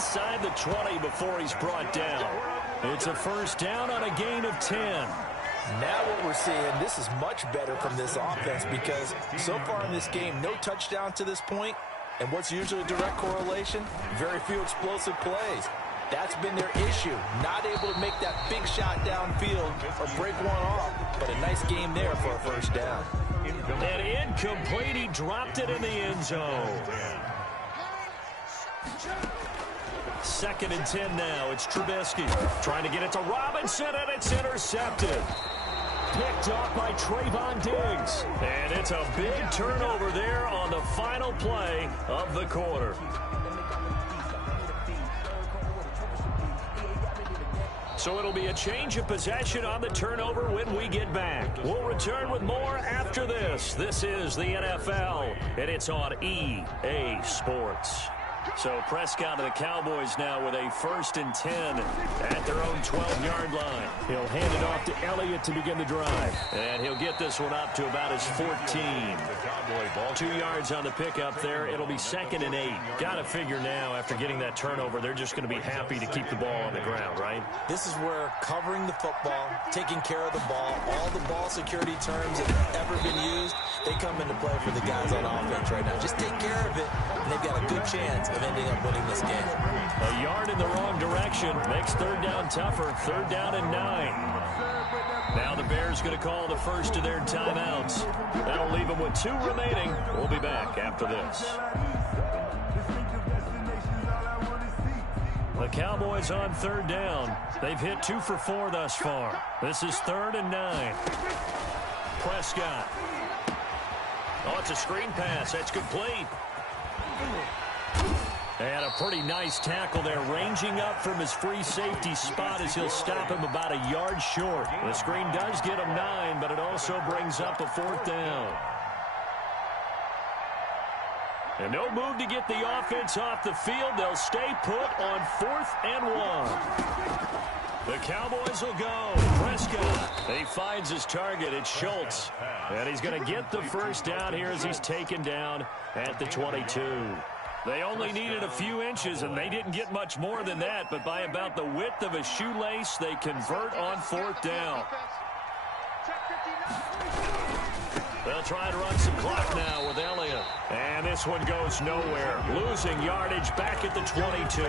inside the 20 before he's brought down. It's a first down on a gain of 10. Now what we're seeing, this is much better from this offense because so far in this game, no touchdown to this point. And what's usually a direct correlation? Very few explosive plays. That's been their issue. Not able to make that big shot downfield or break one off. But a nice game there for a first down. And incomplete. He dropped it in the end zone. 2nd and 10 now. It's Trubisky trying to get it to Robinson, and it's intercepted. Picked off by Trayvon Diggs. And it's a big turnover there on the final play of the quarter. So it'll be a change of possession on the turnover when we get back. We'll return with more after this. This is the NFL, and it's on EA Sports. So Prescott and the Cowboys now with a 1st and 10 at their own 12-yard line. He'll hand it off to Elliott to begin the drive. And he'll get this one up to about his 14. 2 yards on the pickup there. It'll be 2nd and 8. Got to figure now after getting that turnover, they're just going to be happy to keep the ball on the ground, right? This is where covering the football, taking care of the ball, all the ball security terms that have ever been used, they come into play for the guys on offense right now. Just take care of it, and they've got a good chance of ending up winning this game. A yard in the wrong direction makes 3rd down tougher. 3rd down and 9. Now the Bears going to call the first of their timeouts. That'll leave them with 2 remaining. We'll be back after this. The Cowboys on 3rd down. They've hit 2 for 4 thus far. This is 3rd and 9. Prescott. Oh, it's a screen pass. That's complete. And a pretty nice tackle there, ranging up from his free safety spot as he'll stop him about a yard short. The screen does get him 9, but it also brings up a 4th down. And no move to get the offense off the field. They'll stay put on 4th and 1. The Cowboys will go. Prescott. He finds his target. It's Schultz. And he's going to get the first down here as he's taken down at the 22. They only needed a few inches, and they didn't get much more than that. But by about the width of a shoelace, they convert on 4th down. They'll try and run some clock now with Elliott. And this one goes nowhere. Losing yardage back at the 22.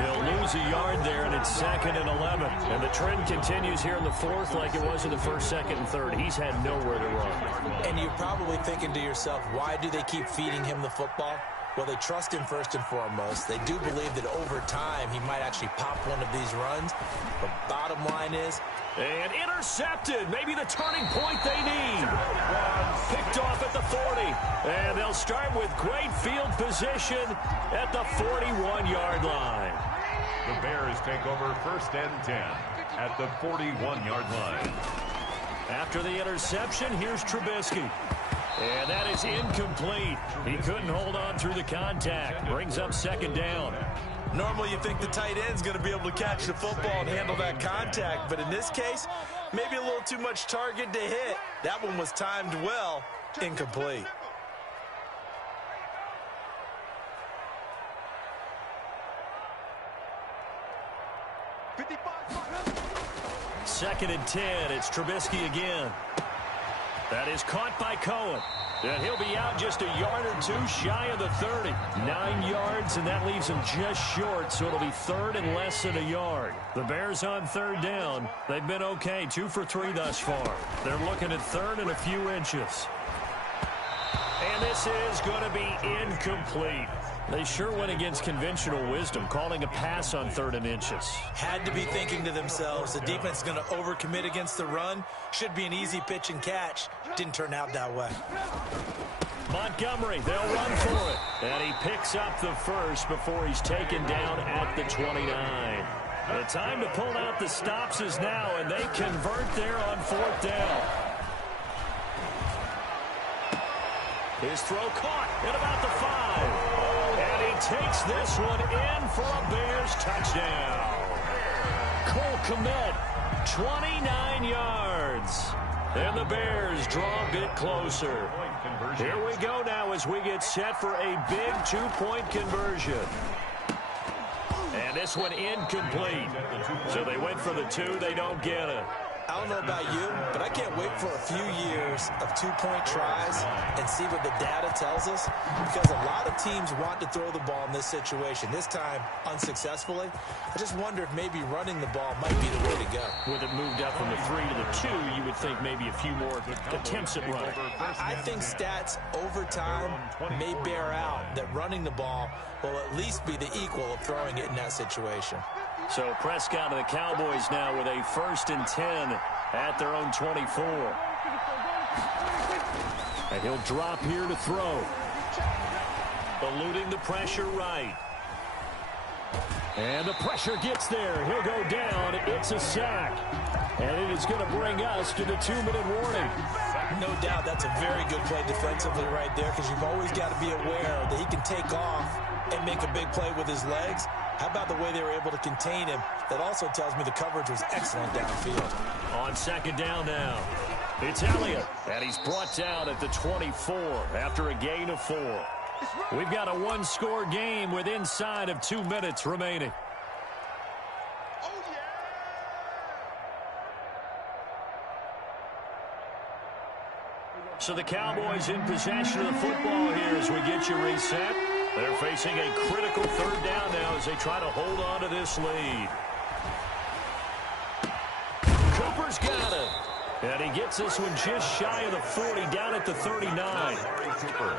He'll lose a yard there, and it's 2nd and 11. And the trend continues here in the 4th like it was in the 1st, 2nd, and 3rd. He's had nowhere to run. And you're probably thinking to yourself, why do they keep feeding him the football? Well, they trust him first and foremost. They do believe that over time he might actually pop one of these runs. The bottom line is... And intercepted. Maybe the turning point they need. Picked off at the 40. And they'll start with great field position at the 41-yard line. The Bears take over 1st and 10 at the 41-yard line. After the interception, here's Trubisky. And that is incomplete. He couldn't hold on through the contact. Brings up 2nd down. Normally you think the tight end's going to be able to catch the football and handle that contact. But in this case, maybe a little too much target to hit. That one was timed well. Incomplete. Second and 10. It's Trubisky again. That is caught by Cohen. And he'll be out just a yard or 2 shy of the 30. 9 yards, and that leaves him just short, so it'll be 3rd and less than a yard. The Bears on 3rd down. They've been okay, 2 for 3 thus far. They're looking at 3rd and a few inches. And this is going to be incomplete. They sure went against conventional wisdom, calling a pass on 3rd and inches. Had to be thinking to themselves, the defense is going to overcommit against the run. Should be an easy pitch and catch. Didn't turn out that way. Montgomery, they'll run for it. And he picks up the first before he's taken down at the 29. The time to pull out the stops is now, and they convert there on 4th down. His throw caught at about the 5. And he takes this one in for a Bears touchdown. Cole Kmet, 29 yards. And the Bears draw a bit closer. Here we go now as we get set for a big 2-point conversion. And this one incomplete. So they went for the 2. They don't get it. I don't know about you, but I can't wait for a few years of two-point tries and see what the data tells us, because a lot of teams want to throw the ball in this situation, this time unsuccessfully. I just wonder if maybe running the ball might be the way to go. With it moved up from the 3 to the 2, you would think maybe a few more attempts at running. I think stats over time may bear out that running the ball will at least be the equal of throwing it in that situation. So Prescott and the Cowboys now with a 1st and 10 at their own 24. And he'll drop here to throw. Eluding the pressure right. And the pressure gets there. He'll go down. It's a sack. And it is going to bring us to the 2-minute warning. No doubt that's a very good play defensively right there, because you've always got to be aware that he can take off and make a big play with his legs. How about the way they were able to contain him? That also tells me the coverage was excellent downfield. On 2nd down now, it's Elliott, and he's brought down at the 24 after a gain of 4. We've got a 1-score game with inside of 2 minutes remaining. So the Cowboys in possession of the football here as we get you reset. They're facing a critical 3rd down now as they try to hold on to this lead. Cooper's got it. And he gets this one just shy of the 40, down at the 39.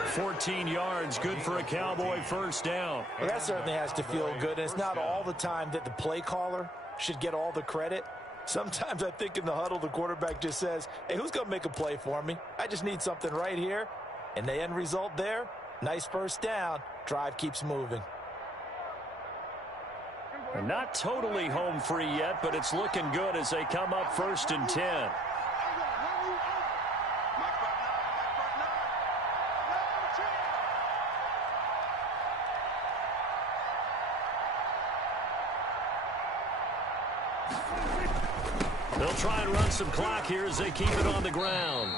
14 yards, good for a Cowboy 1st down. Well, that certainly has to feel good. And it's not all the time that the play caller should get all the credit. Sometimes I think in the huddle, the quarterback just says, hey, who's going to make a play for me? I just need something right here. And the end result there, nice 1st down. Drive keeps moving. They're not totally home free yet, but it's looking good as they come up 1st and 10. They'll try and run some clock here as they keep it on the ground.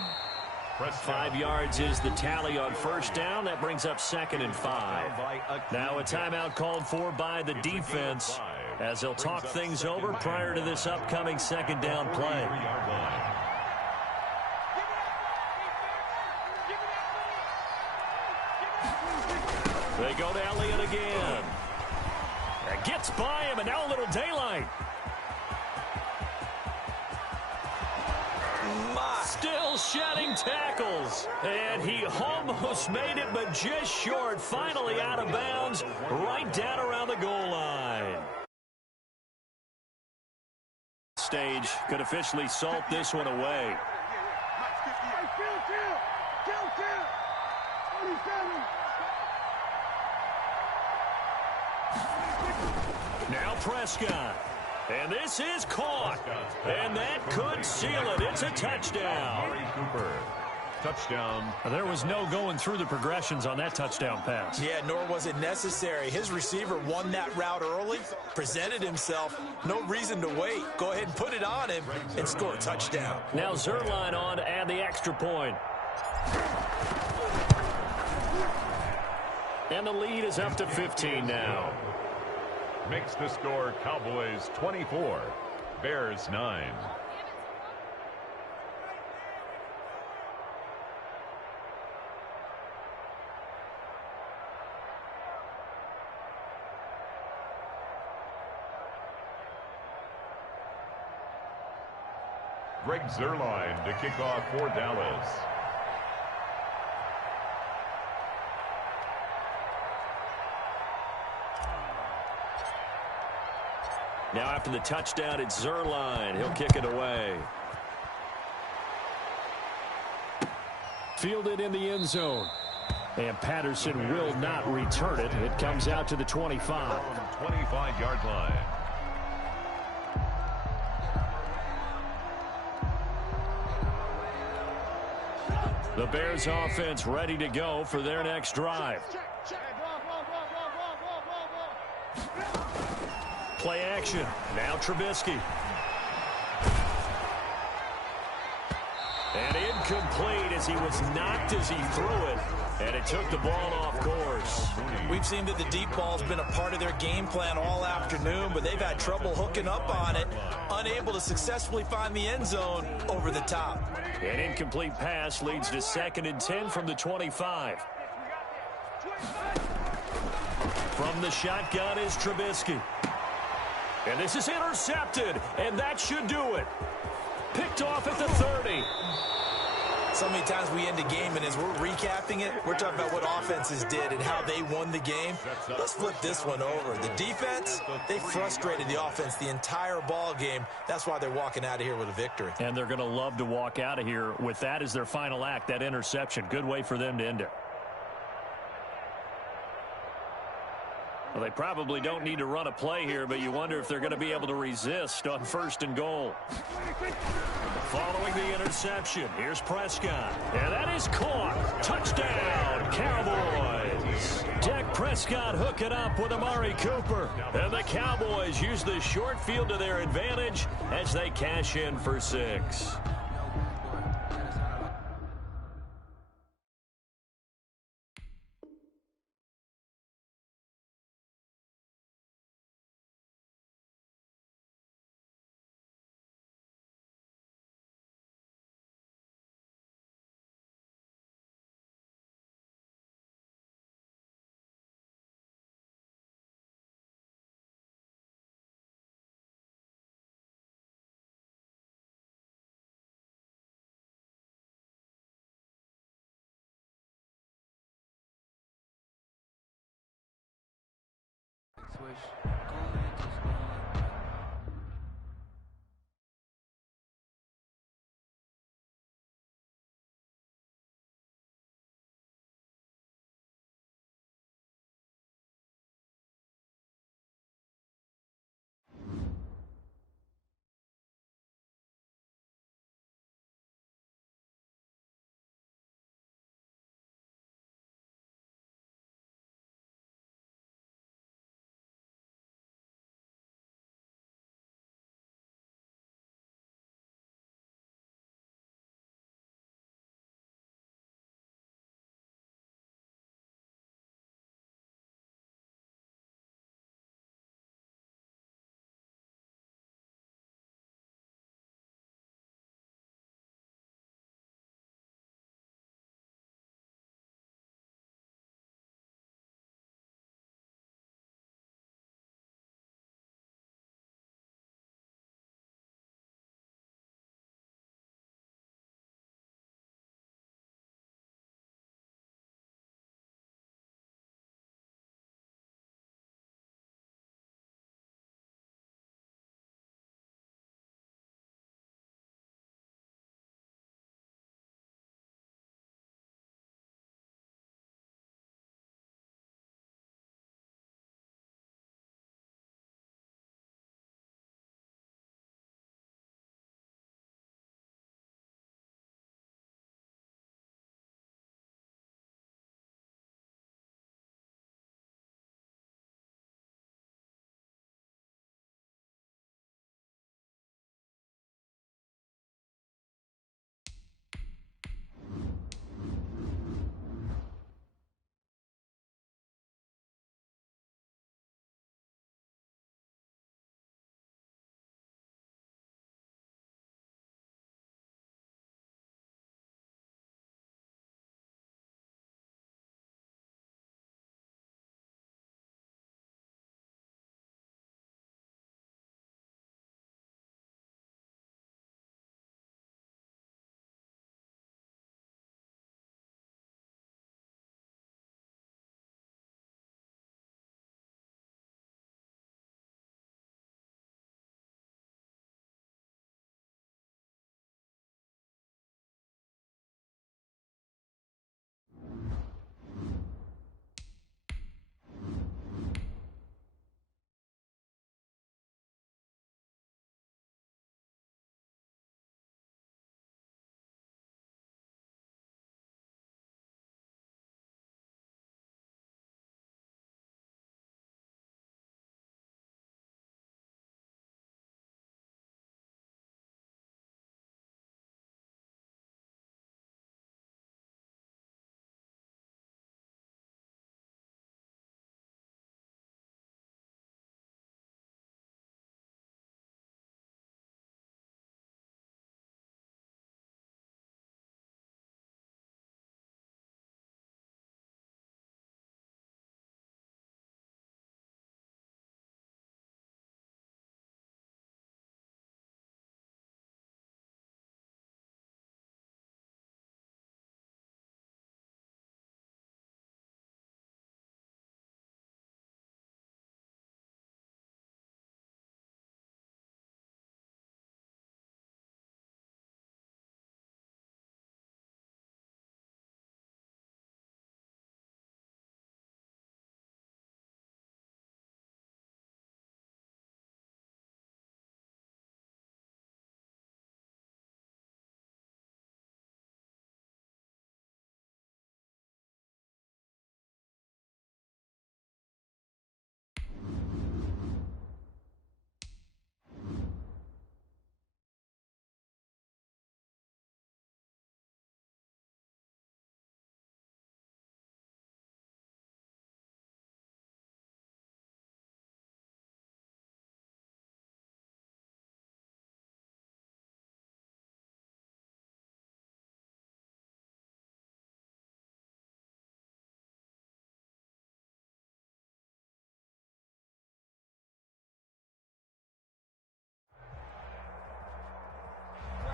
5 yards is the tally on 1st down. That brings up 2nd and 5. Now a timeout called for by the defense as they'll talk things over prior to this upcoming 2nd down play. They go to Elliott again. That gets by him, and now a little daylight. Still shedding tackles. And he almost made it, but just short. Finally out of bounds, right down around the goal line. Stage could officially salt this one away. Now Prescott. And this is caught. And that could seal it. It's a touchdown. Cooper. Touchdown. There was no going through the progressions on that touchdown pass. Yeah, nor was it necessary. His receiver won that route early, presented himself. No reason to wait. Go ahead and put it on him and score a touchdown. Now Zerline on to add the extra point. And the lead is up to 15 now. Makes the score Cowboys 24, Bears 9. Greg Zerline to kick off for Dallas. Now after the touchdown, it's Zerline. He'll kick it away. Fielded in the end zone. And Patterson will not return it. It comes out to the 25. 25-yard line. The Bears offense ready to go for their next drive. Play action. Now Trubisky. And incomplete as he was knocked as he threw it. And it took the ball off course. We've seen that the deep ball's been a part of their game plan all afternoon, but they've had trouble hooking up on it, unable to successfully find the end zone over the top. An incomplete pass leads to 2nd and 10 from the 25. From the shotgun is Trubisky. And this is intercepted, and that should do it. Picked off at the 30. So many times we end a game, and as we're recapping it, we're talking about what offenses did and how they won the game. Let's flip this one over. The defense, they frustrated the offense the entire ball game. That's why they're walking out of here with a victory. And they're going to love to walk out of here with that as their final act, that interception. Good way for them to end it. Well, they probably don't need to run a play here, but you wonder if they're going to be able to resist on 1st and goal. Following the interception, here's Prescott. And that is caught. Touchdown, Cowboys. Dak Prescott hooking up with Amari Cooper. And the Cowboys use the short field to their advantage as they cash in for 6. Switch.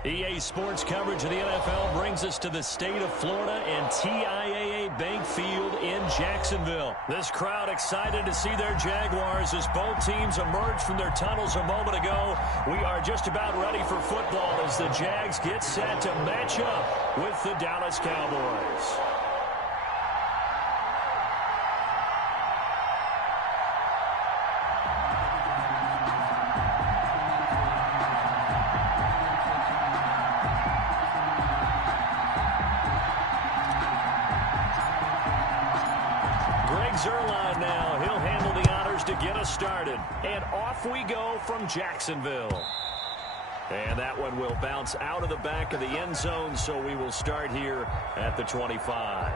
EA Sports coverage of the NFL brings us to the state of Florida and TIAA Bank Field in Jacksonville. This crowd excited to see their Jaguars as both teams emerged from their tunnels a moment ago. We are just about ready for football as the Jags get set to match up with the Dallas Cowboys. Zerline now. He'll handle the honors to get us started. And off we go from Jacksonville. And that one will bounce out of the back of the end zone, so we will start here at the 25.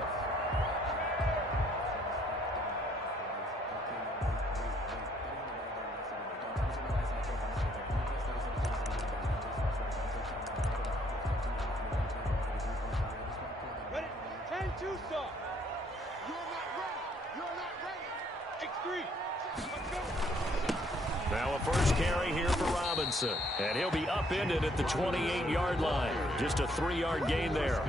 Now a first carry here for Robinson. And he'll be upended at the 28-yard line. Just a 3-yard gain there.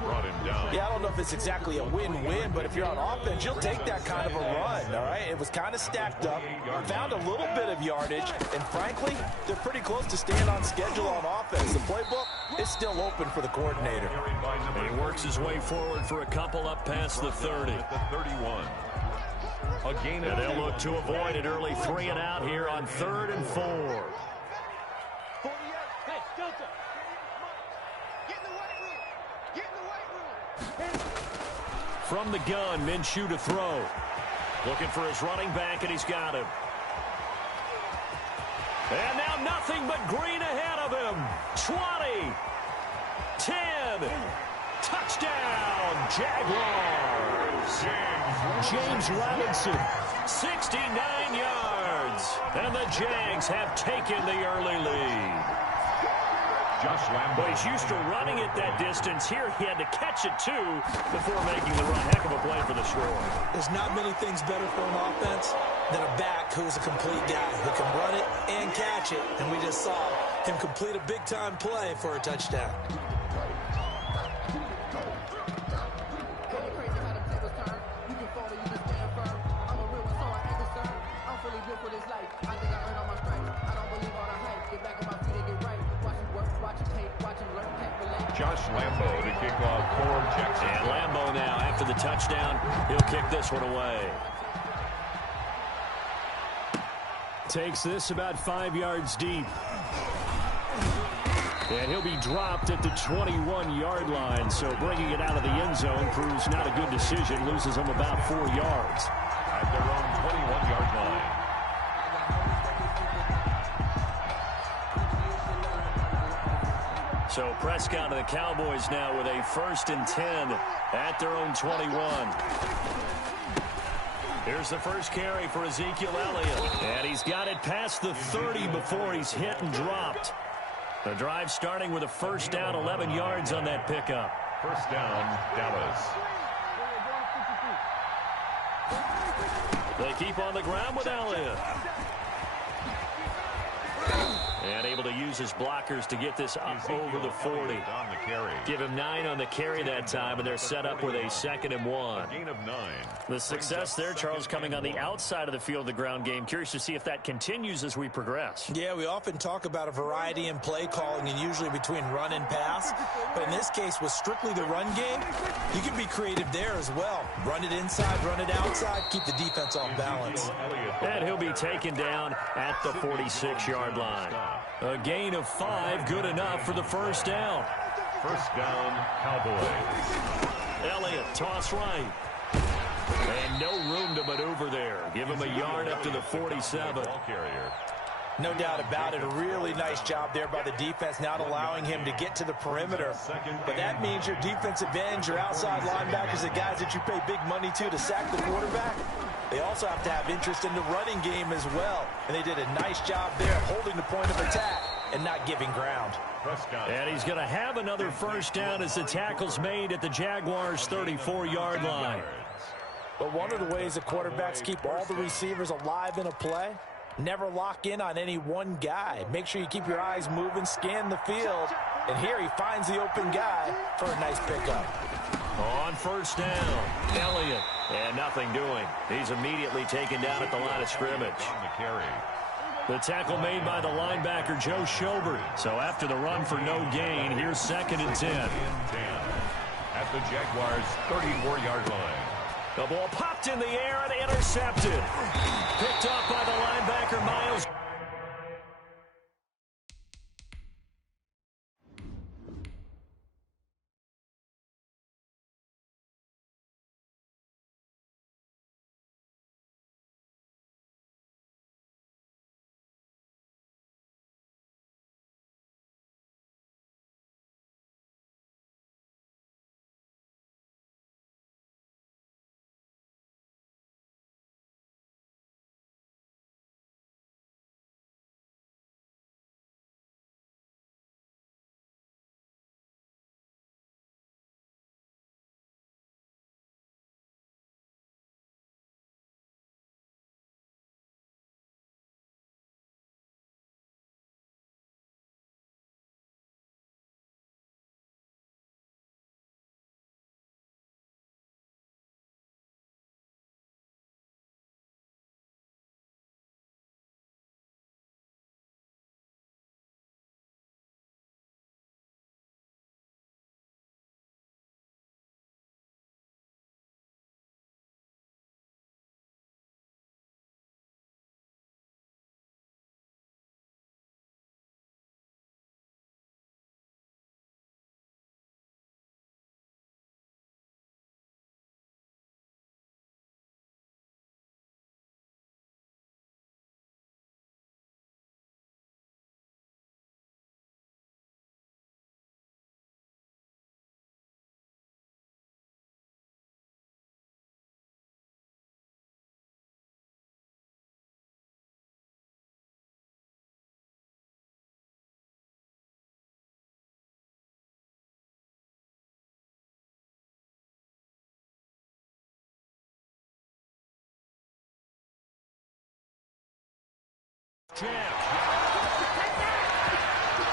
Brought him down. Yeah, I don't know if it's exactly a win-win, but if you're on offense, you'll take that kind of a run, all right? It was kind of stacked up, found a little bit of yardage, and frankly, they're pretty close to staying on schedule on offense. The playbook is still open for the coordinator. And he works his way forward for a couple up past the 30. The 31. And they'll look to avoid an early 3 and out here on 3rd and 4. From the gun, Minshew to throw. Looking for his running back, and he's got him. And now nothing but green ahead of him. 20, 10, touchdown, Jaguars. James Robinson, 69 yards. And the Jags have taken the early lead. Josh Lambo. But he's used to running it that distance. Here he had to catch it, too, before making the run. Heck of a play for the score. There's not many things better for an offense than a back who's a complete guy who can run it and catch it. And we just saw him complete a big-time play for a touchdown. Josh Lambo to kick off for Jackson. And Lambo now, after the touchdown, he'll kick this one away. Takes this about 5 yards deep. And he'll be dropped at the 21-yard line. So bringing it out of the end zone proves not a good decision. Loses him about 4 yards. At their own 21-yard line. So Prescott and the Cowboys now with a 1st and 10 at their own 21. Here's the first carry for Ezekiel Elliott. And he's got it past the 30 before he's hit and dropped. The drive starting with a first down, 11 yards on that pickup. First down, Dallas. They keep on the ground with Elliott. And able to use his blockers to get this up over the 40. On the carry. Give him 9 on the carry that time, and they're set up with a 2nd and 1. Gain of 9. The success there, Charles, coming on the outside of the field, the ground game. Curious to see if that continues as we progress. Yeah, we often talk about a variety in play calling and usually between run and pass. But in this case, with strictly the run game, you can be creative there as well. Run it inside, run it outside, keep the defense off balance. And he'll be taken down at the 46-yard line. A gain of 5, good enough for the first down. First down, Cowboys. Elliott, toss right. And no room to maneuver there. Give him a yard up to the 47. Ball carrier. No doubt about it. A really nice job there by the defense, not allowing him to get to the perimeter. But that means your defensive ends, your outside linebackers, the guys that you pay big money to sack the quarterback, they also have to have interest in the running game as well. And they did a nice job there holding the point of attack and not giving ground. And he's going to have another first down as the tackle's made at the Jaguars' 34-yard line. But one of the ways the quarterbacks keep all the receivers alive in a play, never lock in on any one guy. Make sure you keep your eyes moving, scan the field, And here he finds the open guy for a nice pickup. On first down, Elliott. And nothing doing. He's immediately taken down at the line of scrimmage. The tackle made by the linebacker, Joe Schobert. So after the run for no gain, here's 2nd and 10. At the Jaguars' 34-yard line. The ball popped in the air and intercepted. Picked up by the linebacker, Miles.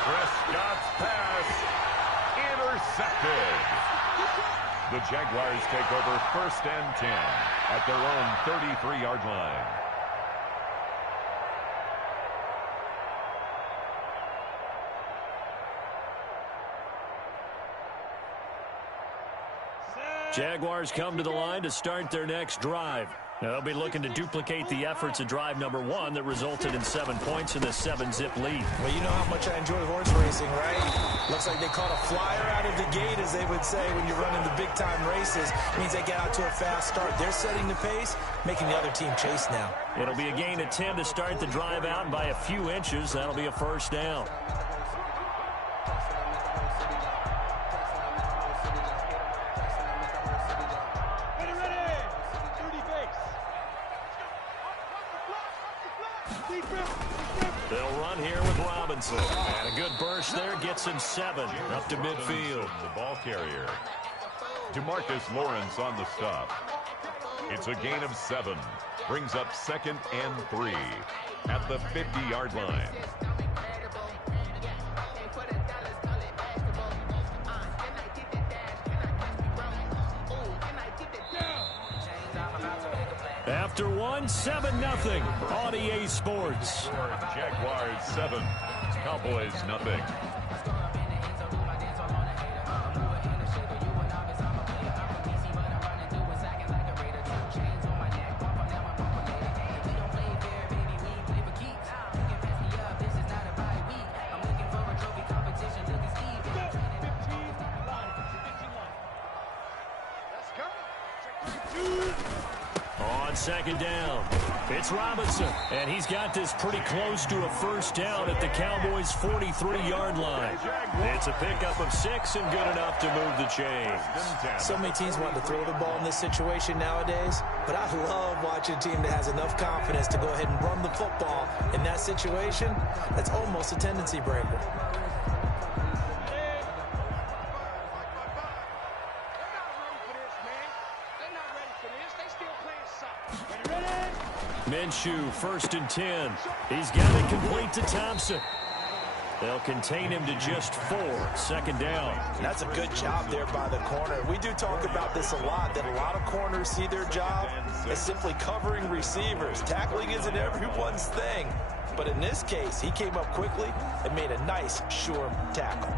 Prescott's pass intercepted. The Jaguars take over 1st and 10 at their own 33-yard line. Jaguars come to the line to start their next drive. Now, they'll be looking to duplicate the efforts of drive number 1 that resulted in 7 points in the 7-zip lead. Well, you know how much I enjoy horse racing, right? Looks like they caught a flyer out of the gate, as they would say when you're running the big-time races. It means they get out to a fast start. They're setting the pace, making the other team chase now. It'll be a gain of 10 to start the drive out, and by a few inches, that'll be a first down. They'll run here with Robinson. And a good burst there gets him 7 up to midfield. The ball carrier. DeMarcus Lawrence on the stop. It's a gain of 7. Brings up 2nd and 3 at the 50-yard line. After 1, 7-0 on EA Sports. Jaguars 7, Cowboys nothing. On 2nd down, it's Robinson, and he's got this pretty close to a first down at the Cowboys' 43-yard line. It's a pickup of 6 and good enough to move the chains. So many teams want to throw the ball in this situation nowadays, but I love watching a team that has enough confidence to go ahead and run the football. In that situation, that's almost a tendency breaker. Minshew, 1st and 10. He's got it complete to Thompson. They'll contain him to just 4. Second down. That's a good job there by the corner. We do talk about this a lot, that a lot of corners see their job as simply covering receivers. Tackling isn't everyone's thing. But in this case, he came up quickly and made a nice, sure tackle.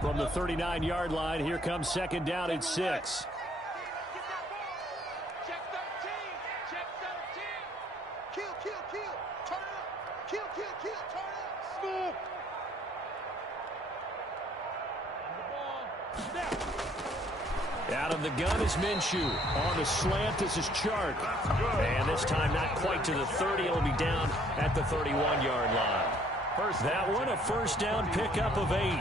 From the 39-yard line, here comes second down and 6. Out of the gun is Minshew. On the slant, this is Chark. And this time not quite to the 30. It'll be down at the 31-yard line. That one, a first down pickup of 8.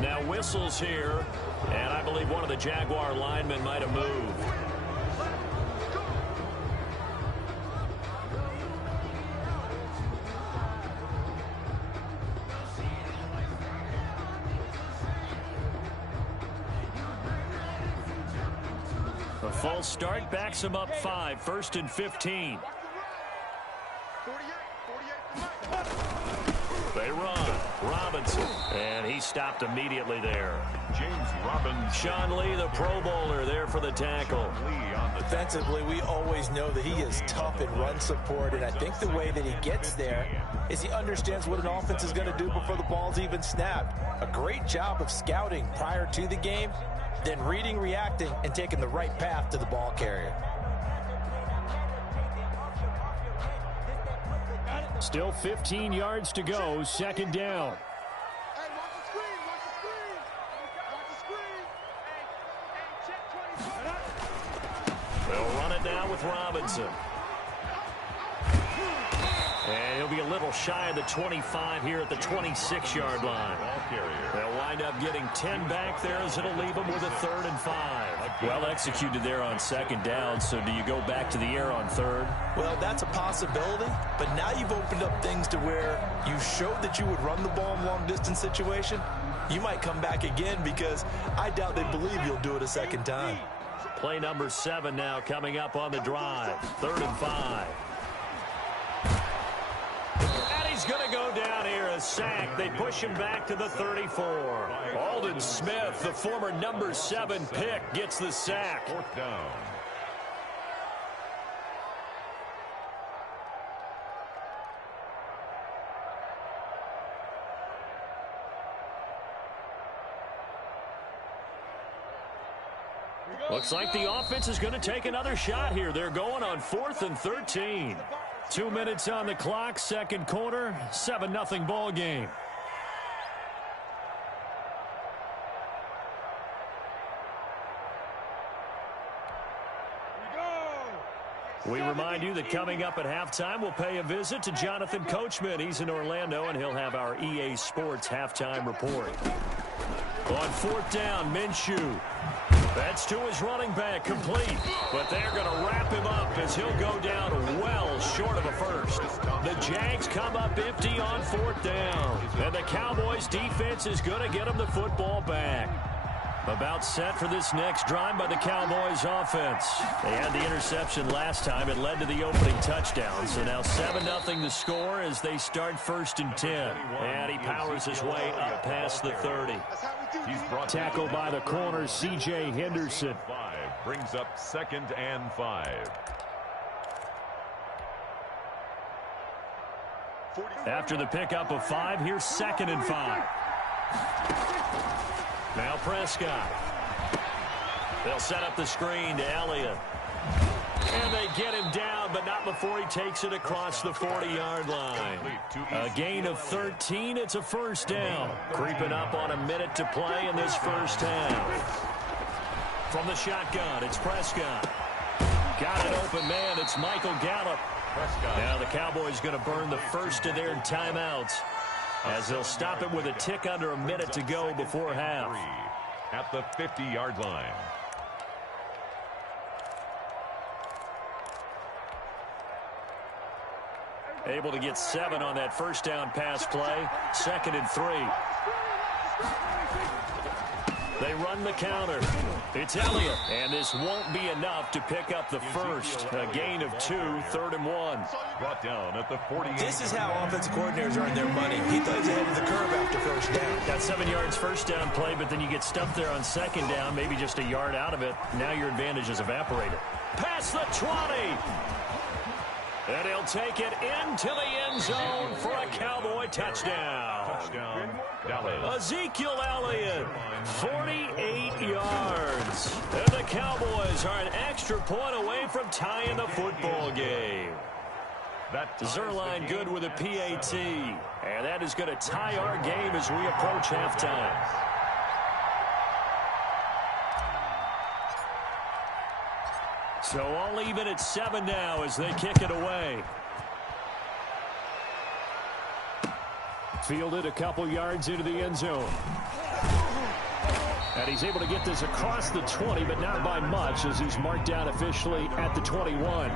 Now whistles here, and I believe one of the Jaguar linemen might have moved. A false start backs him up 5, 1st and 15. They run. Robinson. And he stopped immediately there. James Robinson. Sean Lee, the Pro Bowler, there for the tackle. Defensively, we always know that he is tough in run support, and I think the way that he gets there is he understands what an offense is going to do before the ball's even snapped. A great job of scouting prior to the game, then reading, reacting, and taking the right path to the ball carrier. Still 15 yards to go, second down. They'll run it now with Robinson. And he'll be a little shy of the 25 here at the 26-yard line. They'll wind up getting 10 back there as it'll leave them with a 3rd and 5. Well executed there on second down, so do you go back to the air on 3rd? Well, that's a possibility, but now you've opened up things to where you showed that you would run the ball in long-distance situation. You might come back again because I doubt they believe you'll do it a second time. Play number 7 now coming up on the drive. 3rd and 5. And he's going to go down here, a sack. They push him back to the 34. Aldon Smith, the former number 7 pick, gets the sack. 4th down. Looks like the offense is going to take another shot here. They're going on 4th and 13. 2 minutes on the clock, second quarter, 7-0 ball game. We remind you that coming up at halftime, we'll pay a visit to Jonathan Coachman. He's in Orlando, and he'll have our EA Sports halftime report. On 4th down, Minshew. That's to his running back, complete. But they're going to wrap him up as he'll go down well short of a first. The Jags come up empty on 4th down. And the Cowboys defense is going to get them the football back. About set for this next drive by the Cowboys offense. They had the interception last time. It led to the opening touchdown. So now 7-0 the score as they start 1st and 10. And he powers his way up past the 30. Tackled by the corner, C.J. Henderson. Brings up 2nd and 5. After the pickup of 5, here's 2nd and 5. Now Prescott. They'll set up the screen to Elliott. And they get him down, but not before he takes it across the 40-yard line. A gain of 13. It's a first down. Creeping up on a minute to play in this first half. From the shotgun, it's Prescott. Got an open man. It's Michael Gallup. Now the Cowboys going to burn the first of their timeouts as they'll stop it with a tick under a minute to go before half. At the 50-yard line. Able to get 7 on that first down pass play. 2nd and 3. They run the counter. It's Elliott. And this won't be enough to pick up the first. A gain of 2, 3rd and 1. Brought down at the 48. This is how offensive coordinators earn their money. He plays ahead of the curve after first down. Got 7 yards first down play, but then you get stuffed there on 2nd down, maybe just a yard out of it. Now your advantage is evaporated. Past the 20. And he'll take it into the end zone for a Cowboy touchdown. Touchdown, Dallas. Ezekiel Elliott, 48 yards. And the Cowboys are an extra point away from tying the football game. Zerline good with a PAT. And that is going to tie our game as we approach halftime. So all even at 7 now as they kick it away. Fielded a couple yards into the end zone. And he's able to get this across the 20, but not by much as he's marked down officially at the 21.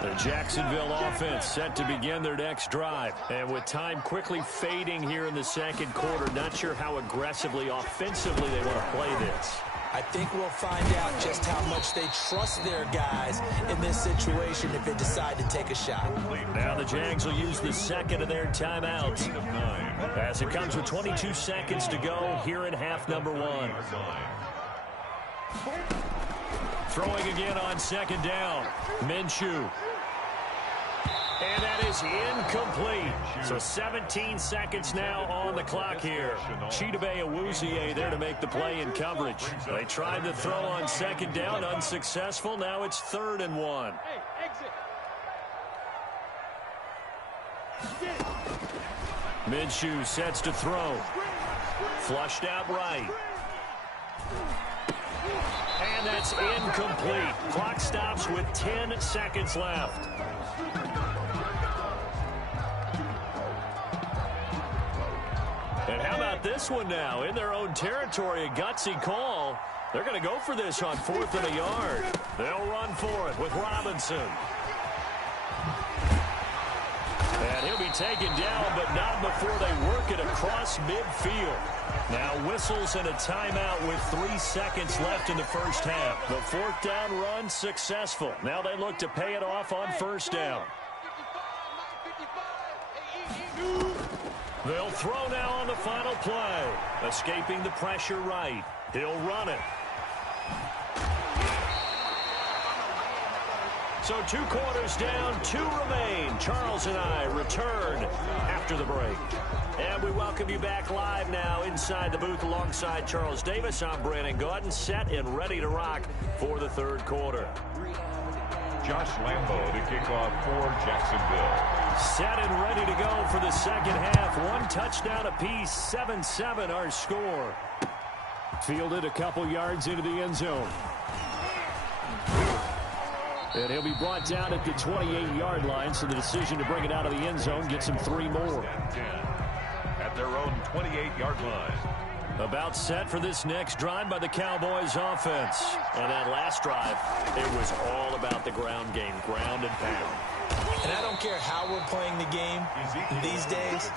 The Jacksonville offense set to begin their next drive. And with time quickly fading here in the second quarter, not sure how aggressively, offensively they want to play this. I think we'll find out just how much they trust their guys in this situation if they decide to take a shot. Now the Jags will use the second of their timeouts as it comes with 22 seconds to go here in half number 1. Throwing again on 2nd down. Minshew. And that is incomplete. So 17 seconds now on the clock here. Chidobe Awuzie there to make the play in coverage. They tried to throw on 2nd down, unsuccessful. Now it's 3rd and 1. Minshew sets to throw. Flushed out right. And that's incomplete. Clock stops with 10 seconds left. And how about this one now? In their own territory, a gutsy call. They're going to go for this on 4th and a yard. They'll run for it with Robinson. And he'll be taken down, but not before they work it across midfield. Now whistles and a timeout with 3 seconds left in the first half. The 4th down run successful. Now they look to pay it off on 1st down. They'll throw now on the final play. Escaping the pressure right. He'll run it. So 2 quarters down, 2 remain. Charles and I return after the break. And we welcome you back live now inside the booth alongside Charles Davis. I'm Brandon Gaudin, set and ready to rock for the 3rd quarter. Josh Lambo to kick off for Jacksonville. Set and ready to go for the second half. 1 touchdown apiece, 7-7 our score. Fielded a couple yards into the end zone. And he'll be brought down at the 28-yard line, so the decision to bring it out of the end zone gets him 3 more. At their own 28-yard line. About set for this next drive by the Cowboys offense. And that last drive, it was all about the ground game, ground and pound. And I don't care how we're playing the game these days,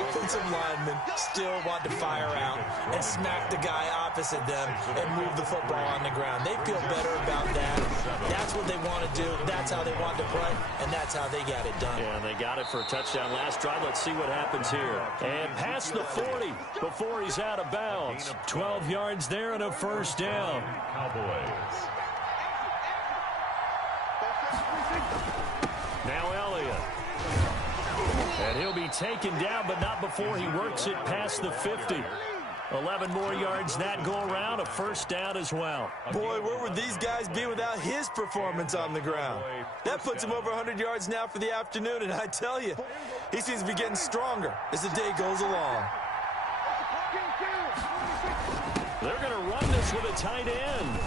offensive linemen still want to fire out and smack the guy opposite them and move the football on the ground. They feel better about that. That's what they want to do. That's how they want to play, and that's how they got it done. Yeah, and they got it for a touchdown last drive. Let's see what happens here. And past the 40 before he's out of bounds. 12 yards there and a 1st down. Cowboys. Now Elliott. And he'll be taken down, but not before he works it past the 50. 11 more yards that go around, a 1st down as well. Boy, where would these guys be without his performance on the ground? That puts him over 100 yards now for the afternoon, and I tell you, he seems to be getting stronger as the day goes along. They're going to run this with a tight end.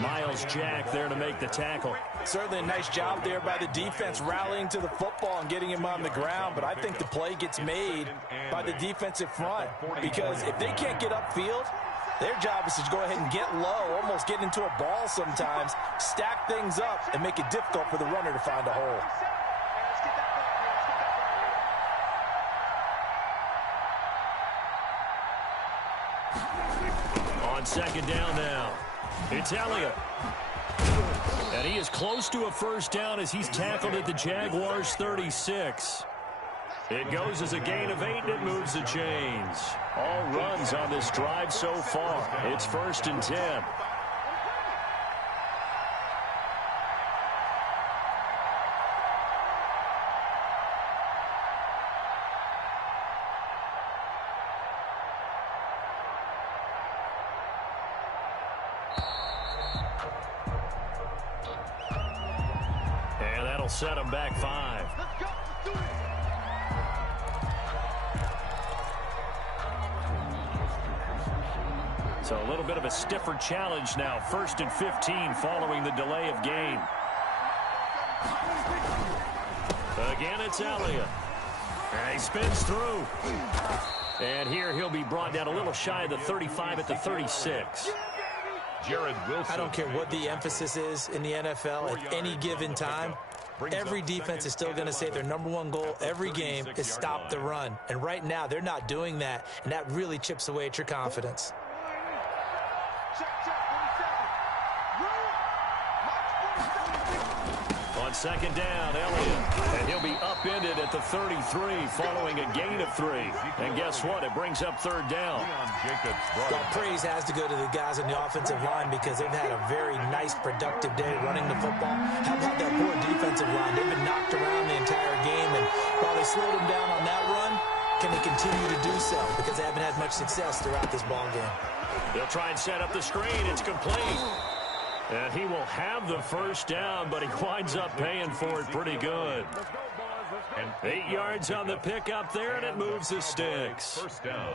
Miles Jack there to make the tackle. Certainly a nice job there by the defense rallying to the football and getting him on the ground, but I think the play gets made by the defensive front because if they can't get upfield, their job is to go ahead and get low, almost get into a ball sometimes, stack things up, and make it difficult for the runner to find a hole. On second down now, it's Elliott. And he is close to a first down as he's tackled at the Jaguars' 36. It goes as a gain of 8, and it moves the chains. All runs on this drive so far. It's 1st and 10. And that'll set him back 5. So a little bit of a stiffer challenge now. 1st and 15 following the delay of game. Again, it's Elliott. And he spins through. And here he'll be brought down a little shy of the 35 at the 36. Jared Wilson. I don't care what the emphasis is in the NFL at any given time. Every defense is still going to say their #1 goal every game is stop the run. And right now, they're not doing that, and that really chips away at your confidence. On second down, Elliott. And he'll be upended at the 33 following a gain of 3. And guess what? It brings up 3rd down. Well, praise has to go to the guys on the offensive line because they've had a very nice, productive day running the football. How about that poor defensive line? They've been knocked around the entire game, and while they slowed them down on that run, can they continue to do so? Because they haven't had much success throughout this ball game. They'll try and set up the screen. It's complete. And he will have the first down, but he winds up paying for it pretty good. And 8 yards on the pickup there, and it moves the sticks. First down.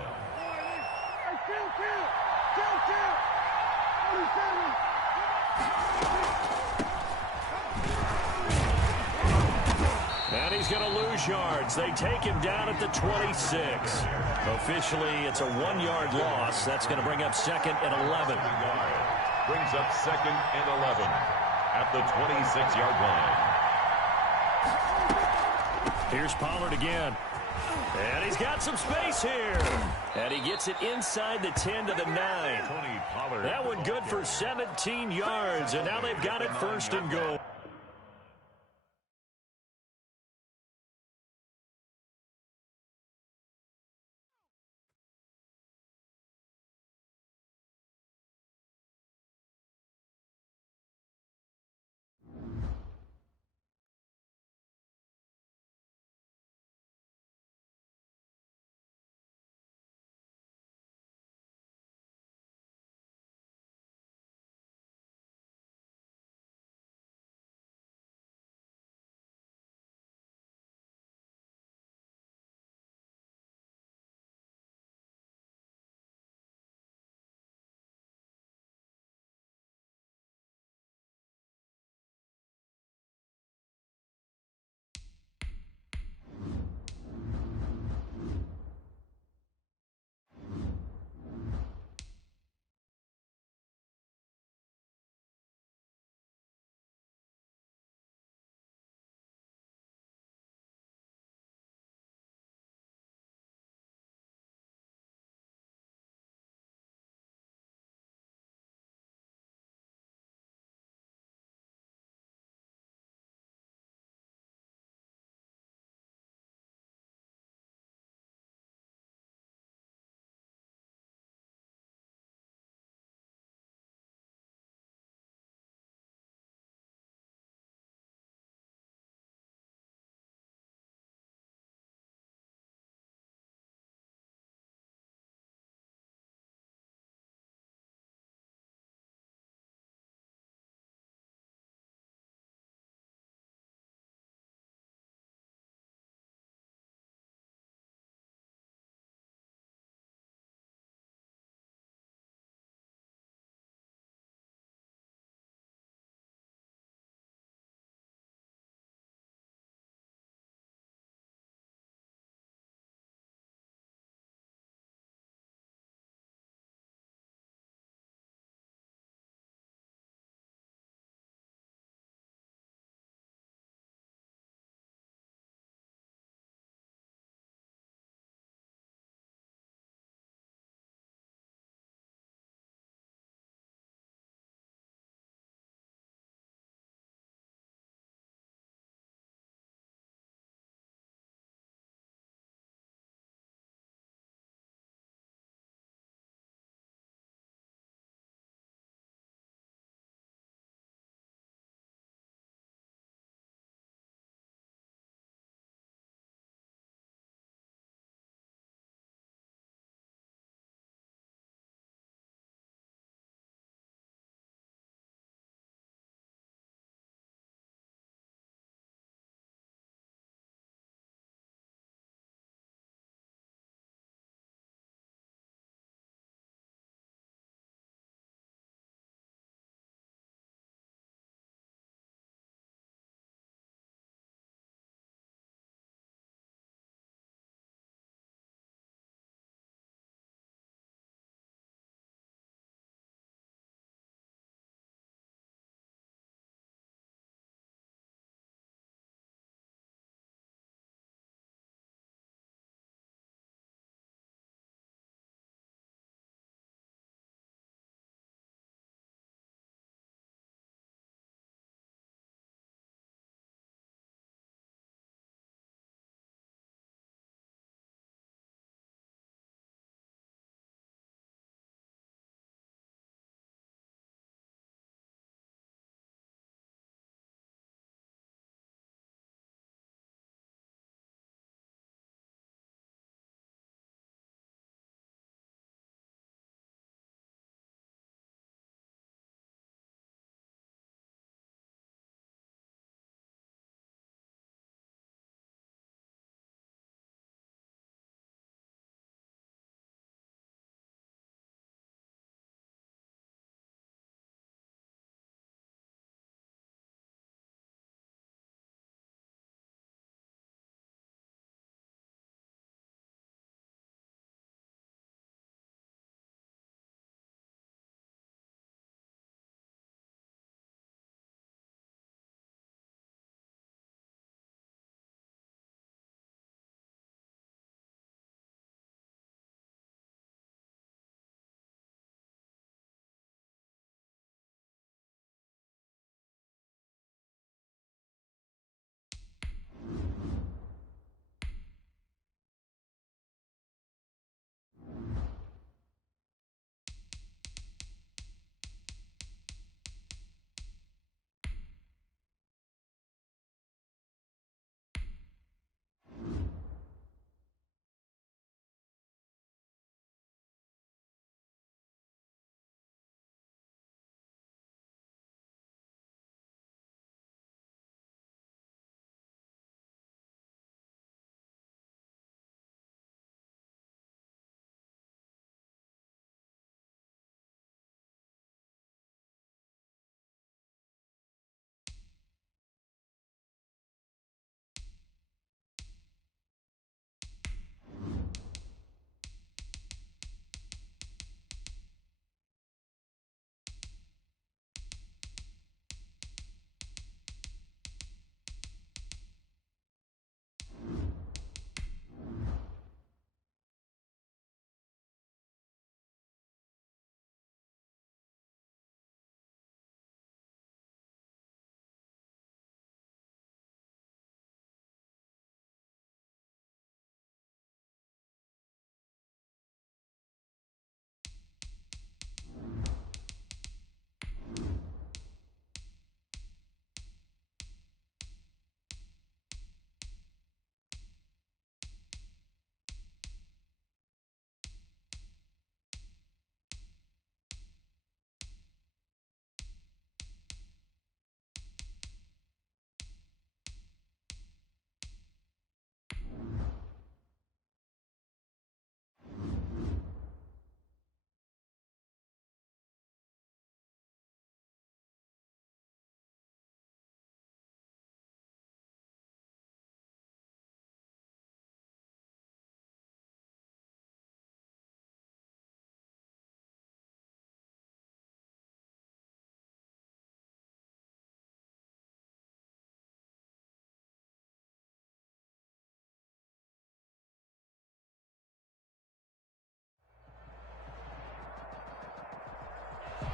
And he's going to lose yards. They take him down at the 26. Officially, it's a 1-yard loss. That's going to bring up 2nd and 11. Brings up 2nd and 11 at the 26-yard line. Here's Pollard again. And he's got some space here. And he gets it inside the 10 to the 9. That one good for 17 yards. And now they've got it 1st and goal.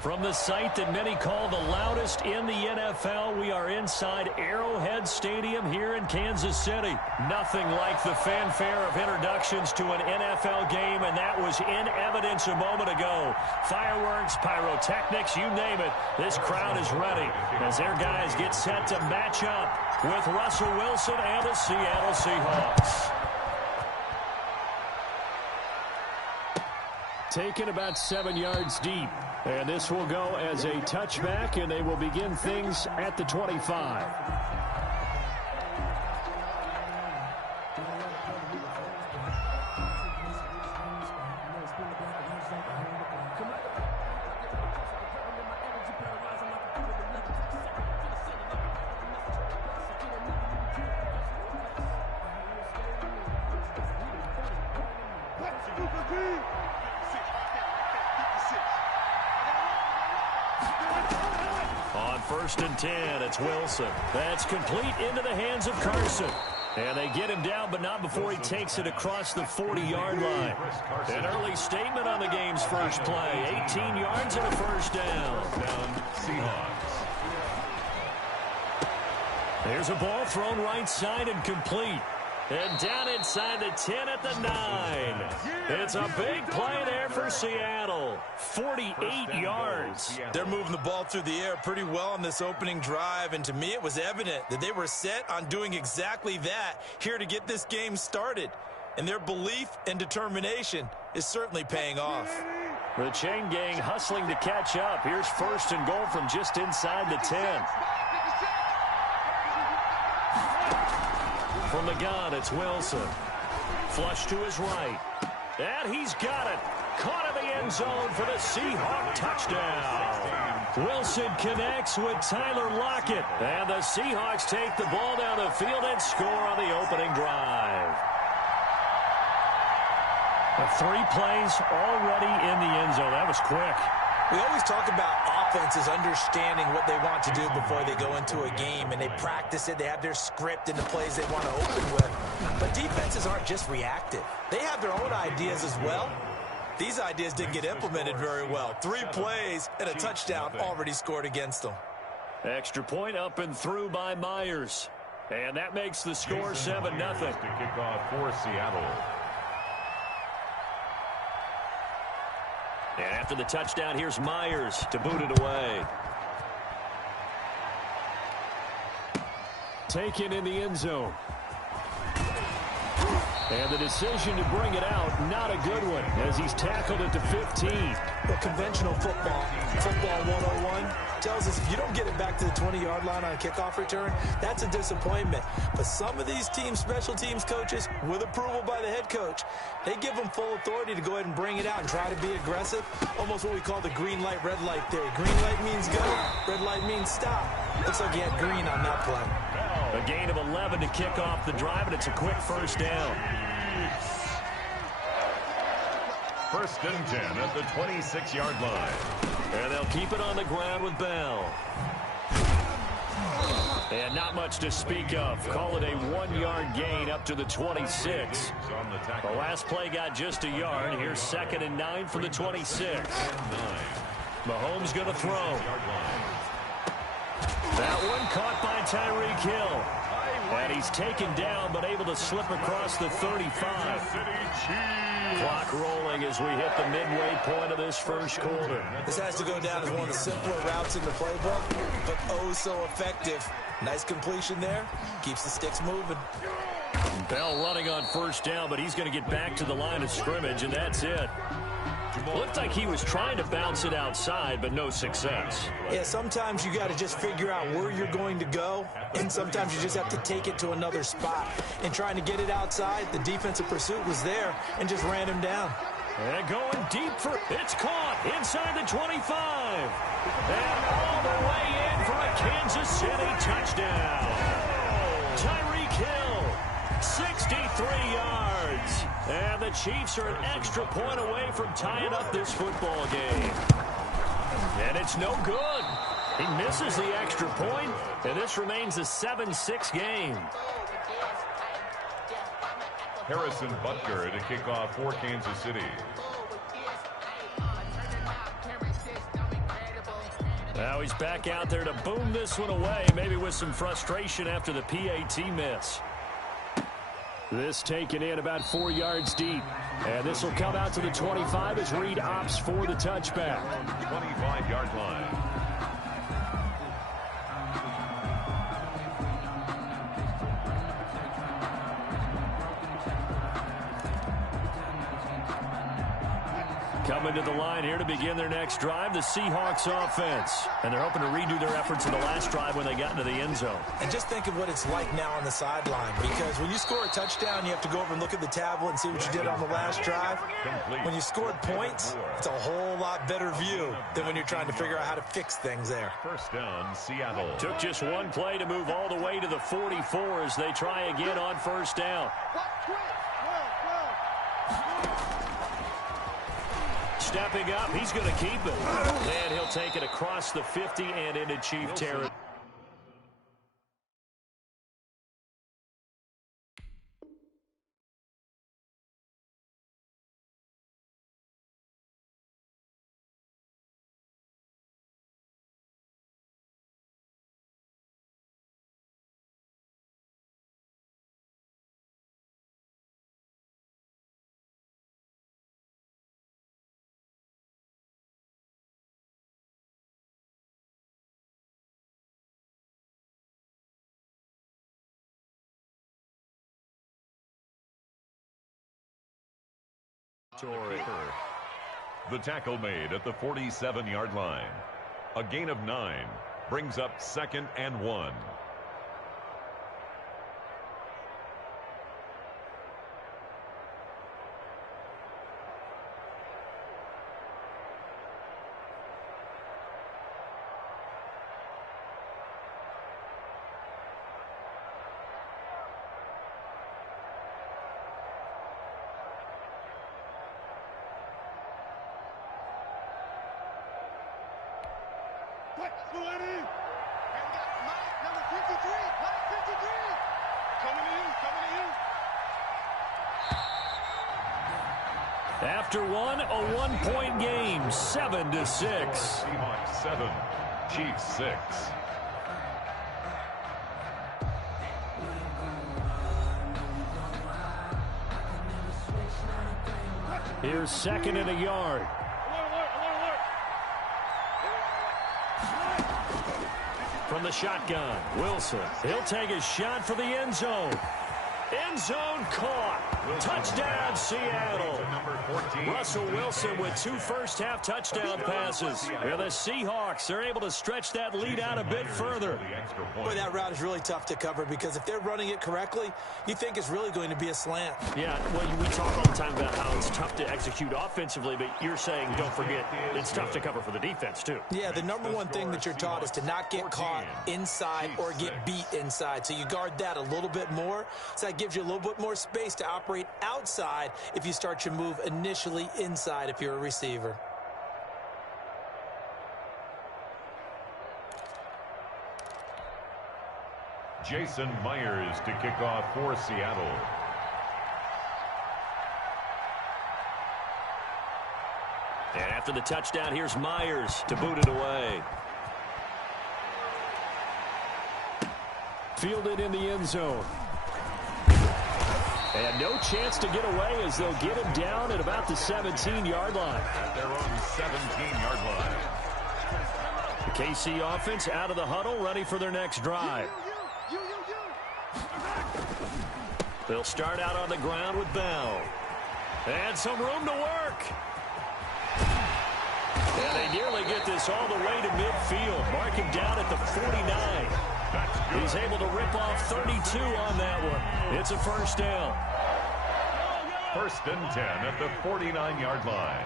From the site that many call the loudest in the NFL, we are inside Arrowhead Stadium here in Kansas City. Nothing like the fanfare of introductions to an NFL game, and that was in evidence a moment ago. Fireworks, pyrotechnics, you name it. This crowd is ready as their guys get set to match up with Russell Wilson and the Seattle Seahawks. Taken about 7 yards deep. And this will go as a touchback, and they will begin things at the 25. First and 10, it's Wilson. That's complete into the hands of Carson. And they get him down, but not before he takes it across the 40-yard line. An early statement on the game's first play. 18 yards and a first down. Seahawks. There's a ball thrown right side and complete. And down inside the 10 at the 9. It's a big play there for Seattle. 48 yards. They're moving the ball through the air pretty well on this opening drive, and to me it was evident that they were set on doing exactly that here to get this game started. And their belief and determination is certainly paying off. The chain gang hustling to catch up. Here's first and goal from just inside the 10. From the gun, it's Wilson. Flush to his right. And he's got it. Caught in the end zone for the Seahawk touchdown. Wilson connects with Tyler Lockett. And the Seahawks take the ball down the field and score on the opening drive. 3 plays already in the end zone. That was quick. We always talk about offenses understanding what they want to do before they go into a game, and they practice it. They have their script and the plays they want to open with. But defenses aren't just reactive. They have their own ideas as well. These ideas didn't get implemented very well. 3 plays and a touchdown already scored against them. Extra point up and through by Myers. And that makes the score 7-0. To kick off for Seattle. And after the touchdown, here's Myers to boot it away. Taken in the end zone. And the decision to bring it out, not a good one, as he's tackled at the 15. Well, conventional football 101, tells us if you don't get it back to the 20-yard line on a kickoff return, that's a disappointment. But some of these teams, special teams coaches, with approval by the head coach, they give them full authority to go ahead and bring it out and try to be aggressive. Almost what we call the green light, red light theory. Green light means go, red light means stop. Looks like he had green on that play. A gain of 11 to kick off the drive, and it's a quick first down. First and 10 at the 26-yard line. And they'll keep it on the ground with Bell. And not much to speak of. Call it a 1-yard gain up to the 26. The last play got just a yard. Here's 2nd and 9 from the 26. Mahomes going to throw. That one caught by Tyreek Hill. And he's taken down, but able to slip across the 35. Clock rolling as we hit the midway point of this first quarter. This has to go down as one of the simpler routes in the playbook, but oh so effective. Nice completion there. Keeps the sticks moving. Bell running on first down, but he's going to get back to the line of scrimmage, and that's it. Looked like he was trying to bounce it outside, but no success. Yeah, sometimes you got to just figure out where you're going to go, and sometimes you just have to take it to another spot. And trying to get it outside, the defensive pursuit was there and just ran him down. And going deep for it's caught inside the 25. And all the way in for a Kansas City touchdown. Tyreek Hill, 63 yards. And the Chiefs are an extra point away from tying up this football game. And it's no good. He misses the extra point, and this remains a 7-6 game. Harrison Butker to kick off for Kansas City. Now he's back out there to boom this one away, maybe with some frustration after the PAT miss. This taken in about 4 yards deep. And this will come out to the 25 as Reed opts for the touchback. 25-yard line. Coming to the line here to begin their next drive, the Seahawks offense. And they're hoping to redo their efforts in the last drive when they got into the end zone. And just think of what it's like now on the sideline, because when you score a touchdown, you have to go over and look at the tablet and see what you did on the last drive. When you scored points, it's a whole lot better view than when you're trying to figure out how to fix things there. First down, Seattle. Took just one play to move all the way to the 44 as they try again on first down. Stepping up, he's going to keep it. And he'll take it across the 50 and into Chief territory. The tackle made at the 47-yard line. A gain of 9 brings up 2nd and 1. After one, a one-point game, 7-6. Seahawks 7, Chiefs 6. Here's 2nd and a yard. From the shotgun, Wilson. He'll take a shot for the end zone. End zone caught. Touchdown, Seattle. Russell Wilson with 2 first-half touchdown passes. And the Seahawks are able to stretch that lead out a bit further. Boy, that route is really tough to cover because if they're running it correctly, you think it's really going to be a slant. Yeah, well, we talk all the time about how it's tough to execute offensively, but you're saying, don't forget, it's tough to cover for the defense, too. Yeah, the number one thing that you're taught is to not get caught inside or get beat inside. So you guard that a little bit more. So that gives you a little bit more space to operate outside if you start your move initially inside if you're a receiver. Jason Myers to kick off for Seattle. And after the touchdown, here's Myers to boot it away. Fielded in the end zone. And no chance to get away as they'll get him down at about the 17-yard line. At their own 17-yard line. The KC offense out of the huddle, ready for their next drive. They'll start out on the ground with Bell. And some room to work. And they nearly get this all the way to midfield. Mark him down at the 49. He's able to rip off 32 on that one. It's a first down. 1st and 10 at the 49-yard line.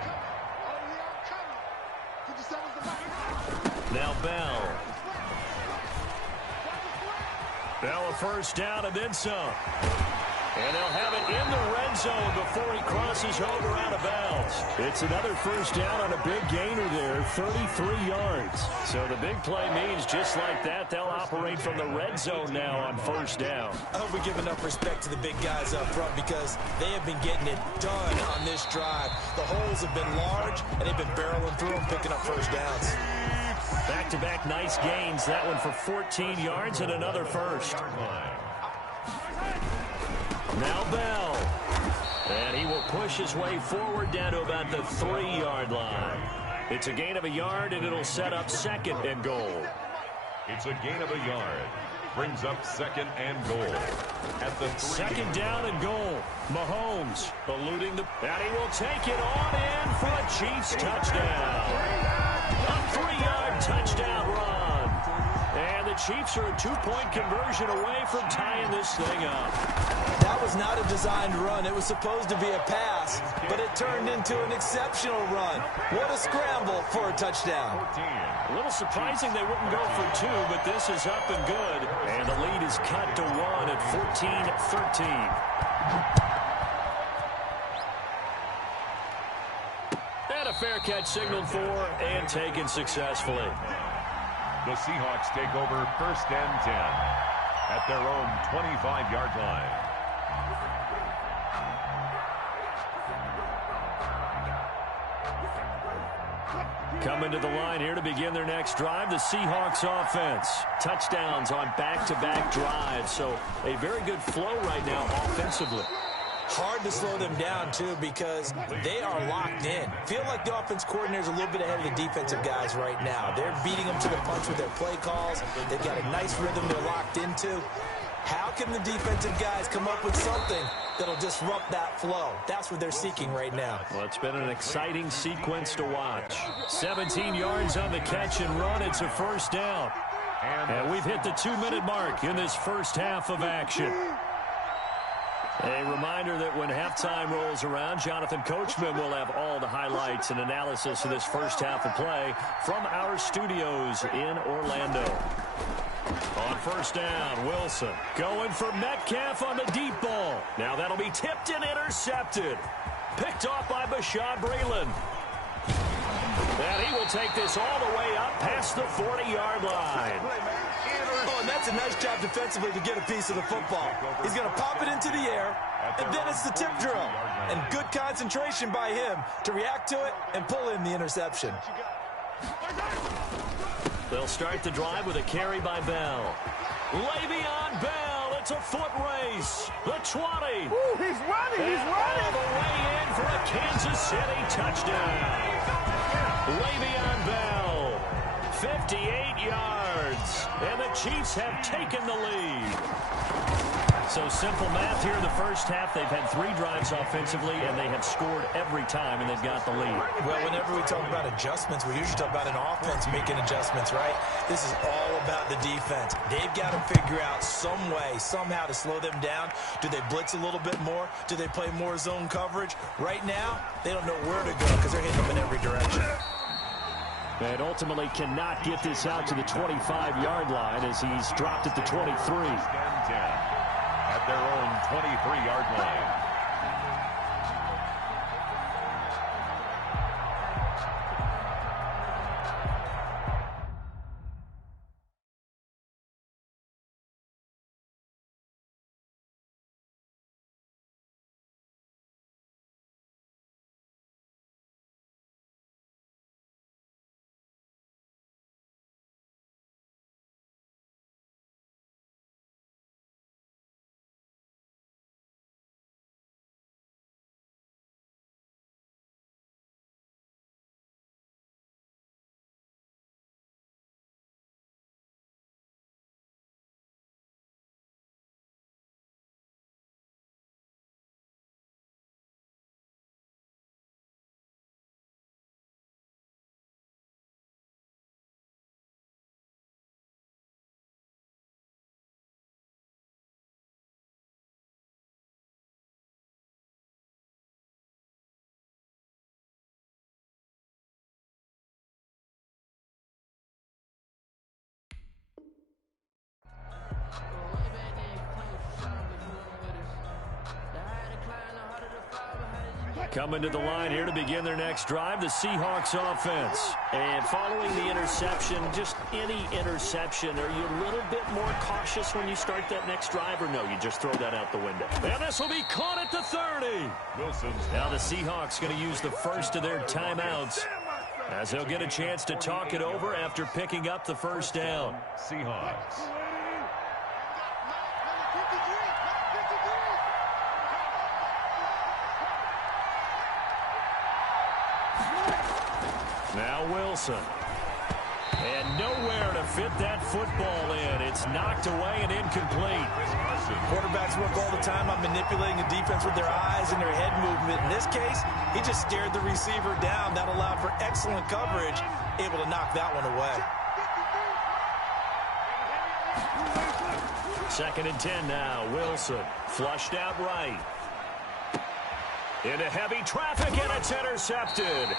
Now Bell. Bell a first down and then some. And they'll have it in the red zone before he crosses over out of bounds. It's another first down on a big gainer there, 33 yards. So the big play means just like that, they'll operate from the red zone now on first down. I hope we give enough respect to the big guys up front because they have been getting it done on this drive. The holes have been large, and they've been barreling through them, picking up first downs. Back-to-back nice gains. That one for 14 yards and another first. Now Bell. And he will push his way forward down to about the 3-yard line. It's a gain of a yard, and it'll set up 2nd and goal. It's a gain of a yard. Brings up 2nd and goal. At the 2nd down and goal. Mahomes eluding the... And he will take it on in for a Chiefs touchdown. A 3-yard touchdown run. And the Chiefs are a 2-point conversion away from tying this thing up. That was not a designed run. It was supposed to be a pass, but it turned into an exceptional run. What a scramble for a touchdown. A little surprising they wouldn't go for 2, but this is up and good. And the lead is cut to 1 at 14-13. And a fair catch signaled for and taken successfully. The Seahawks take over 1st and 10 at their own 25-yard line. Coming to the line here to begin their next drive, the Seahawks offense. Touchdowns on back-to-back drives, so a very good flow right now offensively. Hard to slow them down, too, because they are locked in. Feel like the offense coordinator is a little bit ahead of the defensive guys right now. They're beating them to the punch with their play calls. They've got a nice rhythm they're locked into. How can the defensive guys come up with something that'll disrupt that flow? That's what they're seeking right now. Well, it's been an exciting sequence to watch. 17 yards on the catch and run. It's a 1st down. And we've hit the 2-minute mark in this first half of action. A reminder that when halftime rolls around, Jonathan Coachman will have all the highlights and analysis of this first half of play from our studios in Orlando. On 1st down, Wilson going for Metcalf on the deep ball. Now that'll be tipped and intercepted. Picked off by Bashaud Breeland. And he will take this all the way up past the 40-yard line. Oh, and that's a nice job defensively to get a piece of the football. He's going to pop it into the air, and then it's the tip drill. And good concentration by him to react to it and pull in the interception. They'll start the drive with a carry by Bell. Le'Veon Bell, it's a foot race. The 20. Ooh, he's running, he's running. All the way in for a Kansas City touchdown. Le'Veon Bell, 58 yards. And the Chiefs have taken the lead. So simple math here in the first half. They've had 3 drives offensively, and they have scored every time, and they've got the lead. Well, whenever we talk about adjustments, we usually talk about an offense making adjustments, right? This is all about the defense. They've got to figure out some way, somehow to slow them down. Do they blitz a little bit more? Do they play more zone coverage? Right now, they don't know where to go because they're hitting them in every direction. And ultimately cannot get this out to the 25-yard line as he's dropped at the 23. At their own 23-yard line. Coming to the line here to begin their next drive, the Seahawks offense. And following the interception, just any interception, are you a little bit more cautious when you start that next drive, or no, you just throw that out the window? And this will be caught at the 30. Wilson's now the Seahawks going to use the first of their timeouts as they'll get a chance to talk it over after picking up the first down. Seahawks. Now Wilson. And nowhere to fit that football in. It's knocked away and incomplete. Quarterbacks work all the time on manipulating the defense with their eyes and their head movement. In this case, he just stared the receiver down. That allowed for excellent coverage, able to knock that one away. 2nd and 10 now. Wilson flushed out right. Into heavy traffic, and it's intercepted.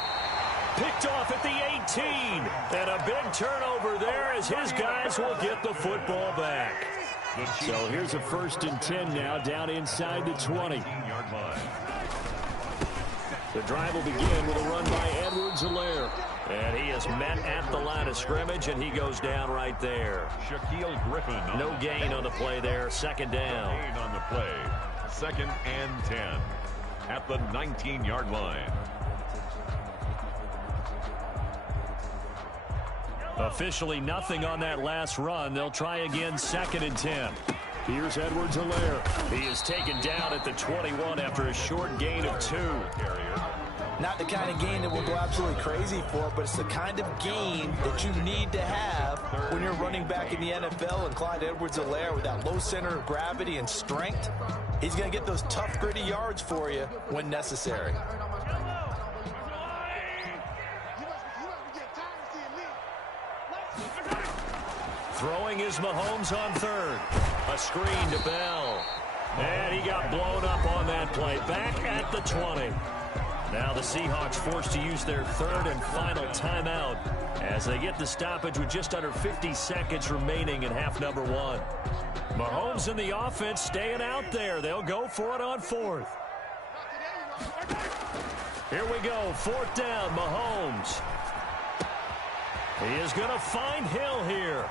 Picked off at the 18. And a big turnover there as his guys will get the football back. So here's a 1st and 10 now, down inside the 20. The drive will begin with a run by Edwards-Helaire. And he is met at the line of scrimmage, and he goes down right there. Shaquille Griffin. No gain on the play there. 2nd down. Gain on the play. 2nd and 10 at the 19-yard line. Officially nothing on that last run. They'll try again 2nd and 10. Here's Edwards-Helaire. He is taken down at the 21 after a short gain of 2. Not the kind of gain that we'll go absolutely crazy for, but it's the kind of gain that you need to have when you're running back in the NFL. And Clyde Edwards-Helaire, with that low center of gravity and strength, he's going to get those tough, gritty yards for you when necessary. Throwing is Mahomes on 3rd. A screen to Bell. And he got blown up on that play. Back at the 20. Now the Seahawks forced to use their 3rd and final timeout as they get the stoppage with just under 50 seconds remaining in half number 1. Mahomes and the offense staying out there. They'll go for it on 4th. Here we go. 4th down, Mahomes. He is going to find Hill here.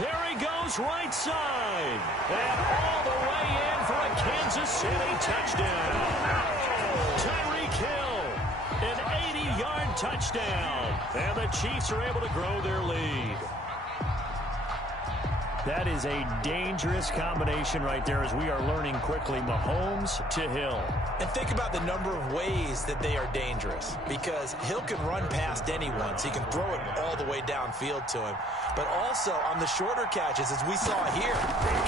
There he goes, right side. And all the way in for a Kansas City touchdown. Tyreek Hill, an 80-yard touchdown. And the Chiefs are able to grow their lead. That is a dangerous combination right there as we are learning quickly. Mahomes to Hill. And think about the number of ways that they are dangerous, because Hill can run past anyone, so he can throw it all the way downfield to him. But also on the shorter catches, as we saw here,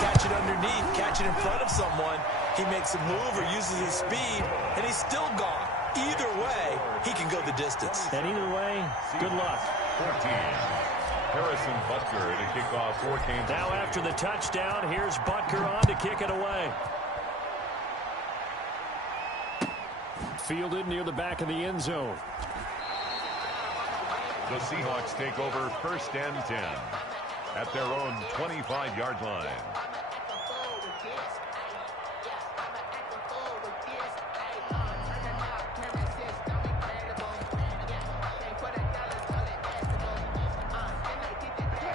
catch it underneath, catch it in front of someone, he makes a move or uses his speed, and he's still gone. Either way, he can go the distance. And either way, good luck. 14. Harrison Butker to kick off for Kansas. Now after the touchdown, here's Butker on to kick it away. Fielded near the back of the end zone. The Seahawks take over 1st and 10 at their own 25-yard line.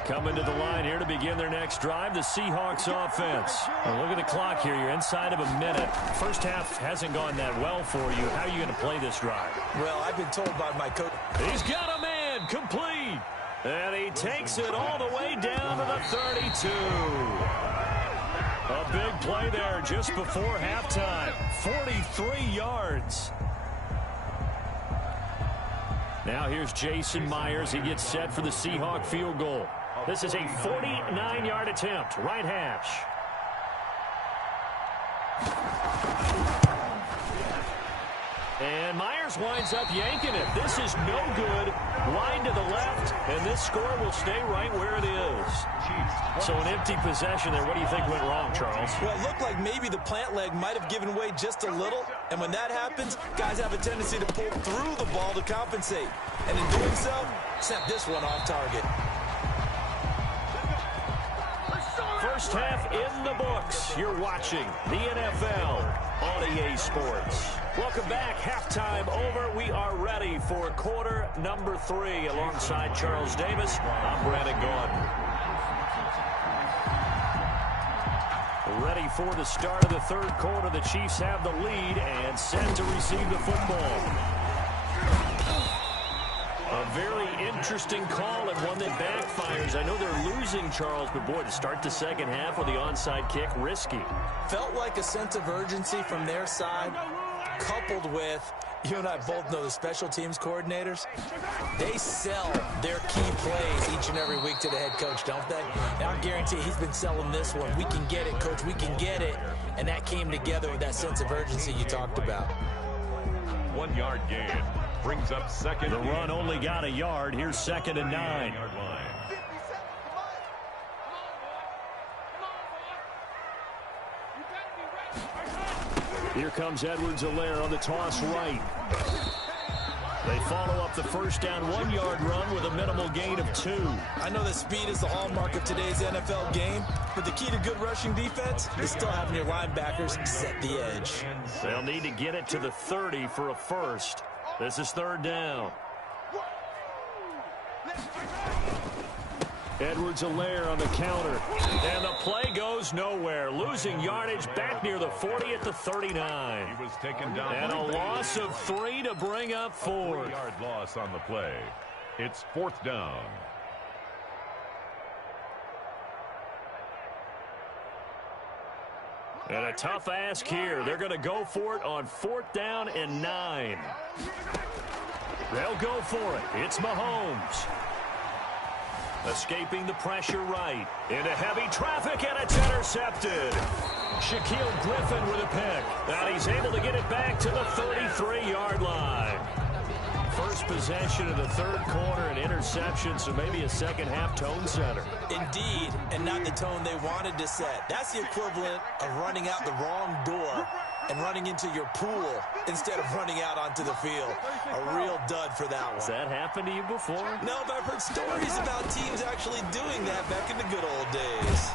Coming to the line here to begin their next drive, the Seahawks offense. Now look at the clock here. You're inside of a minute. First half hasn't gone that well for you. How are you going to play this drive? Well, I've been told by my coach. He's got a man complete. And he takes it all the way down to the 32. A big play there just before halftime. 43 yards. Now here's Jason Myers. He gets set for the Seahawk field goal. This is a 49-yard attempt, right hash. And Myers winds up yanking it. This is no good. Wide to the left, and this score will stay right where it is. So an empty possession there. What do you think went wrong, Charles? Well, it looked like maybe the plant leg might have given way just a little, and when that happens, guys have a tendency to pull through the ball to compensate. And in doing so, sent this one off target. First half in the books. You're watching the NFL on EA Sports. Welcome back. Halftime over. We are ready for quarter number 3. Alongside Charles Davis, I'm Brandon Gordon. Ready for the start of the third quarter. The Chiefs have the lead and set to receive the football. A very interesting call and one that backfires. I know they're losing, Charles, but boy, to start the second half with the onside kick, risky. Felt like a sense of urgency from their side, coupled with, you and I both know the special teams coordinators, they sell their key plays each and every week to the head coach, don't they? And I guarantee he's been selling this one. We can get it, coach, we can get it. And that came together with that sense of urgency you talked about. 1 yard gain. Brings up second. The run only got a yard. Here's 2nd and 9. Yard line. Here comes Edwards-Helaire on the toss right. They follow up the first down 1 yard run with a minimal gain of 2. I know that speed is the hallmark of today's NFL game, but the key to good rushing defense is still having your linebackers set the edge. They'll need to get it to the 30 for a first. This is 3rd down. Edwards-Helaire on the counter. And the play goes nowhere. Losing yardage back near the 40 at the 39. He was taken down. And a loss of 3 to bring up 4. 4-yard loss on the play. It's 4th down. And a tough ask here. They're going to go for it on 4th down and 9. They'll go for it. It's Mahomes. Escaping the pressure right. Into heavy traffic, and it's intercepted. Shaquille Griffin with a pick. And he's able to get it back to the 33-yard line. First possession of the third quarter, an interception, so maybe a second-half tone setter. Indeed, and not the tone they wanted to set. That's the equivalent of running out the wrong door and running into your pool instead of running out onto the field. A real dud for that one. Has that happened to you before? No, but I've heard stories about teams actually doing that back in the good old days.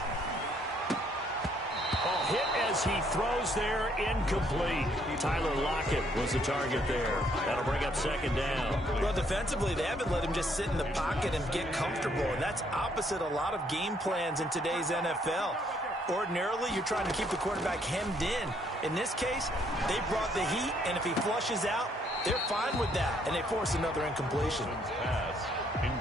Oh, hit as he throws there, incomplete. Tyler Lockett was the target there. That'll bring up 2nd down. Well, defensively, they haven't let him just sit in the pocket and get comfortable, and that's opposite a lot of game plans in today's NFL. Ordinarily, you're trying to keep the quarterback hemmed in. In this case, they brought the heat, and if he flushes out, they're fine with that, and they force another incompletion.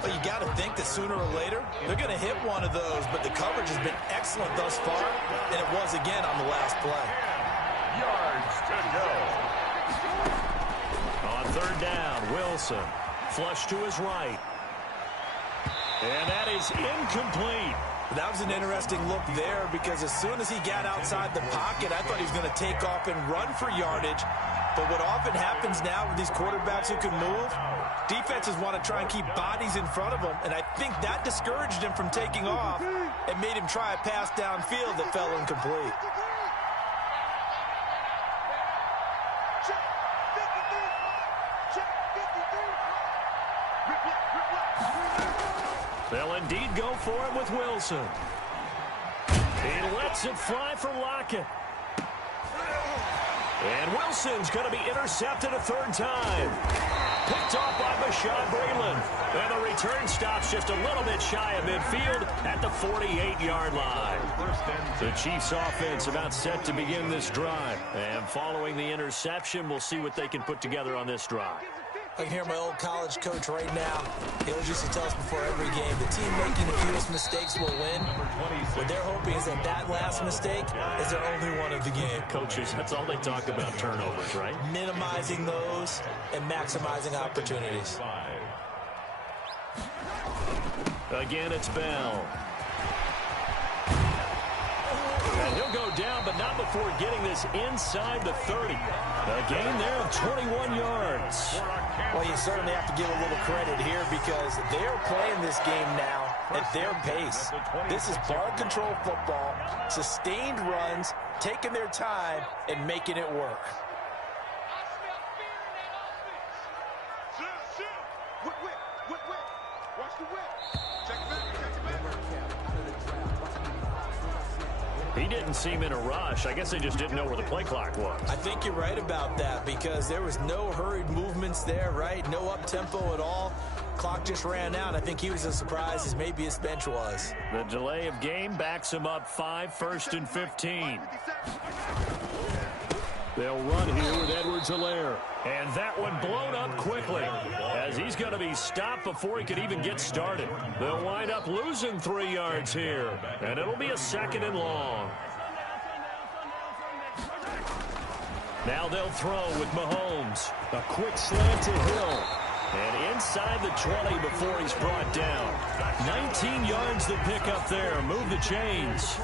But you got to think that sooner or later, they're going to hit one of those, but the coverage has been excellent thus far, and it was again on the last play. Yards to go. On 3rd down, Wilson. Flush to his right. And that is incomplete. That was an interesting look there because as soon as he got outside the pocket, I thought he was going to take off and run for yardage. But what often happens now with these quarterbacks who can move, defenses want to try and keep bodies in front of them, and I think that discouraged him from taking off and made him try a pass downfield that fell incomplete. They'll indeed go for it with Wilson. He lets it fly for Lockett. And Wilson's going to be intercepted a 3rd time. Picked off by Bashaud Breeland. And the return stops just a little bit shy of midfield at the 48-yard line. The Chiefs offense about set to begin this drive. And following the interception, we'll see what they can put together on this drive. I can hear my old college coach right now. He always used to tell us before every game, the team making the fewest mistakes will win. What they're hoping is that that last mistake is their only one of the game. Coaches, that's all they talk about, turnovers, right? Minimizing those and maximizing opportunities. Again, it's Bell. And he'll go down, but not before getting this inside the 30. A gain there of 21 yards. Well, you certainly have to give a little credit here because they're playing this game now at their pace. This is ball control football, sustained runs, taking their time, and making it work. He didn't seem in a rush. I guess they just didn't know where the play clock was. I think you're right about that because there was no hurried movements there, right? No up-tempo at all. Clock just ran out. I think he was as surprised as maybe his bench was. The delay of game backs him up 5, 1st and 15. They'll run here with Edwards-Helaire. And that one blown up quickly as he's going to be stopped before he could even get started. They'll wind up losing 3 yards here, and it'll be a 2nd and long. Now they'll throw with Mahomes. A quick slant to Hill. And inside the 20 before he's brought down. 19 yards to pick up there. Move the chains.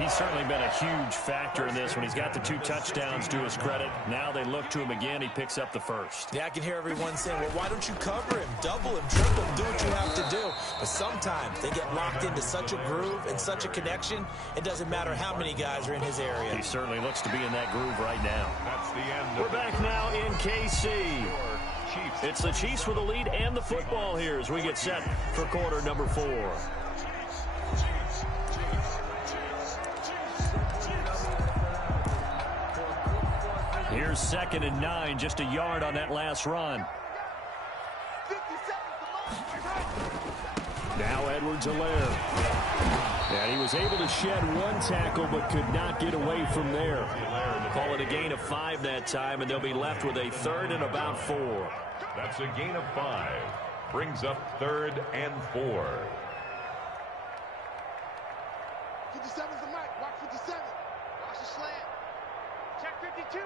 He's certainly been a huge factor in this when he's got the 2 touchdowns to his credit. Now they look to him again. He picks up the first. Yeah, I can hear everyone saying, well, why don't you cover him, double him, triple him, do what you have to do. But sometimes they get locked into such a groove and such a connection, it doesn't matter how many guys are in his area. He certainly looks to be in that groove right now. That's the end. We're back now in KC. It's the Chiefs with the lead and the football here as we get set for quarter number 4. Here's 2nd and 9, just a yard on that last run. Now Edwards-Helaire. And he was able to shed 1 tackle but could not get away from there. Call it a gain of 5 that time, and they'll be left with a 3rd and about 4. That's a gain of 5. Brings up 3rd and 4. 57's the mic. Watch 57. Watch the slant. Check 52.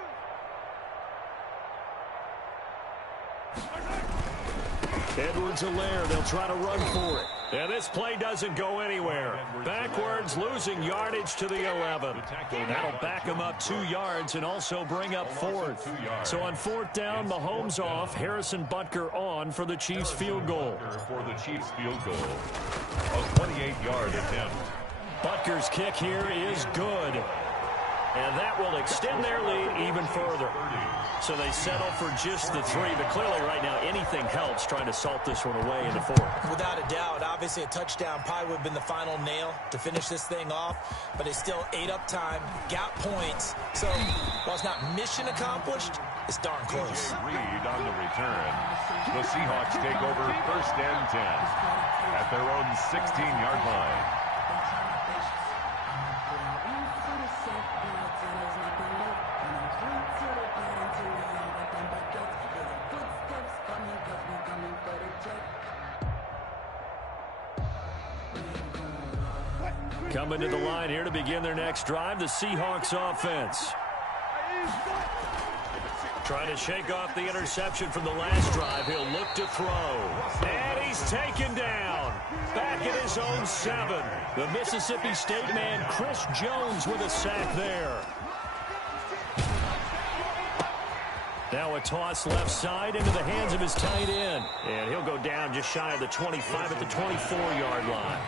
Edwards-Helaire, they'll try to run for it. And this play doesn't go anywhere. Backwards, losing yardage to the 11. That'll back him up 2 yards and also bring up 4th. So on 4th down, Mahomes off, Harrison Butker on for the Chiefs field goal. For the Chiefs field goal. A 28-yard attempt. Butker's kick here is good. And that will extend their lead even further. So they settle for just the 3, but clearly right now anything helps trying to salt this one away in the 4th. Without a doubt, obviously a touchdown probably would have been the final nail to finish this thing off, but it's still ate up time, got points. So while it's not mission accomplished, it's darn close. Reed on the return. The Seahawks take over 1st and 10 at their own 16-yard line. Coming to the line here to begin their next drive, the Seahawks offense. Trying to shake off the interception from the last drive. He'll look to throw. And he's taken down. Back at his own 7. The Mississippi State man, Chris Jones, with a sack there. Now a toss left side into the hands of his tight end. And he'll go down just shy of the 25 at the 24-yard line.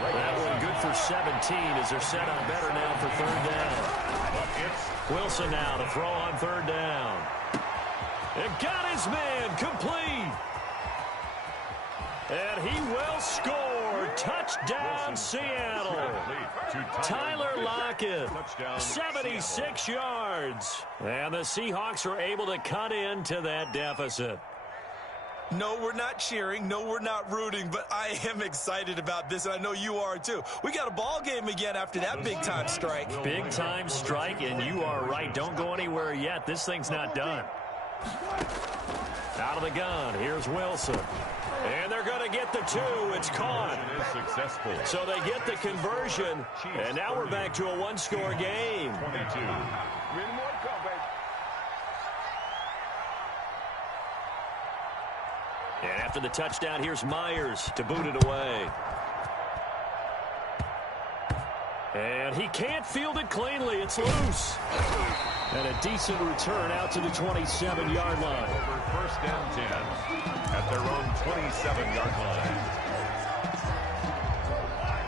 That one good for 17 as they're set up better now for 3rd down. Wilson now to throw on 3rd down. And got his man complete. And he will score. Touchdown, Seattle. Tyler Lockett, 76 yards. And the Seahawks are able to cut into that deficit. No, we're not cheering. No, we're not rooting, but I am excited about this, and I know you are too. We got a ball game again after that big-time strike. Big-time strike, and you are right. Don't go anywhere yet. This thing's not done. Out of the gun, here's Wilson. And they're going to get the 2. It's caught. Successful. So they get the conversion, and now we're back to a 1-score game. 22. And after the touchdown, here's Myers to boot it away. And he can't field it cleanly. It's loose. And a decent return out to the 27-yard line. Over 1st and 10 at their own 27-yard line.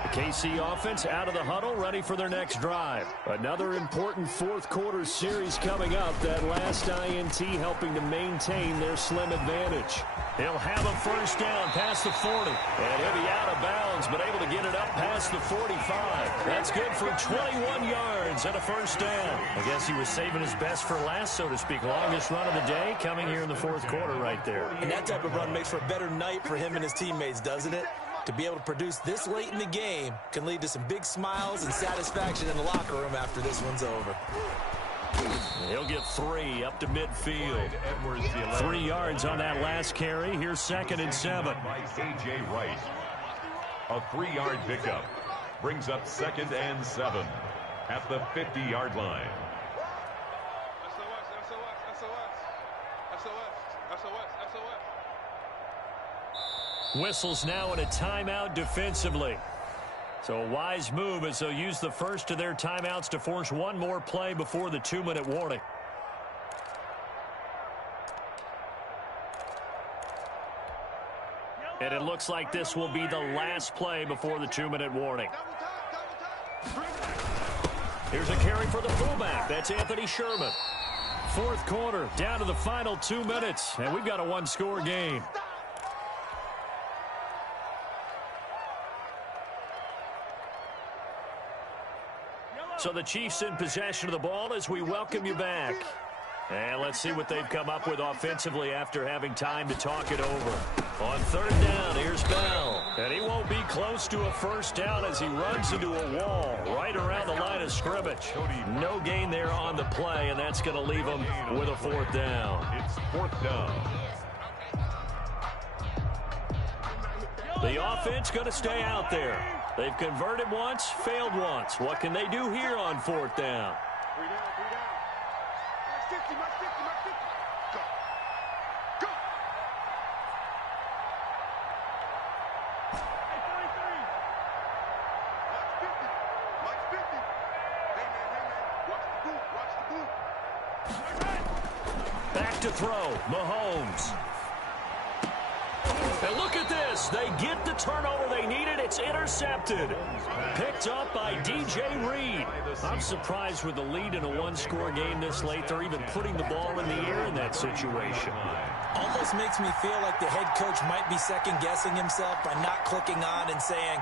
The KC offense out of the huddle, ready for their next drive. Another important 4th quarter series coming up. That last INT helping to maintain their slim advantage. He'll have a first down past the 40. And he'll be out of bounds, but able to get it up past the 45. That's good for 21 yards and a first down. I guess he was saving his best for last, so to speak. Longest run of the day coming here in the fourth quarter right there. And that type of run makes for a better night for him and his teammates, doesn't it? To be able to produce this late in the game can lead to some big smiles and satisfaction in the locker room after this one's over. He'll get 3 up to midfield. 3 yards on that last carry. Here's 2nd and 7. By A.J. Wright. A 3-yard pickup brings up 2nd and 7 at the 50-yard line. Whistles now in a timeout defensively. So a wise move as they'll use the first of their timeouts to force one more play before the 2-minute warning. And it looks like this will be the last play before the 2-minute warning. Here's a carry for the fullback. That's Anthony Sherman. Fourth quarter, down to the final 2 minutes, and we've got a one-score game. So the Chiefs in possession of the ball as we welcome you back. And let's see what they've come up with offensively after having time to talk it over. On 3rd down, here's Bell. And he won't be close to a first down as he runs into a wall right around the line of scrimmage. No gain there on the play, and that's going to leave him with a 4th down. It's 4th down. The offense going to stay out there. They've converted once, failed once. What can they do here on 4th down? 3 down, 3 down. Mark 50, Mark 50, Mark 50. Go. Go. Hey, 33. Mark 50. Mark 50. Hey, man. Watch the boot. Watch the boot. Back to throw. Mahomes. And look at this. They get the turnover they needed. It's intercepted. Picked up by D.J. Reed. I'm surprised with the lead in a one-score game this late. They're even putting the ball in the air in that situation. Almost makes me feel like the head coach might be second-guessing himself by not clicking on and saying,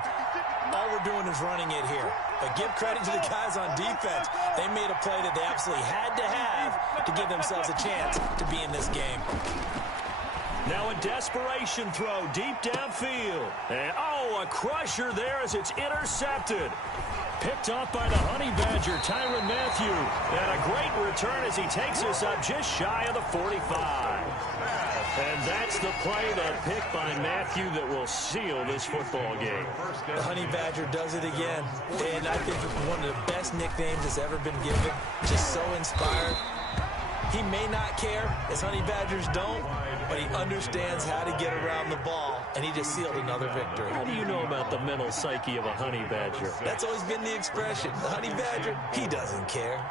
all we're doing is running it here. But give credit to the guys on defense. They made a play that they absolutely had to have to give themselves a chance to be in this game. Now a desperation throw deep downfield. And, a crusher there as it's intercepted. Picked off by the Honey Badger, Tyrann Mathieu. And a great return as he takes us up just shy of the 45. And that's the play, that pick by Mathieu, that will seal this football game. The Honey Badger does it again. And I think one of the best nicknames that's ever been given. Just so inspired. He may not care, as Honey Badgers don't, but he understands how to get around the ball, and he just sealed another victory. How do you know about the mental psyche of a Honey Badger? That's always been the expression. The Honey Badger, he doesn't care.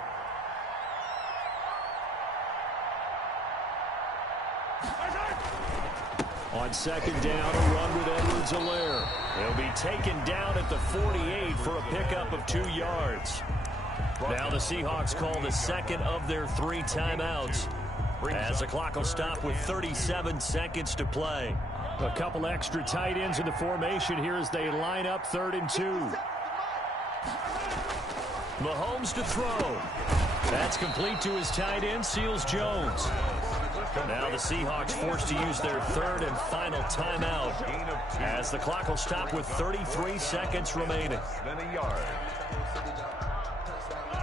On 2nd down, a run with Edwards-Helaire. He'll be taken down at the 48 for a pickup of 2 yards. Now the Seahawks call the second of their 3 timeouts, as the clock will stop with 37 seconds to play. A couple extra tight ends in the formation here as they line up 3rd and 2. Mahomes to throw. That's complete to his tight end, Seals Jones. Now the Seahawks forced to use their 3rd and final timeout, as the clock will stop with 33 seconds remaining.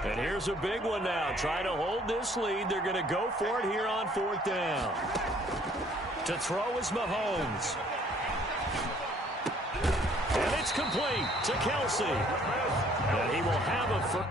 And here's a big one now. Trying to hold this lead. They're going to go for it here on 4th down. To throw is Mahomes. And it's complete to Kelsey. And he will have a first.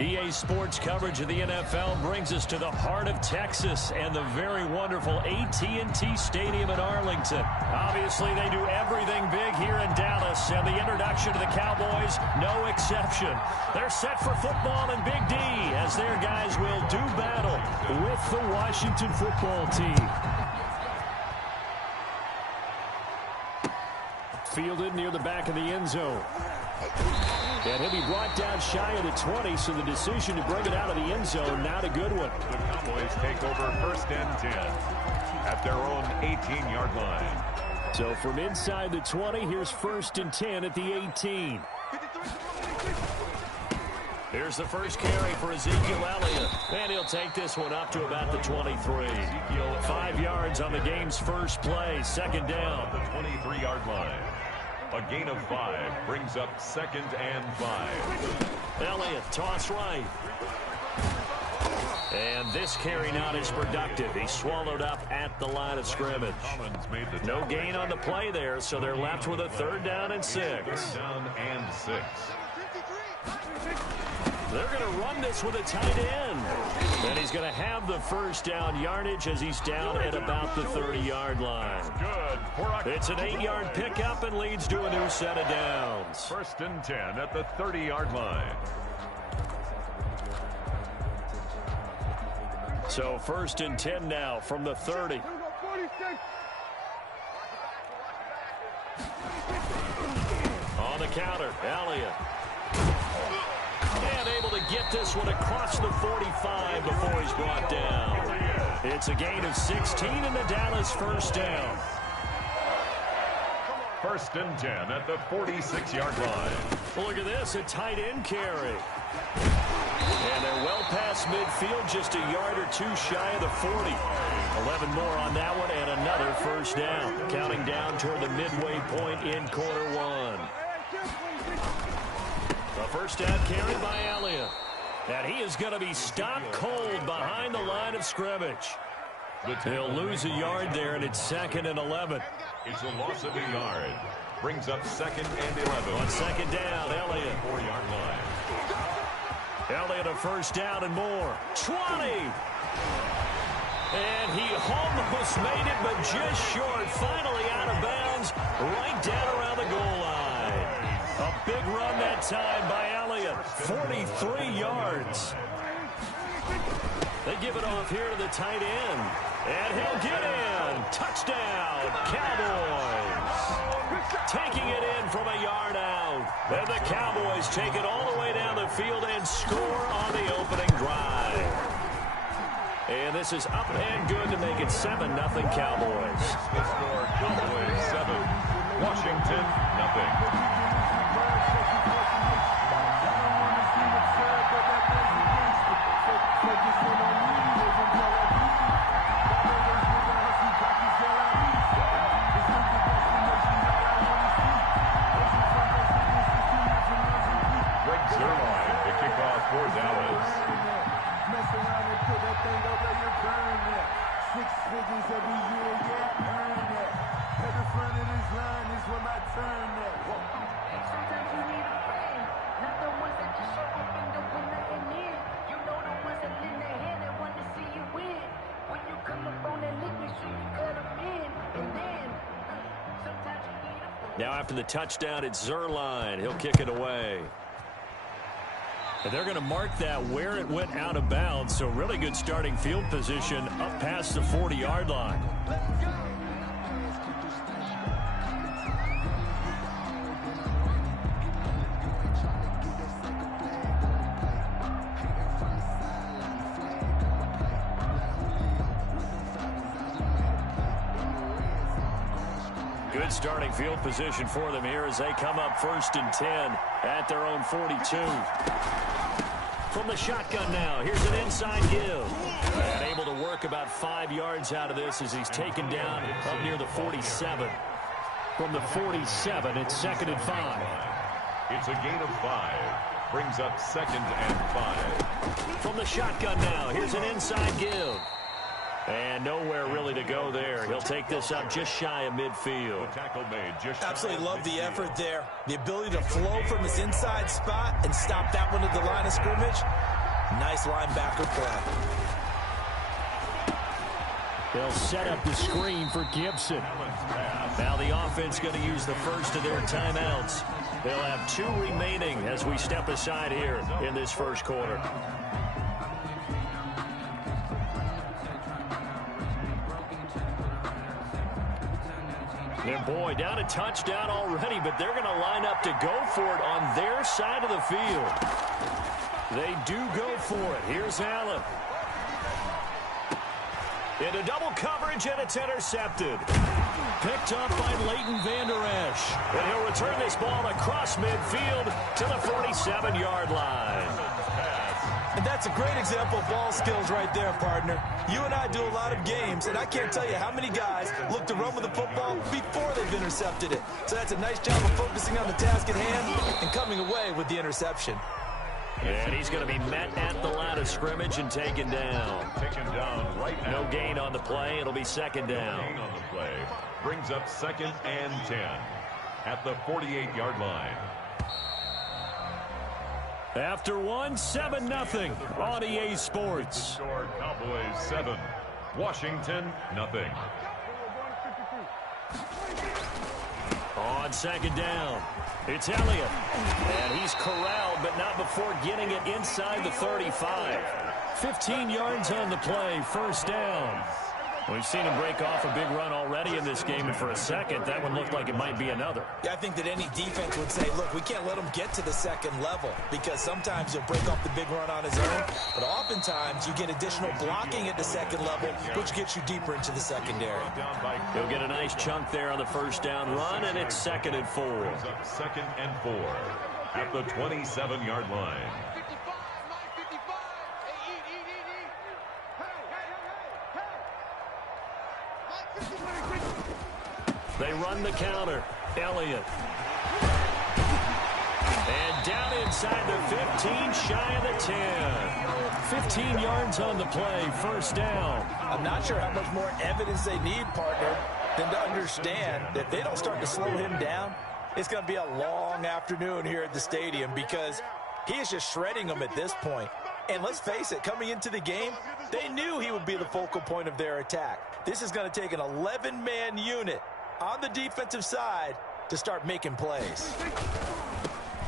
EA Sports coverage of the NFL brings us to the heart of Texas and the very wonderful AT&T Stadium in Arlington. Obviously, they do everything big here in Dallas, and the introduction to the Cowboys, no exception. They're set for football in Big D as their guys will do battle with the Washington football team. Fielded near the back of the end zone. And he'll be brought down shy of the 20, so the decision to bring it out of the end zone, not a good one. The Cowboys take over 1st and 10 at their own 18-yard line. So from inside the 20, here's 1st and 10 at the 18. Here's the first carry for Ezekiel Elliott. And he'll take this one up to about the 23. 5 yards on the game's first play. 2nd down. The 23-yard line. A gain of 5 brings up 2nd and 5. Elliott, toss right. And this carry not as productive. He swallowed up at the line of scrimmage. No gain on the play there, so they're left with a 3rd down and 6. 3rd down and 6. They're going to run this with a tight end. And he's going to have the 1st down yardage as he's down at about the 30-yard line. It's an 8-yard pickup and leads to a new set of downs. 1st and 10 at the 30-yard line. So 1st and 10 now from the 30. On the counter, Elliott. And able to get this one across the 45 before he's brought down. It's a gain of 16 in the Dallas 1st down. 1st and 10 at the 46-yard line. Well, look at this, a tight end carry. And they're well past midfield, just a yard or two shy of the 40. 11 more on that one and another 1st down. Counting down toward the midway point in quarter 1. The 1st down carry by Elliott. And he is going to be stopped cold behind the line of scrimmage. They'll lose a yard there, and it's 2nd and 11. It's a loss of a yard. Brings up 2nd and 11. On 2nd down, Elliott. 4-yard line. Elliott a 1st down and more. 20. And he almost made it, but just short. Finally out of bounds, right down around the goal line. A big run that time by Elliott. 43 yards. They give it off here to the tight end. And he'll get in. Touchdown, Cowboys. Taking it in from a yard out. And the Cowboys take it all the way down the field and score on the opening drive. And this is up and good to make it 7-0 Cowboys. The score, Cowboys 7, Washington 0. For Dallas. Mess around and put that thing up where you burn that. 6 figures every year, yeah, earn that. Every front of this line is when my turn that. Sometimes you need a friend, not the ones that just show up and don't put nothing in. You know the ones that lend their hand and want to see you win. When you come up on that lick, make sure you cut them in. And then, sometimes you need a friend. Now after the touchdown, it's Zuerlein. He'll kick it away. And they're going to mark that where it went out of bounds, so really good starting field position up past the 40-yard line. Good starting field position for them here as they come up 1st and 10 at their own 42. From the shotgun now, here's an inside give. And able to work about 5 yards out of this as he's taken down up near the 47. From the 47, it's 2nd and 5. It's a gain of 5. Brings up 2nd and 5. From the shotgun now, here's an inside give. And nowhere really to go there. He'll take this up just shy of midfield. The tackle made just Absolutely love the effort there. The ability to flow from his inside spot and stop that one at the line of scrimmage. Nice linebacker play. They'll set up the screen for Gibson. Now the offense going to use the first of their timeouts. They'll have 2 remaining as we step aside here in this first quarter. And boy, down a touchdown already, but they're going to line up to go for it on their side of the field. They do go for it. Here's Allen. Into double coverage, and it's intercepted. Picked up by Leighton Vander Esch. And he'll return this ball across midfield to the 47-yard line. And that's a great example of ball skills right there, partner. You and I do a lot of games, and I can't tell you how many guys look to run with the football before they've intercepted it. So that's a nice job of focusing on the task at hand and coming away with the interception. And he's going to be met at the line of scrimmage and taken down. Taken down right now. No gain on the play. It'll be second down. No gain on the play. Brings up 2nd and 10 at the 48-yard line. After 7-0 on EA Sports. Score Cowboys 7, Washington nothing. On second down, it's Elliott. And he's corralled, but not before getting it inside the 35. 15 yards on the play, first down. We've seen him break off a big run already in this game, and for a second, that one looked like it might be another. Yeah, I think that any defense would say, look, we can't let him get to the second level, because sometimes he'll break off the big run on his own, but oftentimes you get additional blocking at the second level, which gets you deeper into the secondary. He'll get a nice chunk there on the first down run, and it's 2nd and 4. 2nd and 4 at the 27-yard line. They run the counter. Elliott. And down inside the 15, shy of the 10. 15 yards on the play, first down. I'm not sure how much more evidence they need, partner, than to understand that if they don't start to slow him down, it's going to be a long afternoon here at the stadium, because he is just shredding them at this point. And let's face it, coming into the game, they knew he would be the focal point of their attack. This is going to take an 11-man unit on the defensive side to start making plays.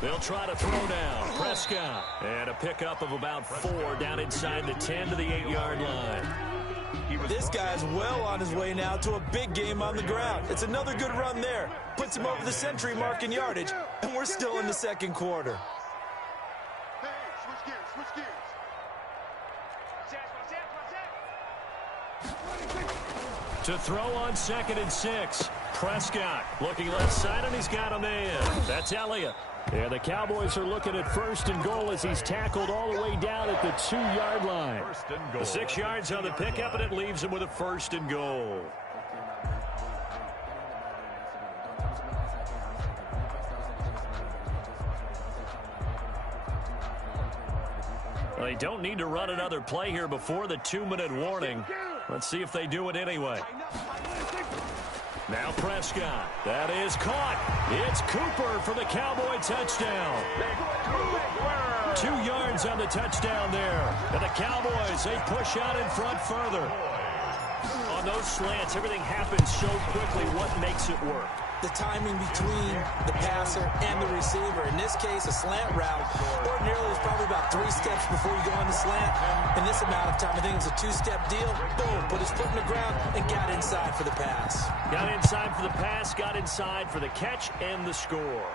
They'll try to throw down. Prescott. And a pickup of about 4 down inside the 10 to the 8-yard line. This guy's well on his way now to a big game on the ground. It's another good run there. Puts him over the century mark in yardage, and we're still in the second quarter. Hey, switch gears, switch gears. To throw on 2nd and 6. Prescott looking left side, and he's got a man. That's Elliott. And the Cowboys are looking at 1st and goal as he's tackled all the way down at the 2-yard line. The 6 yards on the pickup, and it leaves him with a 1st and goal. They don't need to run another play here before the 2-minute warning. Let's see if they do it anyway. Now Prescott. That is caught. It's Cooper for the Cowboy touchdown. 2 yards on the touchdown there. And the Cowboys, they push out in front further. On those slants, everything happens so quickly. What makes it work? The timing between the passer and the receiver. In this case, a slant route ordinarily is probably about 3 steps before you go on the slant. In this amount of time, I think it's a 2-step deal. Boom, put his foot in the ground and got inside for the pass. Got inside for the pass, got inside for the catch and the score.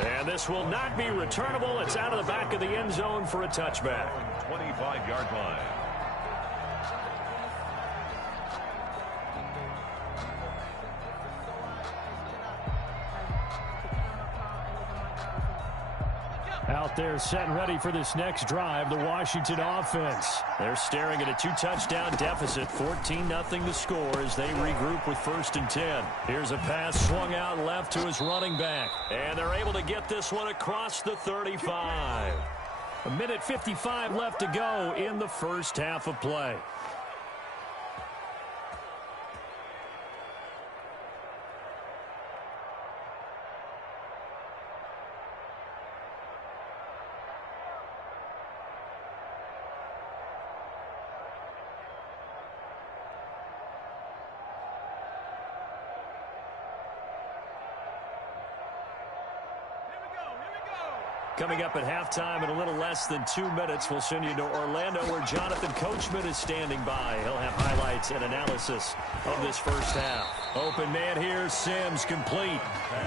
And this will not be returnable. It's out of the back of the end zone for a touchback. 25-yard line. Out there set and ready for this next drive, the Washington offense. They're staring at a 2-touchdown deficit, 14-0 the score as they regroup with 1st and 10. Here's a pass swung out left to his running back. And they're able to get this one across the 35. A minute 55 left to go in the first half of play. Coming up at halftime in a little less than 2 minutes, we'll send you to Orlando where Jonathan Coachman is standing by. He'll have highlights and analysis of this first half. Open man here, Sims complete.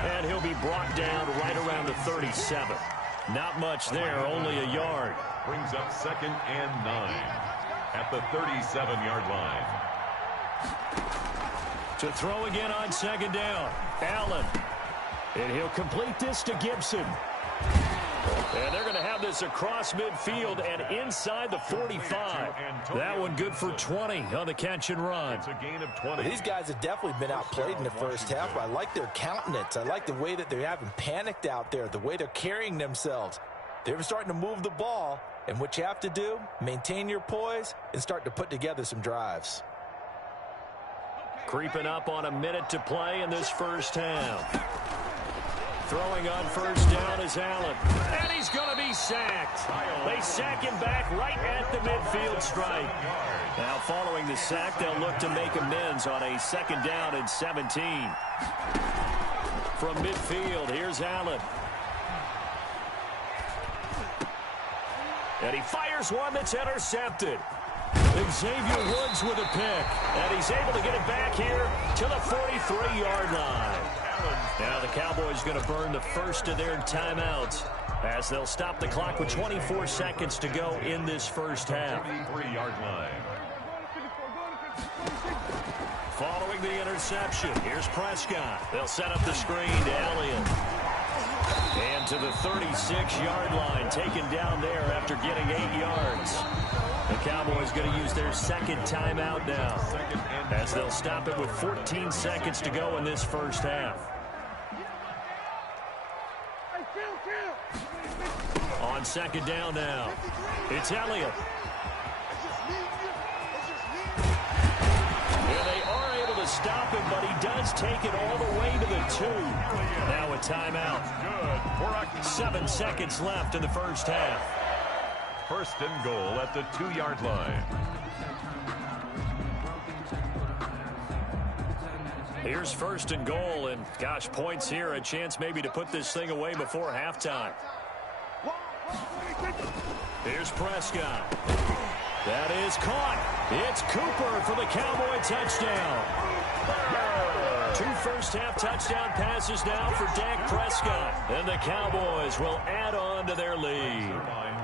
And he'll be brought down right around the 37. Not much there, only a yard. Brings up 2nd and 9 at the 37-yard line. To throw again on 2nd down. Allen. And he'll complete this to Gibson. And they're going to have this across midfield and inside the 45. That one good for 20 on the catch and run. It's a gain of 20. These guys have definitely been outplayed in the first half, but I like their countenance. I like the way that they haven't panicked out there, the way they're carrying themselves. They're starting to move the ball, and what you have to do, maintain your poise and start to put together some drives. Creeping up on a minute to play in this first half. Throwing on 1st down is Allen. And he's going to be sacked. They sack him back right at the midfield stripe. Now following the sack, they'll look to make amends on a 2nd down and 17. From midfield, here's Allen. And he fires one that's intercepted. Xavier Woods with a pick. And he's able to get it back here to the 43-yard line. Now the Cowboys going to burn the first of their timeouts as they'll stop the clock with 24 seconds to go in this first half. 33-yard line. Following the interception, here's Prescott. They'll set up the screen to Elliott. And to the 36-yard line, taken down there after getting 8 yards. The Cowboys going to use their 2nd timeout now as they'll stop it with 14 seconds to go in this first half. On 2nd down now, it's Elliott. And they are able to stop him, but he does take it all the way to the 2. Now a timeout. 7 seconds left in the first half. 1st and goal at the 2-yard line. Here's 1st and goal, and gosh, points here, a chance maybe to put this thing away before halftime. Here's Prescott. That is caught. It's Cooper for the Cowboy touchdown. 2 first-half touchdown passes now for Dak Prescott. And the Cowboys will add on to their lead.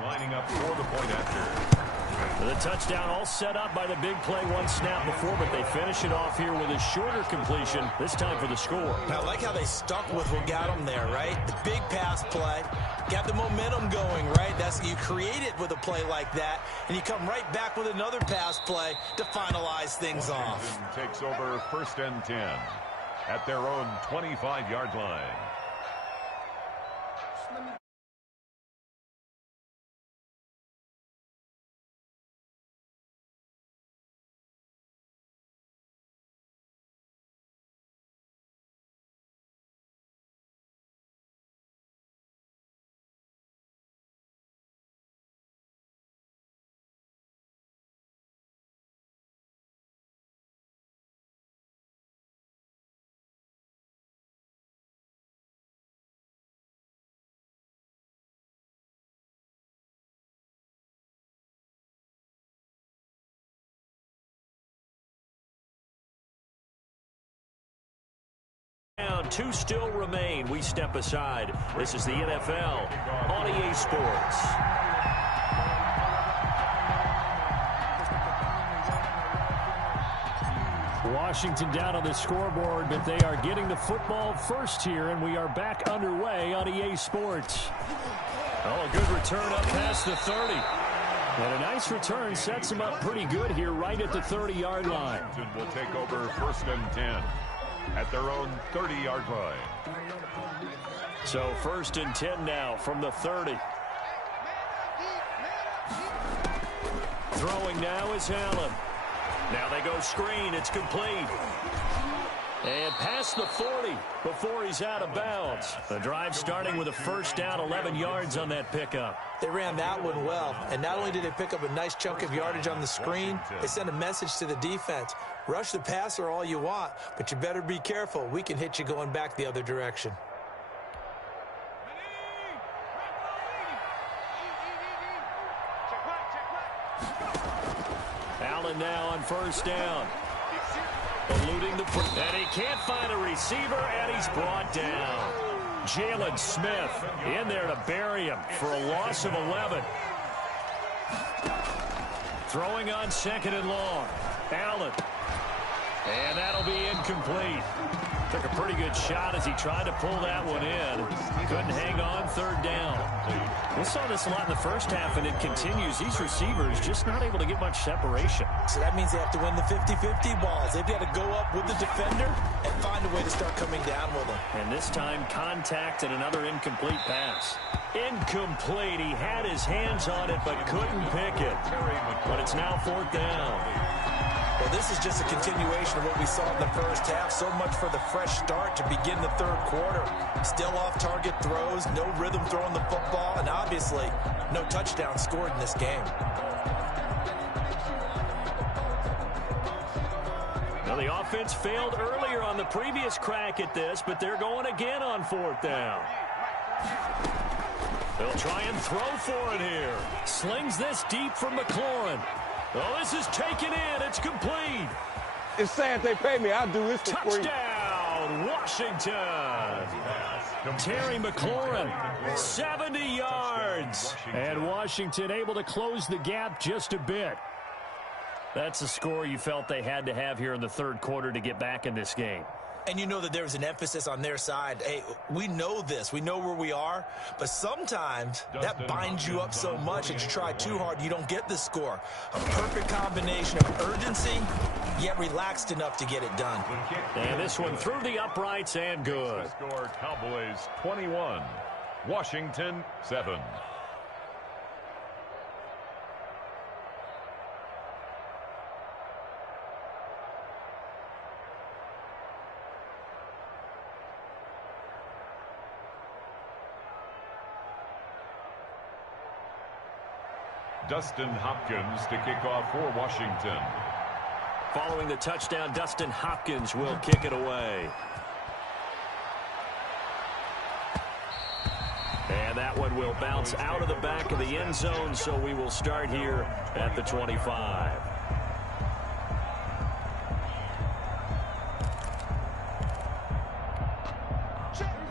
Lining up for the point after. The touchdown all set up by the big play, 1 snap before, but they finish it off here with a shorter completion, this time for the score. I like how they stuck with what got them there, right? The big pass play, got the momentum going, right? That's you create it with a play like that, and you come right back with another pass play to finalize things off. Takes over 1st and 10 at their own 25-yard line. Down, 2 still remain. We step aside. This is the NFL on EA Sports. Washington down on the scoreboard, but they are getting the football first here, and we are back underway on EA Sports. Oh, a good return up past the 30. And a nice return sets them up pretty good here right at the 30-yard line. Will take over 1st and 10 at their own 30-yard line. So 1st and 10 now from the 30. Throwing now is Allen. Now they go screen. It's complete. And past the 40 before he's out of bounds. The drive starting with a first down, 11 yards on that pickup. They ran that one well, and not only did they pick up a nice chunk of yardage on the screen, they sent a message to the defense. Rush the passer all you want, but you better be careful. We can hit you going back the other direction. Allen now on first down. Eluding the and he can't find a receiver, and he's brought down. Jalen Smith in there to bury him for a loss of 11. Throwing on second and long. Allen. And that'll be incomplete. Took a pretty good shot as he tried to pull that one in. Couldn't hang on, third down. We saw this a lot in the first half, and it continues. These receivers just not able to get much separation. So that means they have to win the 50-50 balls. They've got to go up with the defender and find a way to start coming down with them. And this time, contact and another incomplete pass. Incomplete. He had his hands on it, but couldn't pick it. But it's now fourth down. Well, this is just a continuation of what we saw in the first half. So much for the fresh start to begin the third quarter. Still off-target throws, no rhythm throwing the football, and obviously no touchdown scored in this game. Now, the offense failed earlier on the previous crack at this, but they're going again on fourth down. They'll try and throw for it here. Slings this deep from McLaurin. Oh, this is taken in. It's complete. It's sad they pay me. I'll do this for free. Touchdown, Washington. Terry McLaurin, 70 yards. And Washington able to close the gap just a bit. That's a score you felt they had to have here in the third quarter to get back in this game. And you know that there was an emphasis on their side. Hey, we know this. We know where we are. But sometimes that binds you up so much that you try too hard, you don't get the score. A perfect combination of urgency, yet relaxed enough to get it done. And this one through the uprights and good. Score Cowboys 21, Washington 7. Dustin Hopkins to kick off for Washington. Following the touchdown, Dustin Hopkins will kick it away. And that one will bounce out of the back of the end zone, so we will start here at the 25.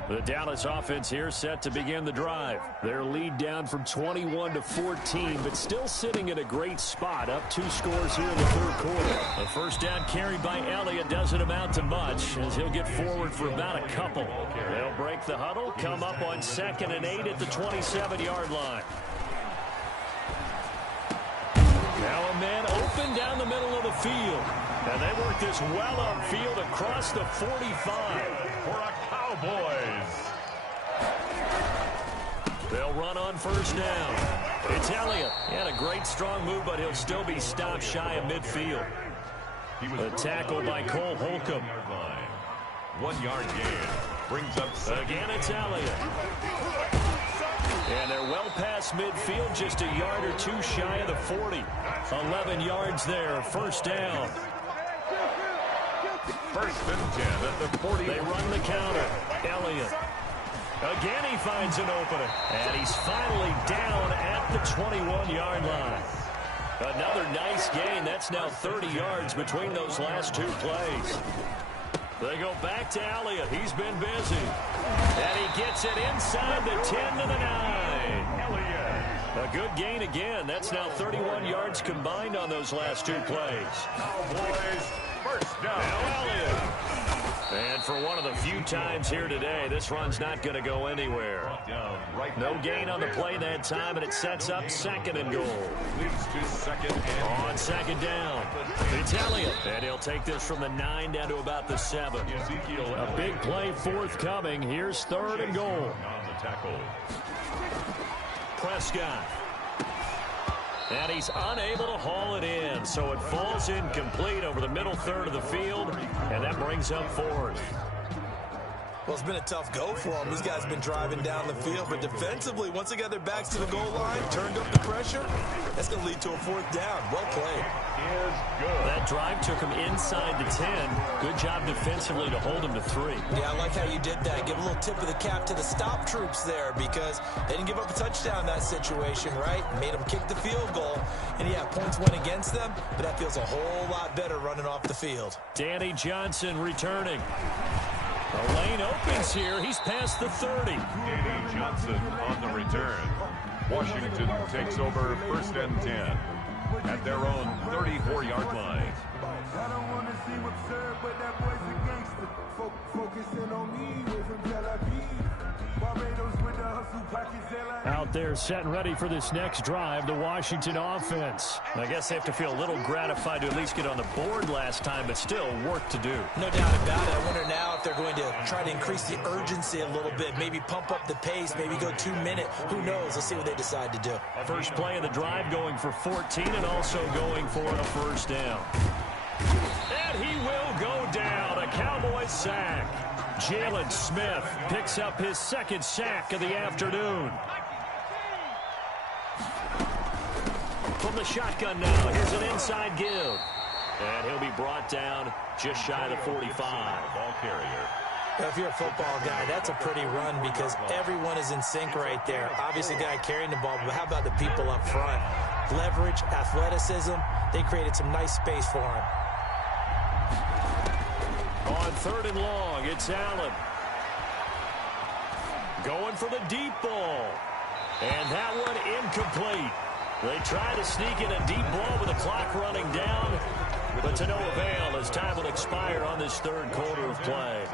The Dallas offense here set to begin the drive. Their lead down from 21 to 14, but still sitting in a great spot, up 2 scores here in the third quarter. A first down carried by Elliott doesn't amount to much, as he'll get forward for about a couple. They'll break the huddle, come up on 2nd and 8 at the 27-yard line. Now a man open down the middle of the field. And they work this well upfield across the 45. For a Cowboys. They'll run on first down. It's Elliott. He had a great strong move, but he'll still be stopped shy of midfield. A tackle by Cole Holcomb. 1 yard gain. Brings up second. Again, it's Elliott. And they're well past midfield, just a yard or 2 shy of the 40. 11 yards there, first down. First and 10 at the 40. They run the counter. Elliott. Again, he finds an opening. And he's finally down at the 21-yard line. Another nice gain. That's now 30 yards between those last 2 plays. They go back to Elliott. He's been busy. And he gets it inside the 10 to the 9. A good gain again. That's now 31 yards combined on those last 2 plays. Cowboys first down. Now Elliott. And for one of the few times here today, this run's not going to go anywhere. No gain on the play that time, and it sets up 2nd and goal. Leads to second and on 2nd down, it's Elliott. And he'll take this from the 9 down to about the 7. A big play forthcoming. Here's 3rd and goal. on the tackle. Prescott. And he's unable to haul it in, so it falls incomplete over the middle third of the field, and that brings up fourth. Well, it's been a tough go for them. These guys have been driving down the field, but defensively, once they got their backs to the goal line, turned up the pressure, that's going to lead to a fourth down. Well played. That drive took him inside the 10. Good job defensively to hold him to 3. Yeah, I like how you did that. Give a little tip of the cap to the stop troops there because they didn't give up a touchdown in that situation, right? Made them kick the field goal. And, yeah, points went against them, but that feels a whole lot better running off the field. Danny Johnson returning. The lane opens here. He's past the 30. Danny Johnson on the return. Washington takes over 1st and 10 at their own 34-yard line. I don't want to seem absurd, but that boy's a gangster. Focusing on me, we're from Tel Aviv. Barbados with the hustle pockets. Out there set and ready for this next drive, the Washington offense. I guess they have to feel a little gratified to at least get on the board last time, but still work to do. No doubt about it. I wonder now if they're going to try to increase the urgency a little bit, maybe pump up the pace, maybe go 2-minute. Who knows? Let's see what they decide to do. First play of the drive going for 14 and also going for a first down. And he will go down. A Cowboys sack. Jalen Smith picks up his second sack of the afternoon. From the shotgun now, here's an inside give. And he'll be brought down just shy of the 45. Ball carrier. If you're a football guy, that's a pretty run because everyone is in sync right there. Obviously, the guy carrying the ball, but how about the people up front? Leverage, athleticism, they created some nice space for him. On 3rd and long, it's Allen. Going for the deep ball. And that one incomplete. They try to sneak in a deep ball with the clock running down, but to no avail as time will expire on this 3rd quarter of play.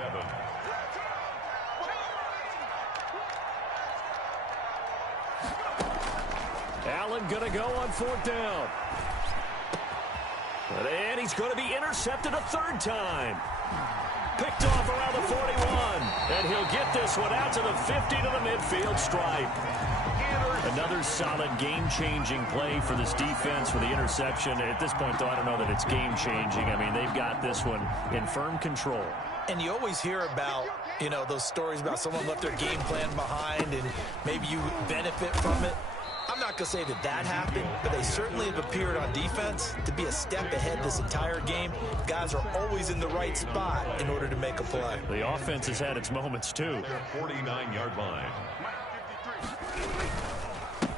Allen going to go on 4th down. And he's going to be intercepted a 3rd time. Picked off around the 41. And he'll get this one out to the 50 to the midfield stripe. Another solid game-changing play for this defense with the interception. At this point, though, I don't know that it's game-changing. I mean, they've got this one in firm control. And you always hear about, you know, those stories about someone left their game plan behind and maybe you benefit from it. I'm not going to say that that happened, but they certainly have appeared on defense to be a step ahead this entire game. Guys are always in the right spot in order to make a play. The offense has had its moments, too. Their 49-yard line.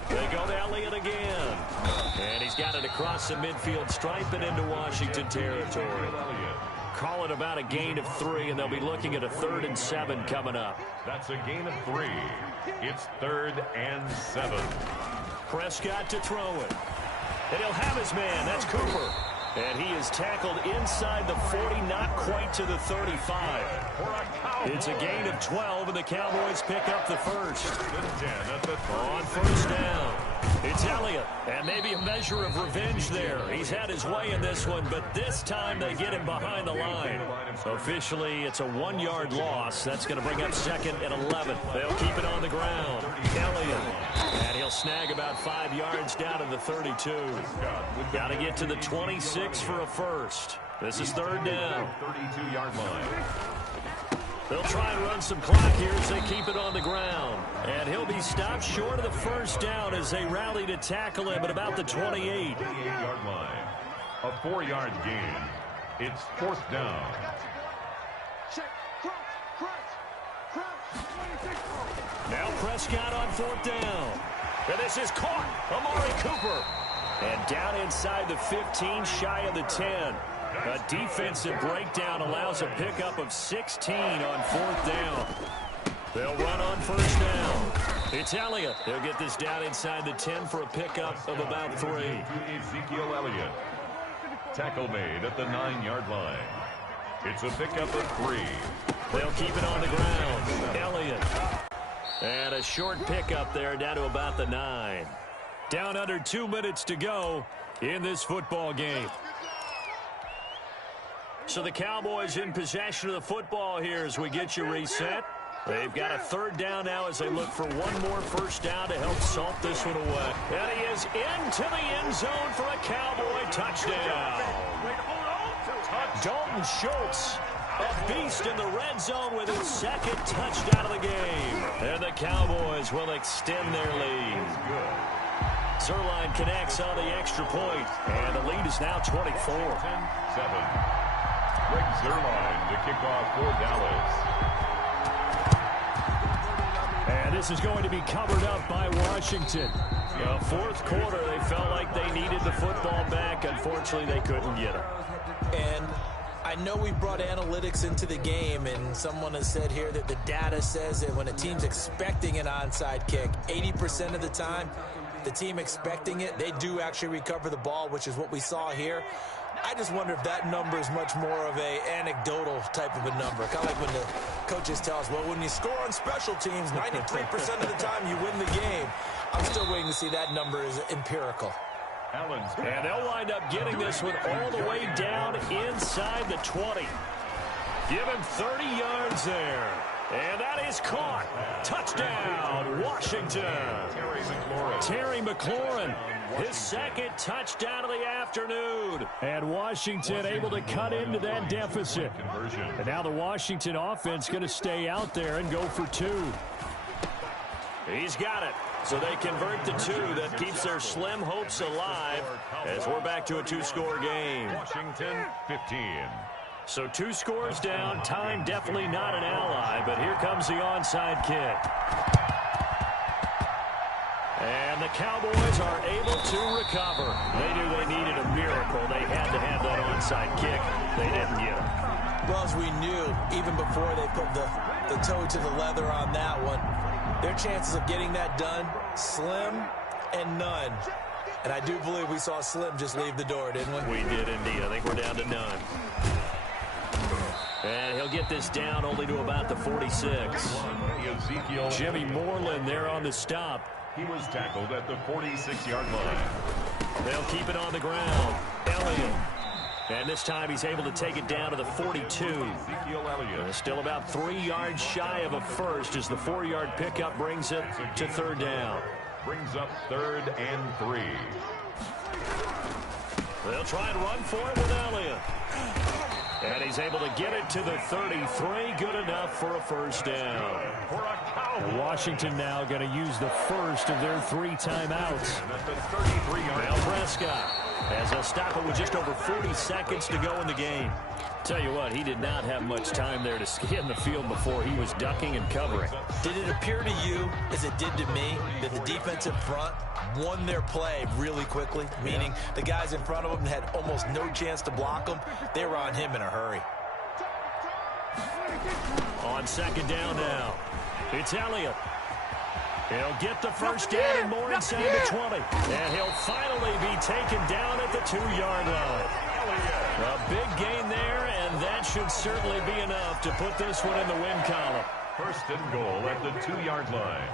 They go to Elliott again. And he's got it across the midfield stripe and into Washington territory. Call it about a gain of 3, and they'll be looking at a 3rd and 7 coming up. That's a gain of 3. It's 3rd and 7. Prescott to throw it. And he'll have his man. That's Cooper. And he is tackled inside the 40, not quite to the 35. It's a gain of 12, and the Cowboys pick up the first. On 1st down, it's Elliott. And maybe a measure of revenge there. He's had his way in this one, but this time they get him behind the line. Officially, it's a 1-yard loss. That's going to bring up 2nd and 11. They'll keep it on the ground. Elliott. And he'll snag about 5 yards down to the 32. Got to get to the 26 for a first. This is 3rd down. 32-yard line. They'll try and run some clock here as they keep it on the ground. And he'll be stopped short of the first down as they rally to tackle him at about the 28. 28-yard line. A 4-yard gain. It's 4th down. Now Prescott on 4th down. And this is caught. Amari Cooper. And down inside the 15, shy of the 10. A defensive breakdown allows a pickup of 16 on 4th down. They'll run on 1st down. It's Elliott. They'll get this down inside the 10 for a pickup of about 3. Ezekiel Elliott. Tackle made at the 9-yard line. It's a pickup of 3. They'll keep it on the ground. Elliott. And a short pickup there down to about the 9. Down under 2 minutes to go in this football game. So the Cowboys in possession of the football here as we get you reset. They've got a third down now as they look for one more first down to help salt this one away. And he is into the end zone for a Cowboy touchdown. Dalton Schultz, a beast in the red zone with his second touchdown of the game. And the Cowboys will extend their lead. Zerline connects on the extra point, and the lead is now 24. 7. Greg Zerline to kick off for Dallas. And this is going to be covered up by Washington. Fourth quarter, they felt like they needed the football back. Unfortunately, they couldn't get it. And I know we brought analytics into the game, and someone has said here that the data says that when a team's expecting an onside kick, 80% of the time, the team expecting it, they do actually recover the ball, which is what we saw here. I just wonder if that number is much more of a anecdotal type of a number. Kind of like when the coaches tell us, well, when you score on special teams, 93% of the time you win the game. I'm still waiting to see that number is empirical. And they'll wind up getting this one all the way down inside the 20. Give him 30 yards there. And that is caught. Touchdown, Washington. Terry McLaurin, his second touchdown of the afternoon. And Washington able to cut into that deficit. And now the Washington offense going to stay out there and go for 2. He's got it. So they convert the 2. That keeps their slim hopes alive as we're back to a 2-score game. Washington 15. So 2 scores down. Time definitely not an ally, but here comes the onside kick. And the Cowboys are able to recover. They knew they needed a miracle. They had to have that onside kick. They didn't get it. Well, as we knew, even before they put the toe to the leather on that one, their chances of getting that done, slim and none. And I do believe we saw Slim just leave the door, didn't we? We did indeed. I think we're down to none. And he'll get this down only to about the 46. Jimmy Moreland there on the stop. He was tackled at the 46-yard line. They'll keep it on the ground. Elliott. And this time he's able to take it down to the 42. Ezekiel Elliott. Still about 3 yards shy of a first as the 4-yard pickup brings it to third down. Brings up 3rd and 3. They'll try and run for it with Elliott. And he's able to get it to the 33. Good enough for a first down. Washington now going to use the first of their 3 timeouts. Now Prescott as they'll stop it with just over 40 seconds to go in the game. Tell you what, he did not have much time there to scan the field before he was ducking and covering. Did it appear to you, as it did to me, that the defensive front won their play really quickly? Meaning the guys in front of them had almost no chance to block them. They were on him in a hurry. On second down now, it's Elliott. He'll get the first down and more inside the 20. And he'll finally be taken down at the 2-yard line. A big gain there, and that should certainly be enough to put this one in the win column. First and goal at the 2-yard line.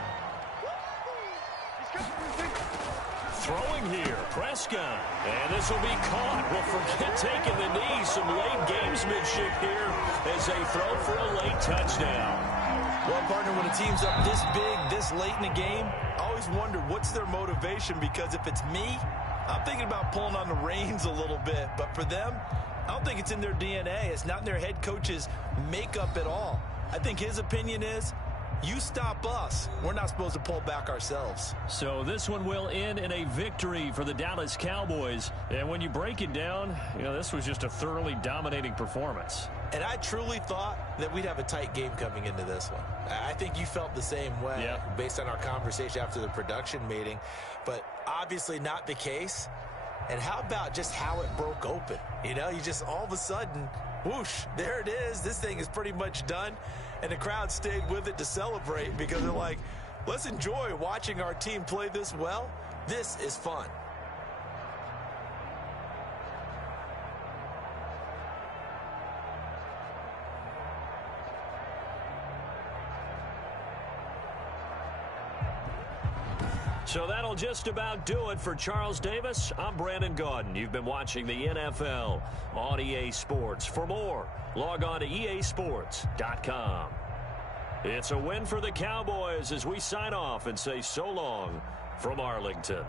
Throwing here, Prescott. And this will be caught. Well, forget taking the knee. Some late gamesmanship here as they throw for a late touchdown. Well, partner, when a team's up this big, this late in the game, I always wonder what's their motivation, because if it's me, I'm thinking about pulling on the reins a little bit. But for them, I don't think it's in their DNA. It's not in their head coach's makeup at all. I think his opinion is, you stop us, we're not supposed to pull back ourselves. So this one will end in a victory for the Dallas Cowboys. And when you break it down, this was just a thoroughly dominating performance. And I truly thought that we'd have a tight game coming into this one. I think you felt the same way based on our conversation after the production meeting. But obviously not the case. And how about just how it broke open? You just all of a sudden, whoosh, there it is. This thing is pretty much done. And the crowd stayed with it to celebrate because they're like, let's enjoy watching our team play this well. This is fun. So that'll just about do it for Charles Davis. I'm Brandon Gaudin. You've been watching the NFL on EA Sports. For more, log on to easports.com. It's a win for the Cowboys as we sign off and say so long from Arlington.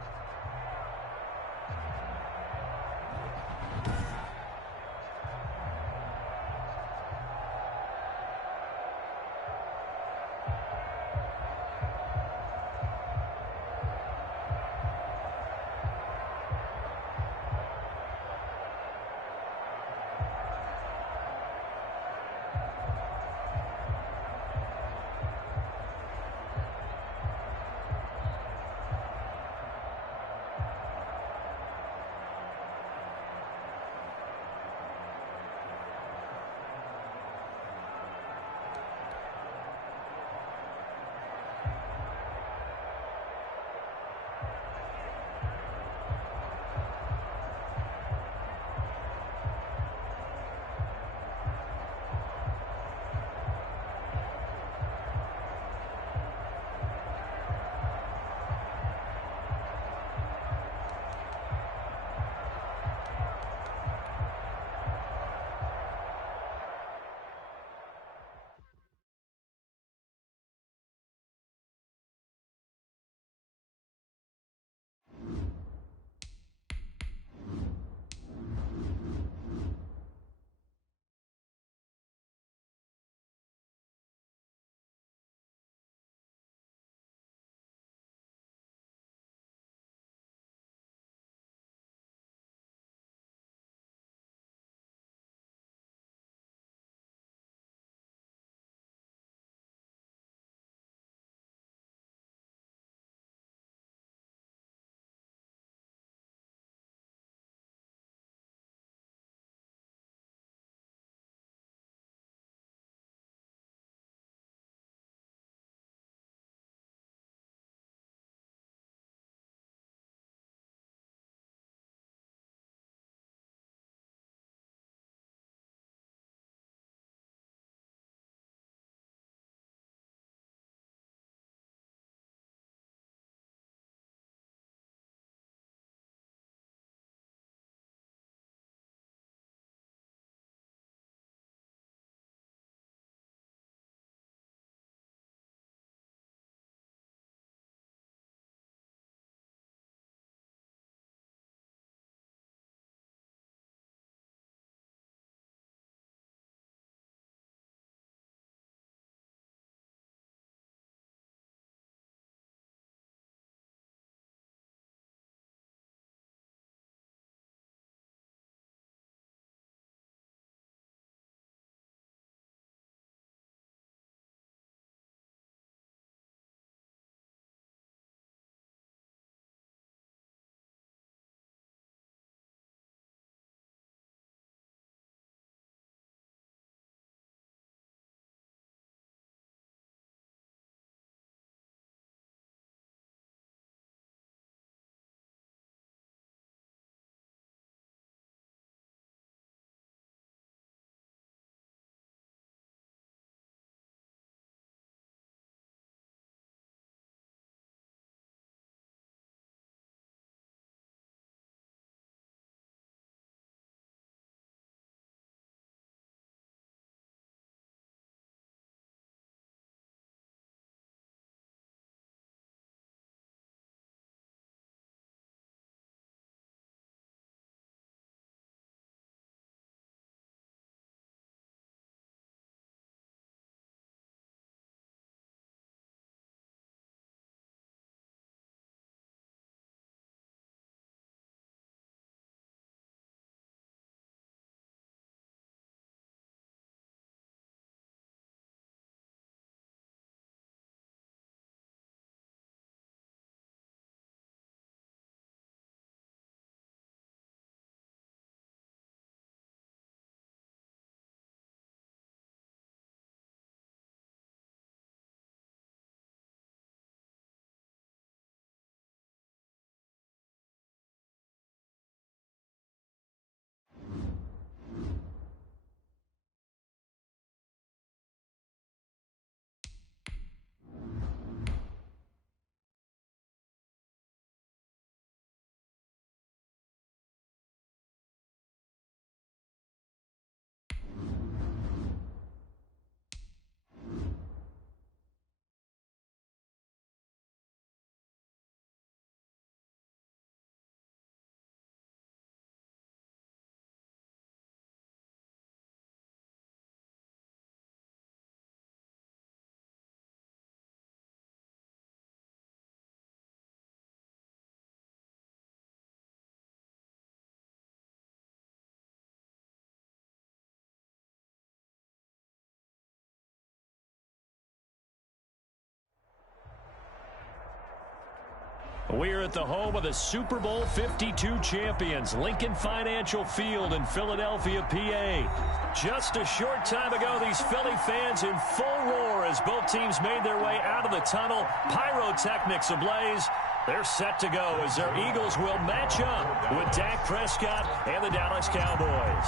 We're at the home of the Super Bowl 52 champions, Lincoln Financial Field in Philadelphia, PA. Just a short time ago, these Philly fans in full roar as both teams made their way out of the tunnel. Pyrotechnics ablaze. They're set to go as their Eagles will match up with Dak Prescott and the Dallas Cowboys.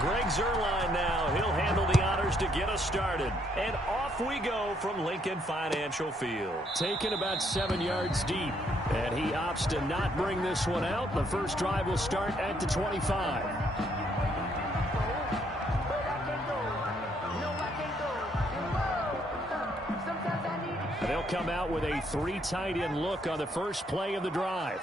Greg Zuerlein now. He'll handle the honors to get us started. And off we go from Lincoln Financial Field. Taken about 7 yards deep. And he opts to not bring this one out. The first drive will start at the 25. They'll come out with a 3 tight end look on the first play of the drive.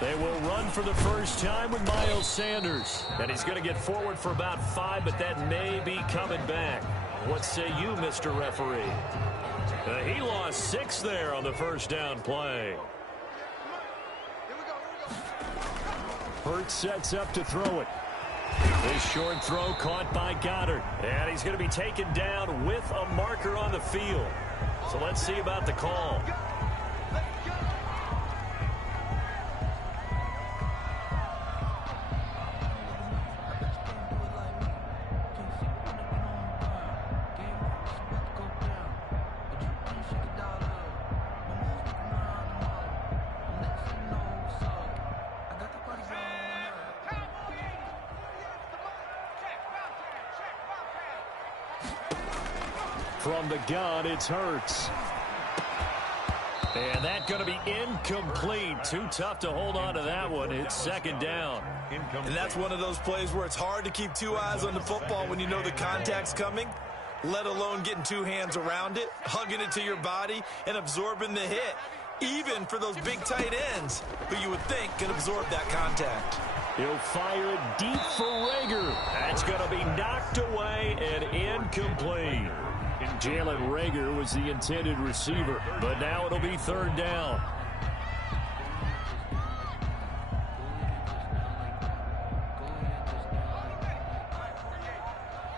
They will run for the first time with Miles Sanders. And he's going to get forward for about 5, but that may be coming back. What say you, Mr. Referee? He lost 6 there on the first down play. Hurts sets up to throw it. This short throw caught by Goddard. And he's going to be taken down with a marker on the field. So let's see about the call. From the gun, it's Hurts. And that's going to be incomplete. Too tough to hold on to that one. It's second down. And that's one of those plays where it's hard to keep 2 eyes on the football when you know the contact's coming, let alone getting 2 hands around it, hugging it to your body, and absorbing the hit, even for those big tight ends who you would think can absorb that contact. He'll fire it deep for Rager. That's going to be knocked away and incomplete. Jalen Rager was the intended receiver, but now it'll be third down.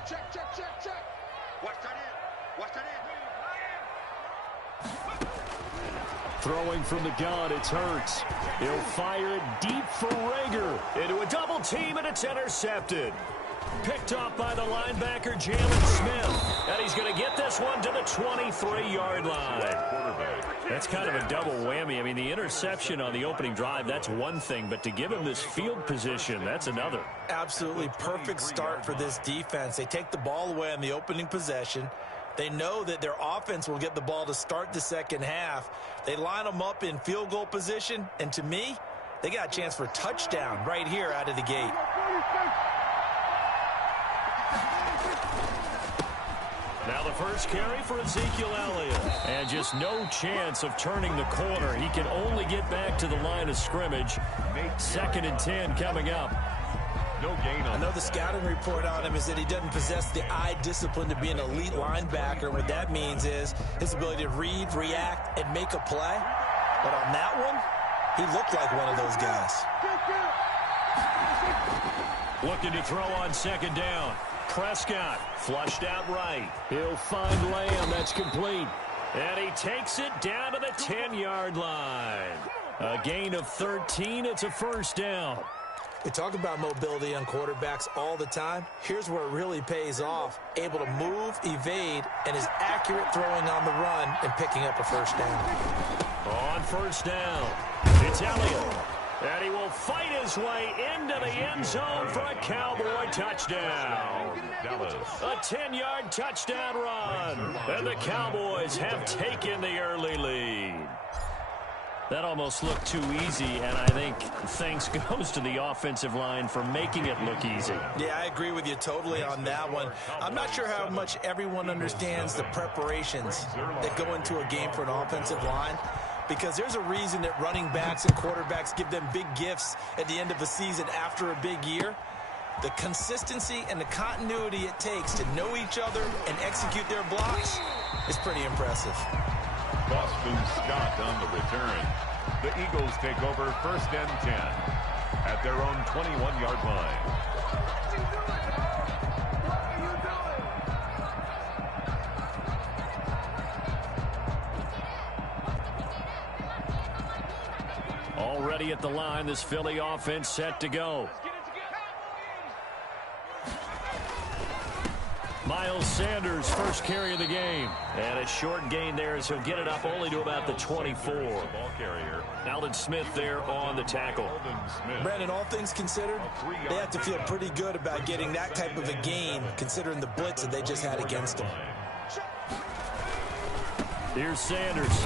Check, check, check, check. Watch that in. Watch that in. Throwing from the gun, it's Hurts. He'll fire it deep for Rager. Into a double team, and it's intercepted. Picked off by the linebacker, Jalen Smith. And he's going to get this one to the 23-yard line. That's kind of a double whammy. I mean, the interception on the opening drive, that's one thing. But to give him this field position, that's another. Absolutely perfect start for this defense. They take the ball away on the opening possession. They know that their offense will get the ball to start the second half. They line them up in field goal position. And to me, they got a chance for a touchdown right here out of the gate. Now the first carry for Ezekiel Elliott. And just no chance of turning the corner. He can only get back to the line of scrimmage. 2nd and 10 coming up. No gain on. I know the scouting report on him is that he doesn't possess the eye discipline to be an elite linebacker. What that means is his ability to read, react, and make a play. But on that one, he looked like one of those guys. Looking to throw on second down. Prescott flushed out right. He'll find Lamb. That's complete. And he takes it down to the 10-yard line. A gain of 13. It's a first down. We talk about mobility on quarterbacks all the time. Here's where it really pays off. Able to move, evade, and is accurate throwing on the run and picking up a first down. On first down, it's Elliott. And he will fight his way into the end zone for a Cowboy touchdown. Dallas. A 10-yard touchdown run. And the Cowboys have taken the early lead. That almost looked too easy, and I think thanks goes to the offensive line for making it look easy. Yeah, I agree with you totally on that one. I'm not sure how much everyone understands the preparations that go into a game for an offensive line, because there's a reason that running backs and quarterbacks give them big gifts at the end of a season after a big year. The consistency and the continuity it takes to know each other and execute their blocks is pretty impressive. Boston Scott on the return. The Eagles take over 1st and 10 at their own 21-yard line. Already at the line, this Philly offense set to go. Miles Sanders, first carry of the game. And a short gain there as he'll get it up only to about the 24. Ball carrier. Aldon Smith there on the tackle. Brandon, all things considered, they have to feel pretty good about getting that type of a gain considering the blitz that they just had against them. Here's Sanders.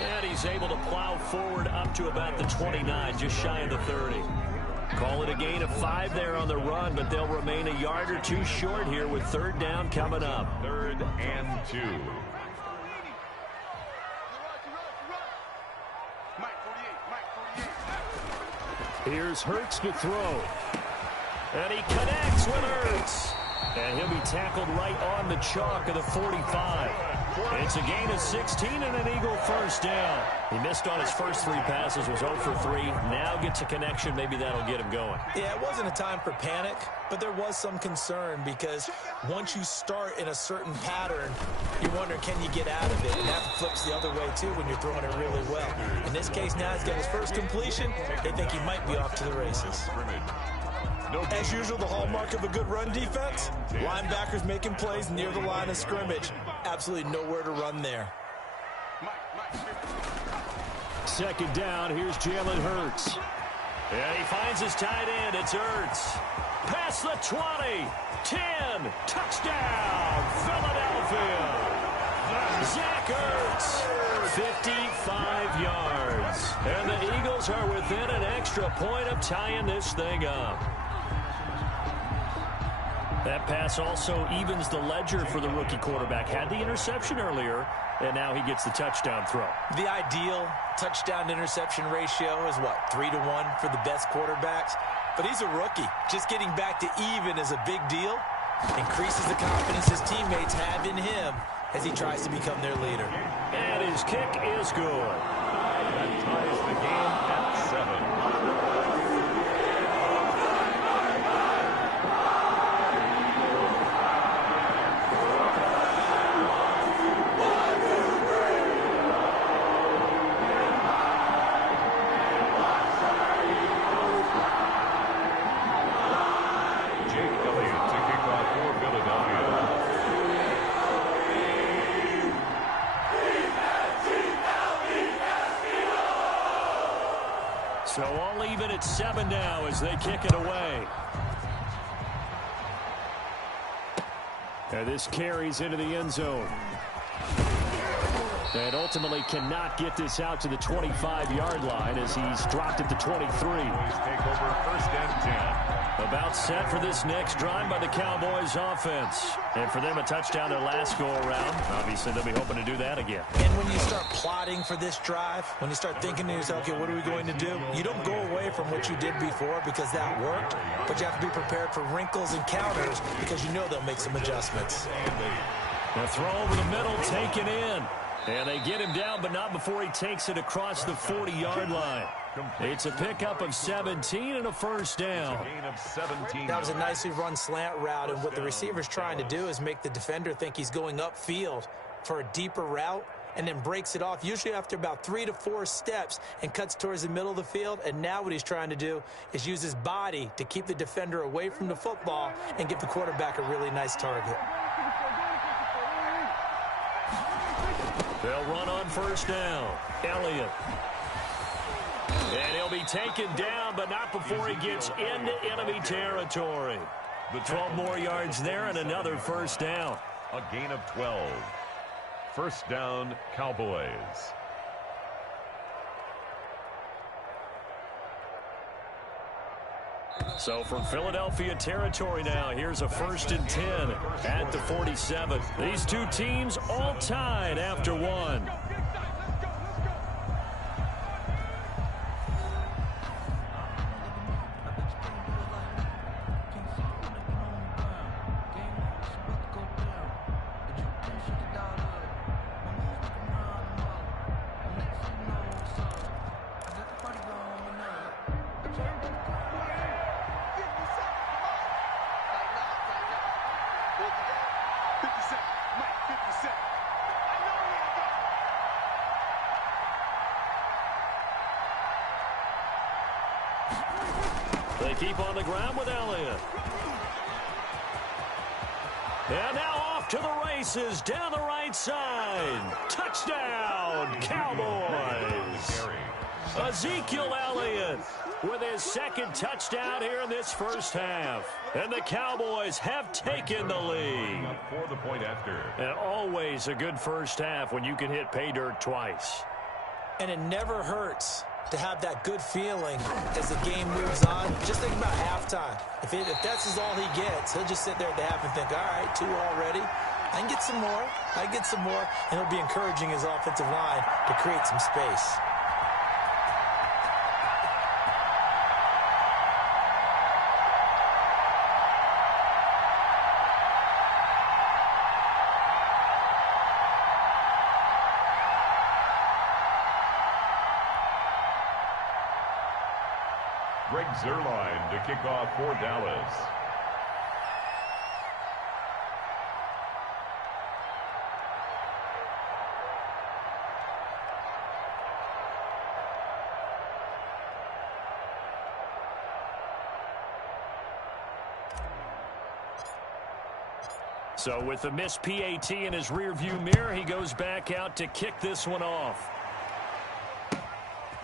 And he's able to plow forward up to about the 29, just shy of the 30. Call it a gain of 5 there on the run, but they'll remain a yard or two short here with third down coming up. 3rd and 2. Here's Hurts to throw. And he connects with Hurts. And he'll be tackled right on the chalk of the 45. It's a gain of 16 and an Eagle first down. He missed on his first 3 passes, was 0 for 3. Now gets a connection. Maybe that'll get him going. Yeah, it wasn't a time for panic, but there was some concern because once you start in a certain pattern, you wonder, can you get out of it? And that flips the other way, too, when you're throwing it really well. In this case, now he's got his first completion. They think he might be off to the races. As usual, the hallmark of a good run defense, linebackers making plays near the line of scrimmage. Absolutely nowhere to run there. Second down, here's Jalen Hurts. And he finds his tight end, it's Hurts. Past the 20, 10, touchdown, Philadelphia. Zach Ertz, 55 yards. And the Eagles are within an extra point of tying this thing up. That pass also evens the ledger for the rookie quarterback. Had the interception earlier, and now he gets the touchdown throw. The ideal touchdown-interception ratio is, what, 3-to-1 for the best quarterbacks? But he's a rookie. Just getting back to even is a big deal. Increases the confidence his teammates have in him as he tries to become their leader. And his kick is good. That ties the game at 7. So all even at 7 now as they kick it away. And this carries into the end zone. And ultimately cannot get this out to the 25-yard line as he's dropped at the 23. Take over 1st and 10. About set for this next drive by the Cowboys offense. And for them, a touchdown their last go-around. Obviously, they'll be hoping to do that again. And when you start plotting for this drive, when you start thinking to yourself, okay, what are we going to do? You don't go away from what you did before because that worked, but you have to be prepared for wrinkles and counters because you know they'll make some adjustments. The throw over the middle, taken in. And they get him down, but not before he takes it across the 40-yard line. It's a pickup of 17 and a first down. That was a nicely run slant route, and what the receiver's trying to do is make the defender think he's going upfield for a deeper route and then breaks it off, usually after about 3 to 4 steps, and cuts towards the middle of the field. And now what he's trying to do is use his body to keep the defender away from the football and give the quarterback a really nice target. They'll run on first down. Elliott. And he'll be taken down, but not before he gets into enemy territory. The 12 more yards there and another first down. A gain of 12. First down, Cowboys. So from Philadelphia territory now, here's a 1st and 10 at the 47. These two teams all tied after 1. They keep on the ground with Elliott. And now off to the races down the right side. Touchdown, Cowboys. Ezekiel Elliott with his second touchdown here in this first half. And the Cowboys have taken the lead. For the point after. And always a good first half when you can hit pay dirt twice. And it never hurts to have that good feeling as the game moves on. Just think about halftime. If that's all he gets, he'll just sit there at the half and think, all right, 2 already. I can get some more. I can get some more. And he'll be encouraging his offensive line to create some space. Greg Zuerlein to kick off for Dallas. So with the missed PAT in his rearview mirror, he goes back out to kick this one off.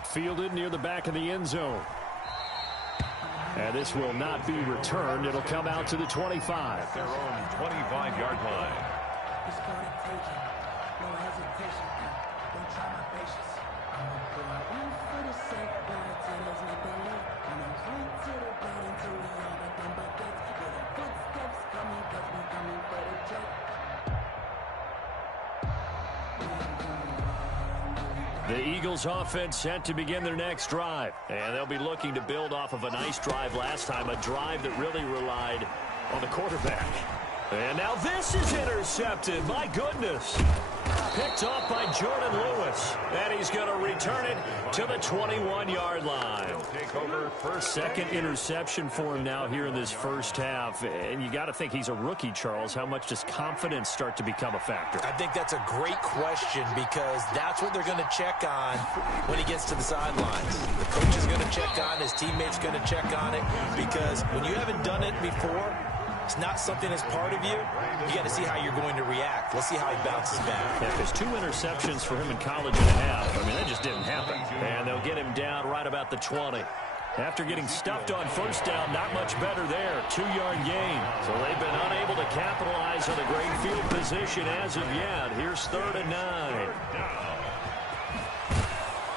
Fielded near the back of the end zone. And this will not be returned. It'll come out to the 25. Their own 25-yard line. The Eagles offense set to begin their next drive. And they'll be looking to build off of a nice drive last time, a drive that really relied on the quarterback. And now this is intercepted. My goodness. Picked off by Jordan Lewis. And he's going to return it to the 21-yard line. Take over. Second interception for him now here in this first half. And you got to think he's a rookie, Charles. How much does confidence start to become a factor? I think that's a great question because that's what they're going to check on when he gets to the sidelines. The coach is going to check on, his teammates going to check on it because when you haven't done it before, it's not something that's part of you. You got to see how you're going to react. Let's see how he bounces back. Yeah, because 2 interceptions for him in college and a half. I mean, that just didn't happen. And they'll get him down right about the 20. After getting stuffed on first down, not much better there. 2-yard gain. So they've been unable to capitalize on a great field position as of yet. Here's 3rd and 9.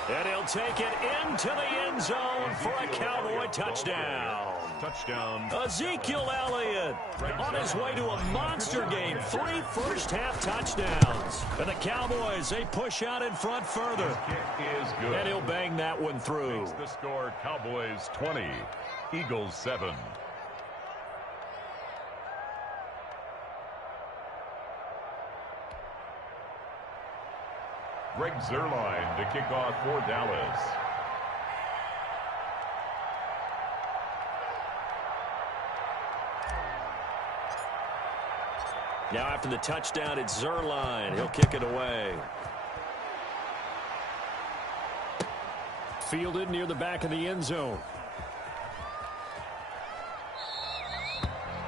And he'll take it into the end zone for a Cowboy touchdown. Touchdown. Ezekiel Elliott on his way to a monster game. 3 first-half touchdowns. And the Cowboys, they push out in front further. Kick is good. And he'll bang that one through. Makes the score Cowboys 20, Eagles 7. Greg Zuerlein to kick off for Dallas. Now after the touchdown, it's Zuerlein. He'll kick it away. Fielded near the back of the end zone.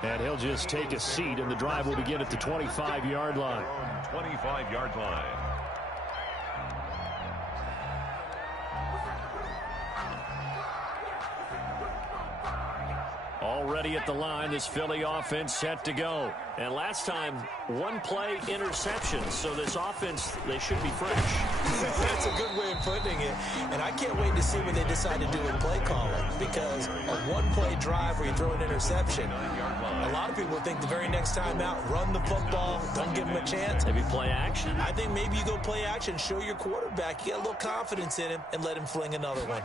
And he'll just take a seat, and the drive will begin at the 25-yard line. 25-yard line. Already at the line, this Philly offense set to go. And last time, 1-play interception. So this offense, they should be fresh. That's a good way of putting it. And I can't wait to see what they decide to do with play calling. Because a 1-play drive where you throw an interception, a lot of people think the very next time out, run the football, don't give him a chance. Maybe play action. I think maybe you go play action, show your quarterback, you got a little confidence in him, and let him fling another one.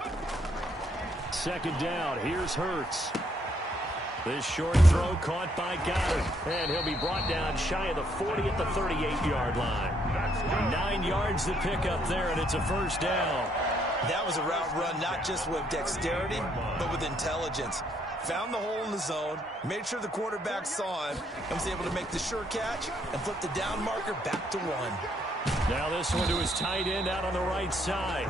2nd down, here's Hurts. This short throw caught by Goddard. And he'll be brought down shy of the 40 at the 38-yard line. 9 yards to pick up there, and it's a first down. That was a route run not just with dexterity, but with intelligence. Found the hole in the zone, made sure the quarterback saw him, and was able to make the sure catch and flip the down marker back to 1. Now this one to his tight end out on the right side.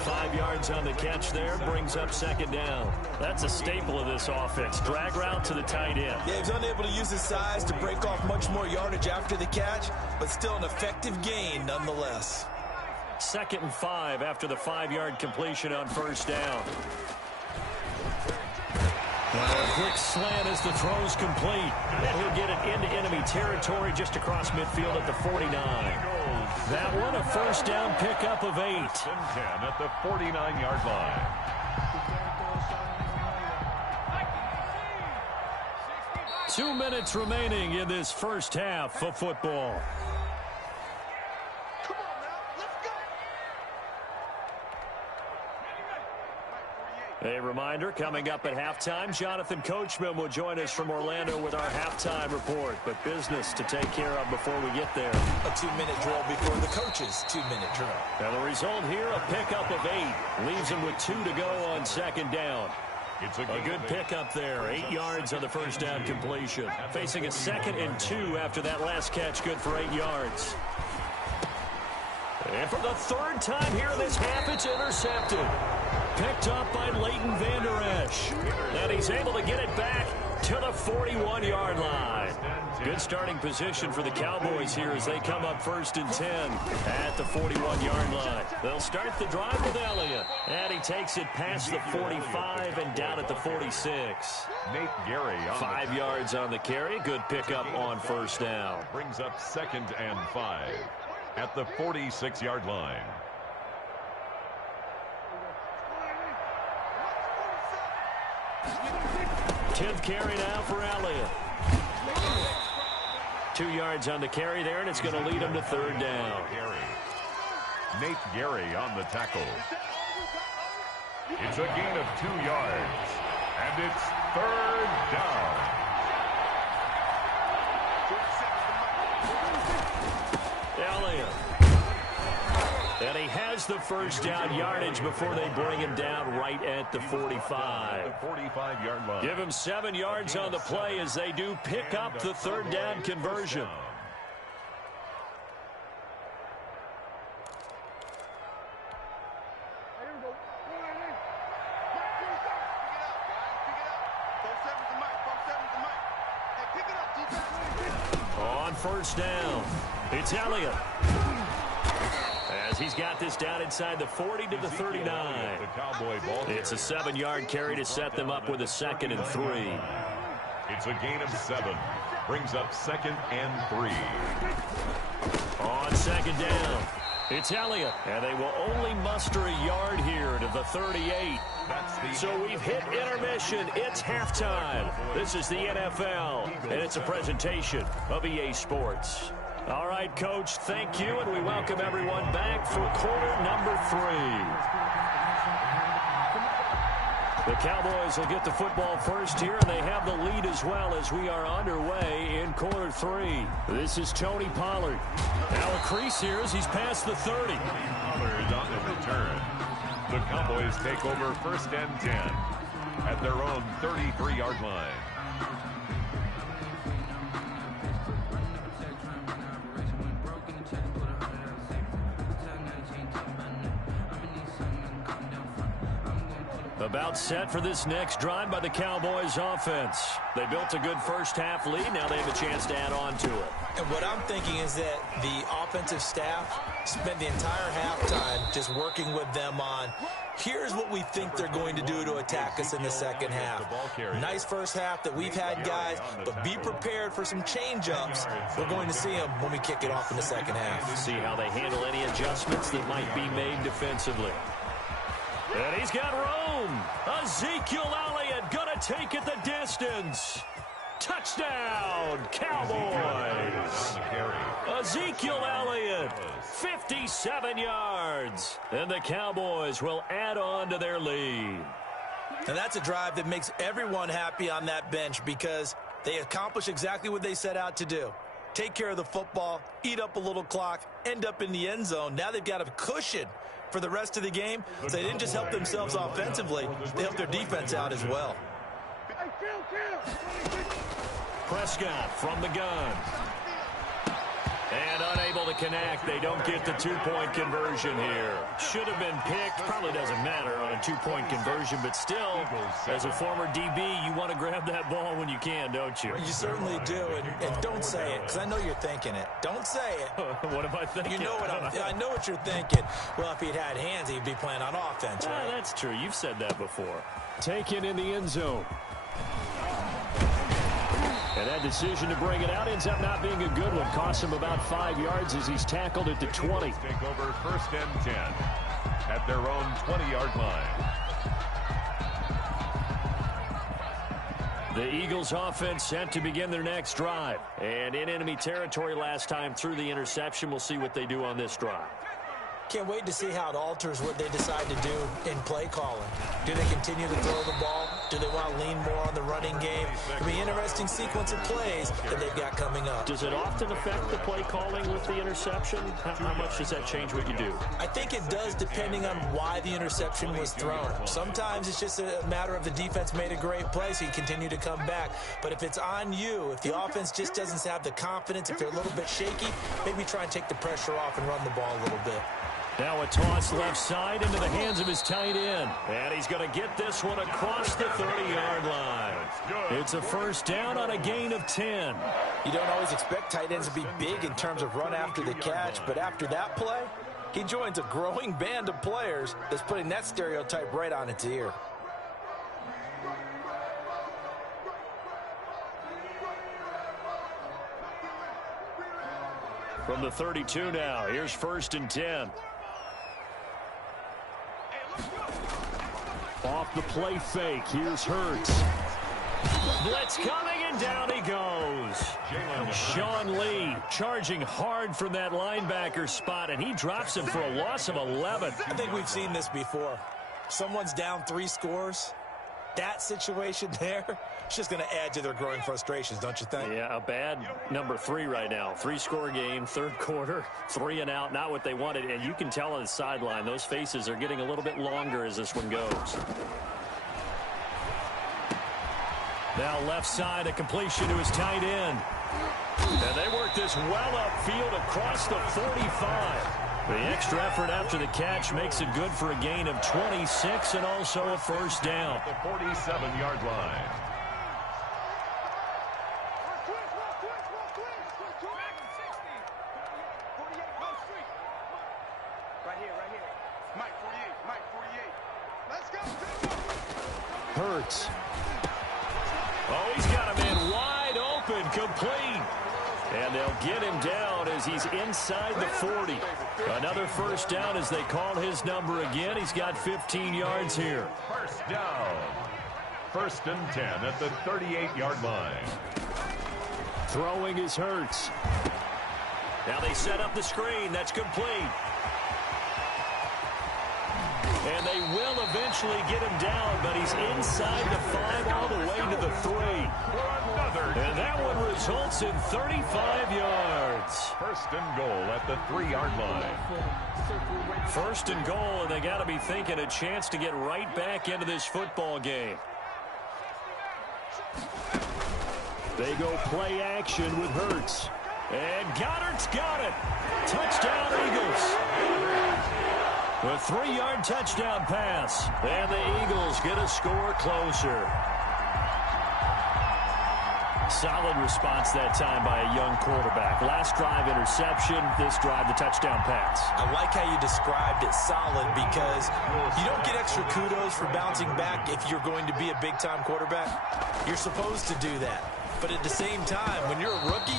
5 5 yards on the catch there. Brings up second down. That's a staple of this offense. Drag route to the tight end. Yeah, he was unable to use his size to break off much more yardage after the catch, but still an effective gain nonetheless. 2nd and 5 after the 5-yard completion on first down. A quick slant as the throw's complete. And he'll get it into enemy territory just across midfield at the 49. That one a first down pickup of 8. 10 at the 49-yard line. Two minutes remaining in this first half of football. A reminder, coming up at halftime, Jonathan Coachman will join us from Orlando with our halftime report. But business to take care of before we get there. A 2-minute drill before the coach's 2-minute drill. And the result here, a pickup of 8. Leaves him with 2 to go on second down. It's a good pickup there. 8 yards on the first down completion. Facing a 2nd and 2 after that last catch, good for 8 yards. And for the 3rd time here in this half, it's intercepted. Picked up by Leighton Vander Esch. And he's able to get it back to the 41-yard line. Good starting position for the Cowboys here as they come up 1st and 10 at the 41-yard line. They'll start the drive with Elliott. And he takes it past the 45 and down at the 46. Nate Gary. 5 yards on the carry. Good pickup on first down. Brings up 2nd and 5 at the 46-yard line. Tenth carry now for Elliott. 2 yards on the carry there, and it's going to lead him to 3rd down. Nate Gary on the tackle. It's a gain of 2 yards, and it's 3rd down. Elliott. And he has the first down yardage before they bring him down right at the 45. The 45-yard line. Give him 7 yards on the play as they do pick up the 3rd down conversion. On first down, it's Elliott. As he's got this down inside the 40 to the 39. It's a 7-yard carry to set them up with a 2nd and 3. It's a gain of 7. Brings up 2nd and 3. On 2nd down, it's Elliott. And they will only muster a yard here to the 38. So we've hit intermission. It's halftime. This is the NFL, and it's a presentation of EA Sports. All right, Coach, thank you, and we welcome everyone back for quarter number 3. The Cowboys will get the football first here, and they have the lead as well as we are underway in quarter 3. This is Tony Pollard. Now a crease here as he's past the 30. Pollard on the return. The Cowboys take over 1st and 10 at their own 33-yard line. About set for this next drive by the Cowboys offense. They built a good first half lead. Now they have a chance to add on to it. And what I'm thinking is that the offensive staff spent the entire halftime just working with them on, here's what we think they're going to do to attack us in the second half. Nice first half that we've had, guys, but be prepared for some change-ups. We're going to see them when we kick it off in the second half. See how they handle any adjustments that might be made defensively. And he's got room. Ezekiel Elliott gonna take it the distance. Touchdown, Cowboys. Ezekiel Elliott, 57 yards. And the Cowboys will add on to their lead. And that's a drive that makes everyone happy on that bench because they accomplish exactly what they set out to do. Take care of the football, eat up a little clock, end up in the end zone. Now they've got a cushion for the rest of the game. So they didn't just help themselves offensively, they helped their defense out as well. Prescott from the gun. And unable to connect. They don't get the two-point conversion here. Should have been picked. Probably doesn't matter on a two-point conversion, but still, as a former DB, you want to grab that ball when you can, don't you? You certainly do, and don't say it, because I know you're thinking it. Don't say it. What am I thinking? You know what I know what you're thinking. Well, if he'd had hands, he'd be playing on offense, right? That's true. You've said that before. Taken in the end zone. And that decision to bring it out ends up not being a good one. Costs him about 5 yards as he's tackled at the 20. Take over 1st and 10 at their own 20-yard line. The Eagles offense set to begin their next drive. And in enemy territory last time through the interception. We'll see what they do on this drive. Can't wait to see how it alters what they decide to do in play calling. Do they continue to throw the ball? Do they want to lean more on the running game? It'll be an interesting sequence of plays that they've got coming up. Does it often affect the play calling with the interception? How much does that change what you do? I think it does, depending on why the interception was thrown. Sometimes it's just a matter of the defense made a great play, so you continue to come back. But if it's on you, if the offense just doesn't have the confidence, if they're a little bit shaky, maybe try and take the pressure off and run the ball a little bit. Now a toss left side into the hands of his tight end. And he's going to get this one across the 30-yard line. It's a first down on a gain of 10. You don't always expect tight ends to be big in terms of run after the catch, but after that play, he joins a growing band of players that's putting that stereotype right on its ear. From the 32 now, here's 1st and 10. Off the play fake. Here's Hurts. Blitz coming, and down he goes. Sean Lee charging hard from that linebacker spot, and he drops him for a loss of 11. I think we've seen this before. Someone's down 3 scores. That situation there, it's just going to add to their growing frustrations, don't you think? Yeah, a bad number 3 right now. 3-score game, 3rd quarter, 3 and out, not what they wanted. And you can tell on the sideline, those faces are getting a little bit longer as this one goes. Now left side, a completion to his tight end. And they work this well upfield across the 45. The extra effort after the catch makes it good for a gain of 26 and also a first down. The 47-yard line. Hurts. Oh, he's got a man wide open, complete. And they'll get him down as he's inside the 40. Another first down as they call his number again. He's got 15 yards here. First down. 1st and 10 at the 38-yard line. Throwing is Hurts. Now they set up the screen. That's complete. And they will eventually get him down, but he's inside the 5 all the way to the 3. And that one results in 35 yards. 1st and goal at the 3-yard line. 1st and goal, and they got to be thinking a chance to get right back into this football game. They go play action with Hurts. And Goddard's got it. Touchdown, Eagles. A 3-yard touchdown pass. And the Eagles get a score closer. Solid response that time by a young quarterback. Last drive, interception. This drive, the touchdown pass. I like how you described it, solid, because you don't get extra kudos for bouncing back if you're going to be a big-time quarterback. You're supposed to do that. But at the same time, when you're a rookie,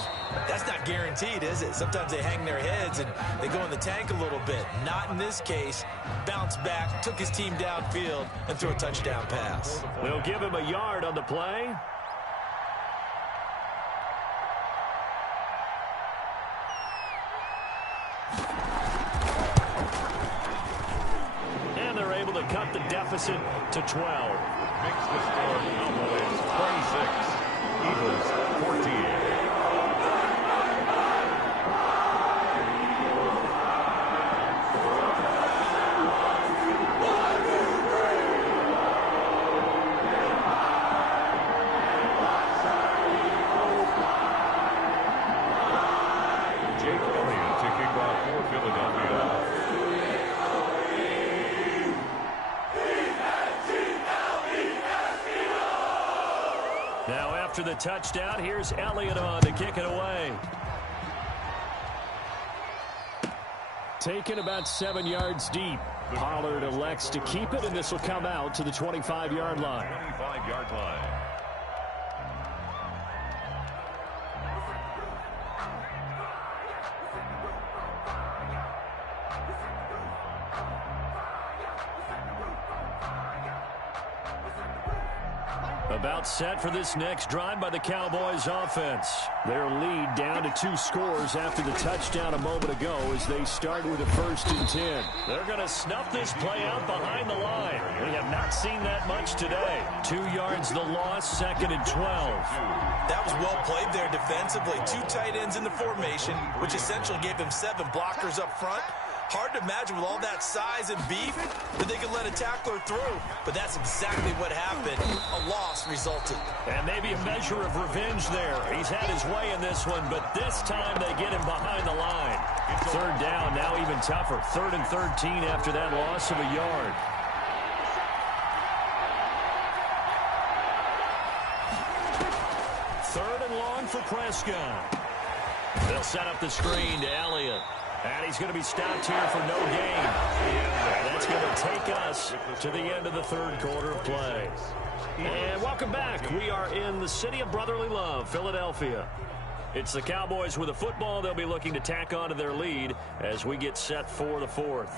that's not guaranteed, is it? Sometimes they hang their heads and they go in the tank a little bit. Not in this case. Bounced back, took his team downfield, and threw a touchdown pass. They'll give him a yard on the play. And they're able to cut the deficit to 12. Makes the score Cowboys 26. Eagles 14. Jacob after the touchdown. Here's Elliott on to kick it away. Taken about 7 yards deep. Pollard elects to keep it, and this will come out to the 25-yard line. 25-yard line. About set for this next drive by the Cowboys offense. Their lead down to 2 scores after the touchdown a moment ago as they start with a 1st and 10. They're going to snuff this play out behind the line. We have not seen that much today. 2 yards the loss, 2nd and 12. That was well played there defensively. 2 tight ends in the formation, which essentially gave them 7 blockers up front. Hard to imagine with all that size and beef that they could let a tackler through. But that's exactly what happened. A loss resulted. And maybe a measure of revenge there. He's had his way in this one, but this time they get him behind the line. 3rd down, now even tougher. 3rd and 13 after that loss of a yard. Third and long for Prescott. They'll set up the screen to Elliott. And he's going to be stopped here for no gain. And that's going to take us to the end of the 3rd quarter of play. And welcome back. We are in the city of brotherly love, Philadelphia. It's the Cowboys with a football. They'll be looking to tack on to their lead as we get set for the 4th.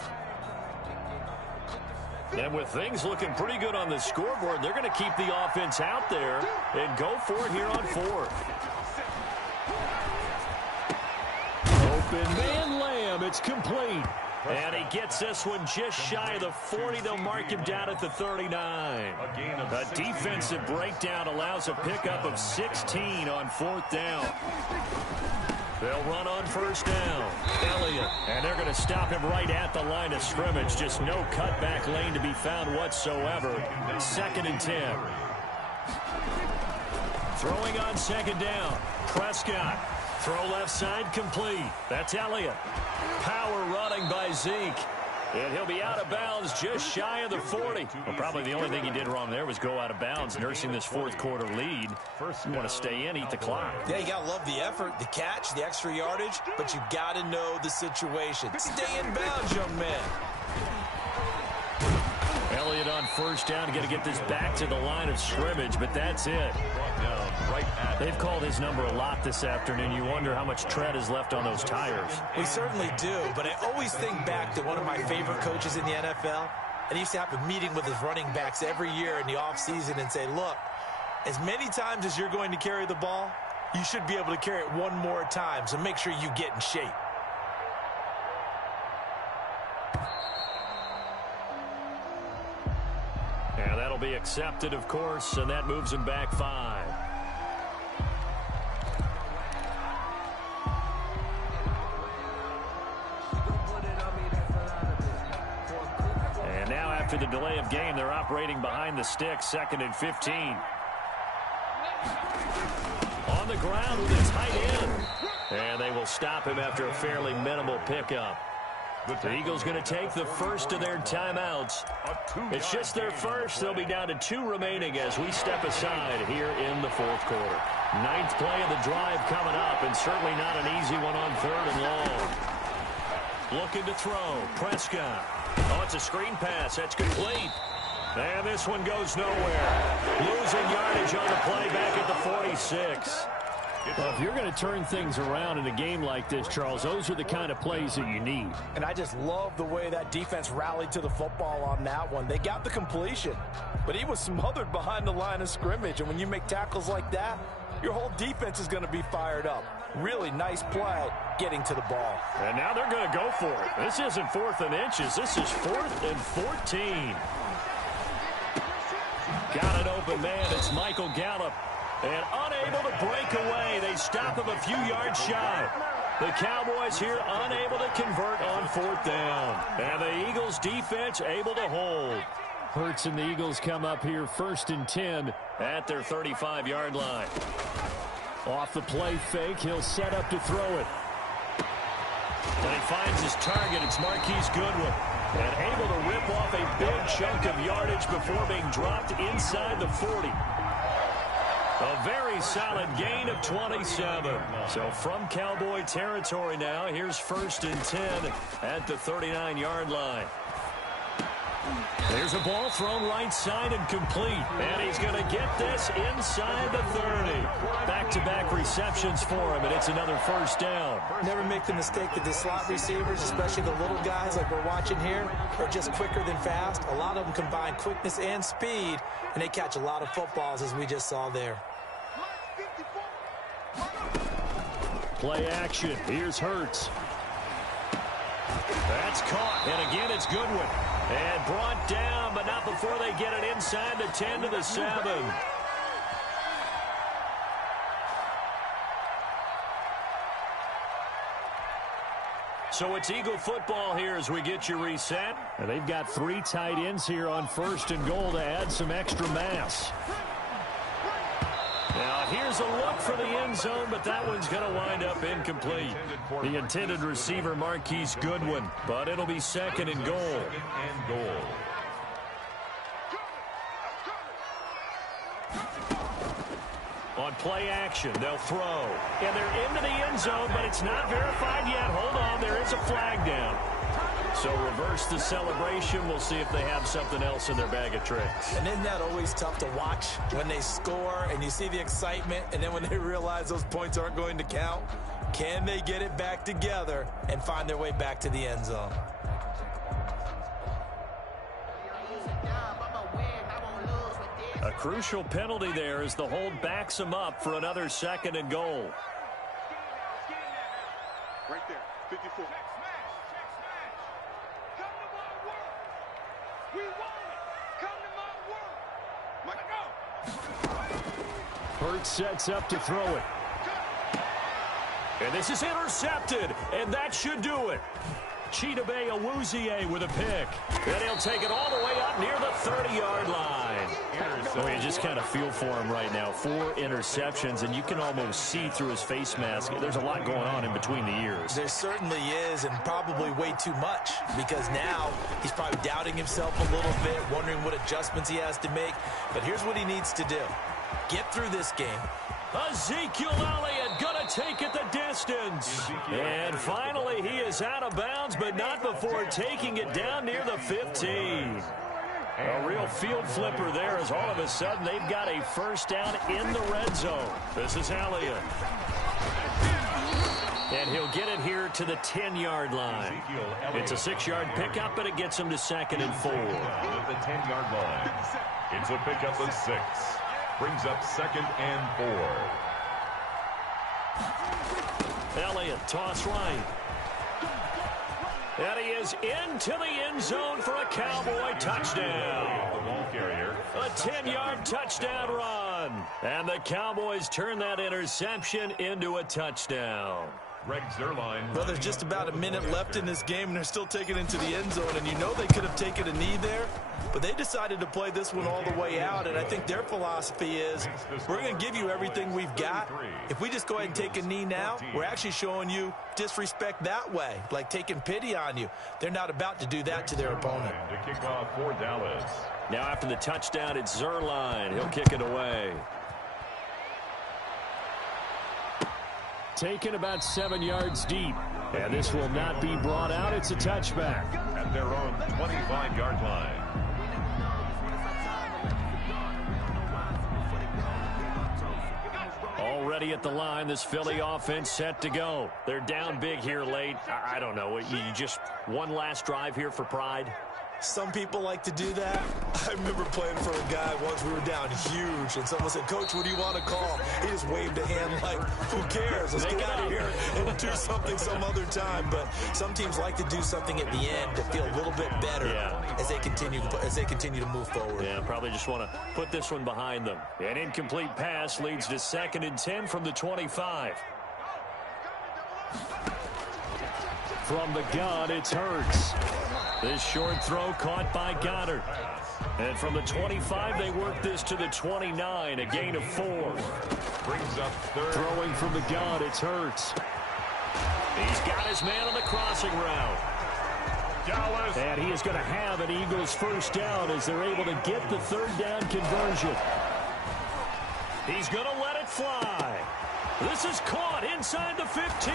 And with things looking pretty good on the scoreboard, they're going to keep the offense out there and go for it here on 4th. Open man Lamb, it's complete. And he gets this one just shy of the 40. They'll mark him down at the 39. A defensive breakdown allows a pickup of 16 on 4th down. They'll run on 1st down. Elliott, and they're going to stop him right at the line of scrimmage. Just no cutback lane to be found whatsoever. 2nd and 10. Throwing on 2nd down. Prescott. Throw left side complete. That's Elliott. Power running by Zeke. And he'll be out of bounds just shy of the 40. Well, probably the only thing he did wrong there was go out of bounds, nursing this 4th quarter lead. You want to stay in, eat the clock. Yeah, you got to love the effort, the catch, the extra yardage, but you got to know the situation. Stay in bounds, young man. Elliott on 1st down, going to get this back to the line of scrimmage, but that's it. They've called his number a lot this afternoon. You wonder how much tread is left on those tires. We certainly do, but I always think back to one of my favorite coaches in the NFL, and he used to have a meeting with his running backs every year in the offseason and say, look, as many times as you're going to carry the ball, you should be able to carry it one more time, so make sure you get in shape. Yeah, that'll be accepted, of course, and that moves him back 5. And now after the delay of game, they're operating behind the sticks, 2nd and 15. On the ground with a tight end. And they will stop him after a fairly minimal pickup. The Eagles going to take the first of their timeouts. It's just their first. They'll be down to 2 remaining as we step aside here in the 4th quarter. 9th play of the drive coming up, and certainly not an easy one on 3rd and long. Looking to throw. Prescott. Oh, it's a screen pass. That's complete. And this one goes nowhere. Losing yardage on the play back at the 46. Well, if you're going to turn things around in a game like this, Charles, those are the kind of plays that you need. And I just love the way that defense rallied to the football on that one. They got the completion, but he was smothered behind the line of scrimmage. And when you make tackles like that, your whole defense is going to be fired up. Really nice play getting to the ball. And now they're going to go for it. This isn't 4th and inches. This is 4th and 14. Got an open man. It's Michael Gallup. And unable to break away. They stop him a few yards shy. The Cowboys here unable to convert on 4th down. And the Eagles defense able to hold. Hurts and the Eagles come up here 1st and 10 at their 35-yard line. Off the play fake, he'll set up to throw it. And he finds his target. It's Marquise Goodwin. And able to rip off a big chunk of yardage before being dropped inside the 40. A very solid gain of 27. So from Cowboy territory now, here's 1st and 10 at the 39-yard line. There's a ball thrown right side and complete. And he's going to get this inside the 30. Back-to-back receptions for him, and it's another 1st down. Never make the mistake that the slot receivers, especially the little guys like we're watching here, are just quicker than fast. A lot of them combine quickness and speed, and they catch a lot of footballs, as we just saw there. Play action. Here's Hurts. That's caught. And again, it's Goodwin. And brought down, but not before they get it inside the 10 to the 7. So it's Eagle football here as we get you reset. And they've got 3 tight ends here on 1st and goal to add some extra mass. Now here's a look for the end zone, but that one's going to wind up incomplete. The intended receiver, Marquise Goodwin, but it'll be 2nd and goal. On play action, they'll throw. And they're into the end zone, but it's not verified yet. Hold on, there is a flag down. So reverse the celebration. We'll see if they have something else in their bag of tricks. And isn't that always tough to watch when they score and you see the excitement, and then when they realize those points aren't going to count? Can they get it back together and find their way back to the end zone? A crucial penalty there as the hold backs them up for another 2nd and goal. Right there, 54. Hurts sets up to throw it. And this is intercepted, and that should do it. Chidobe Awuzie with a pick. And he'll take it all the way up near the 30-yard line. Oh, you just kind of feel for him right now. 4 interceptions, and you can almost see through his face mask. There's a lot going on in between the ears. There certainly is, and probably way too much, because now he's probably doubting himself a little bit, wondering what adjustments he has to make. But here's what he needs to do. Get through this game. Ezekiel Elliott going to take it the distance. And finally, he is out of bounds, but not before taking it down near the 15. A real field flipper there as all of a sudden they've got a 1st down in the red zone. This is Elliott. And he'll get it here to the 10-yard line. It's a 6-yard pickup, but it gets him to 2nd and 4. At the 10-yard line. It's a pickup of 6. Brings up 2nd and 4. Elliott, toss right. And he is into the end zone for a Cowboy touchdown. The ball carrier. A 10-yard touchdown run. And the Cowboys turn that interception into a touchdown. Greg Zuerlein. Well, there's just about a minute left in this game, and they're still taking it into the end zone. And you know they could have taken a knee there, but they decided to play this one all the way out. And I think their philosophy is, we're going to give you everything we've got. If we just go ahead and take a knee now, we're actually showing you disrespect that way, like taking pity on you. They're not about to do that to their opponent. To kick off for Dallas. Now after the touchdown, it's Zuerlein. He'll kick it away. Taken about 7 yards deep. And this will not be brought out. It's a touchback. At their own 25-yard line. Already at the line, this Philly offense set to go. They're down big here late. I don't know. You just one last drive here for pride? Some people like to do that. I remember playing for a guy once. We were down huge, and someone said, "Coach, what do you want to call?" He just waved a hand like, "Who cares? Let's get out of here and do something some other time." But some teams like to do something at the end to feel a little bit better as they continue to move forward. Yeah, probably just want to put this one behind them. An incomplete pass leads to 2nd and 10 from the 25. From the gun, it's Hurts. This short throw caught by Goddard. And from the 25, they work this to the 29, a gain of 4. Brings up 3rd. Throwing from the gun, it's Hurts. He's got his man on the crossing route. Dallas. And he is going to have an Eagles 1st down as they're able to get the 3rd down conversion. He's going to let it fly. This is caught inside the 15.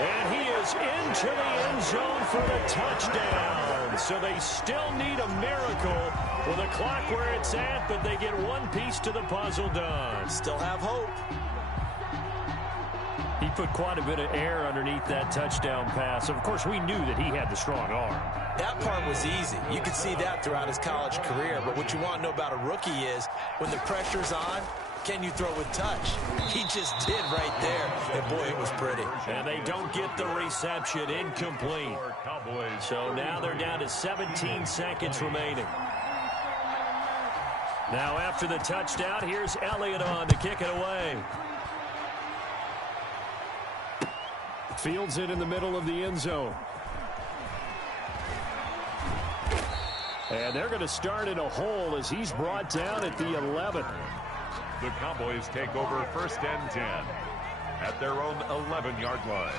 And he is into the end zone for the touchdown. So they still need a miracle with the clock where it's at, but they get one piece to the puzzle done. Still have hope. He put quite a bit of air underneath that touchdown pass. Of course, we knew that he had the strong arm. That part was easy. You could see that throughout his college career. But what you want to know about a rookie is when the pressure's on, can you throw with touch? He just did right there. And, boy, it was pretty. And they don't get the reception. Incomplete. So now they're down to 17 seconds remaining. Now after the touchdown, here's Elliott on to kick it away. Fields it in the middle of the end zone. And they're going to start in a hole as he's brought down at the 11. The Cowboys take over 1st and 10 at their own 11-yard line.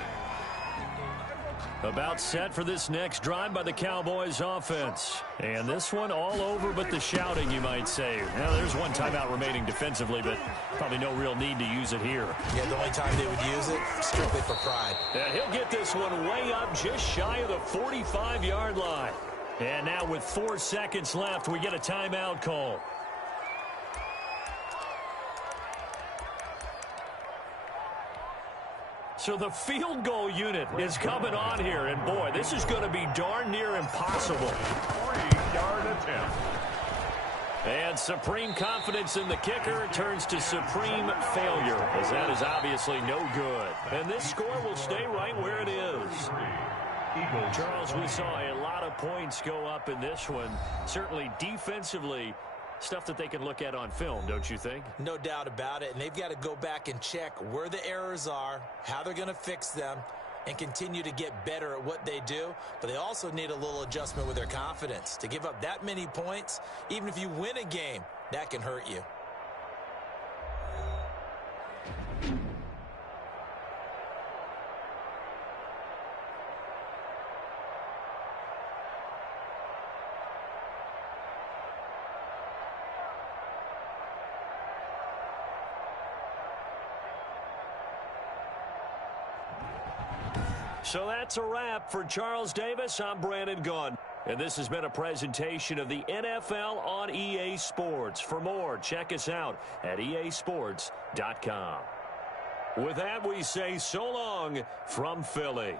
About set for this next drive by the Cowboys offense. And this one all over but the shouting, you might say. Now, there's one timeout remaining defensively, but probably no real need to use it here. Yeah, the only time they would use it, strictly for pride. And he'll get this one way up just shy of the 45-yard line. And now with 4 seconds left, we get a timeout call. So the field goal unit is coming on here. And, boy, this is going to be darn near impossible. 3-yard attempt. And supreme confidence in the kicker turns to supreme failure, as that is obviously no good. And this score will stay right where it is. Charles, we saw a lot of points go up in this one. Certainly defensively, stuff that they can look at on film, don't you think? No doubt about it. And they've got to go back and check where the errors are, how they're going to fix them, and continue to get better at what they do. But they also need a little adjustment with their confidence. To give up that many points, even if you win a game, that can hurt you. So that's a wrap for Charles Davis. I'm Brandon Gaudin. And this has been a presentation of the NFL on EA Sports. For more, check us out at easports.com. With that, we say so long from Philly.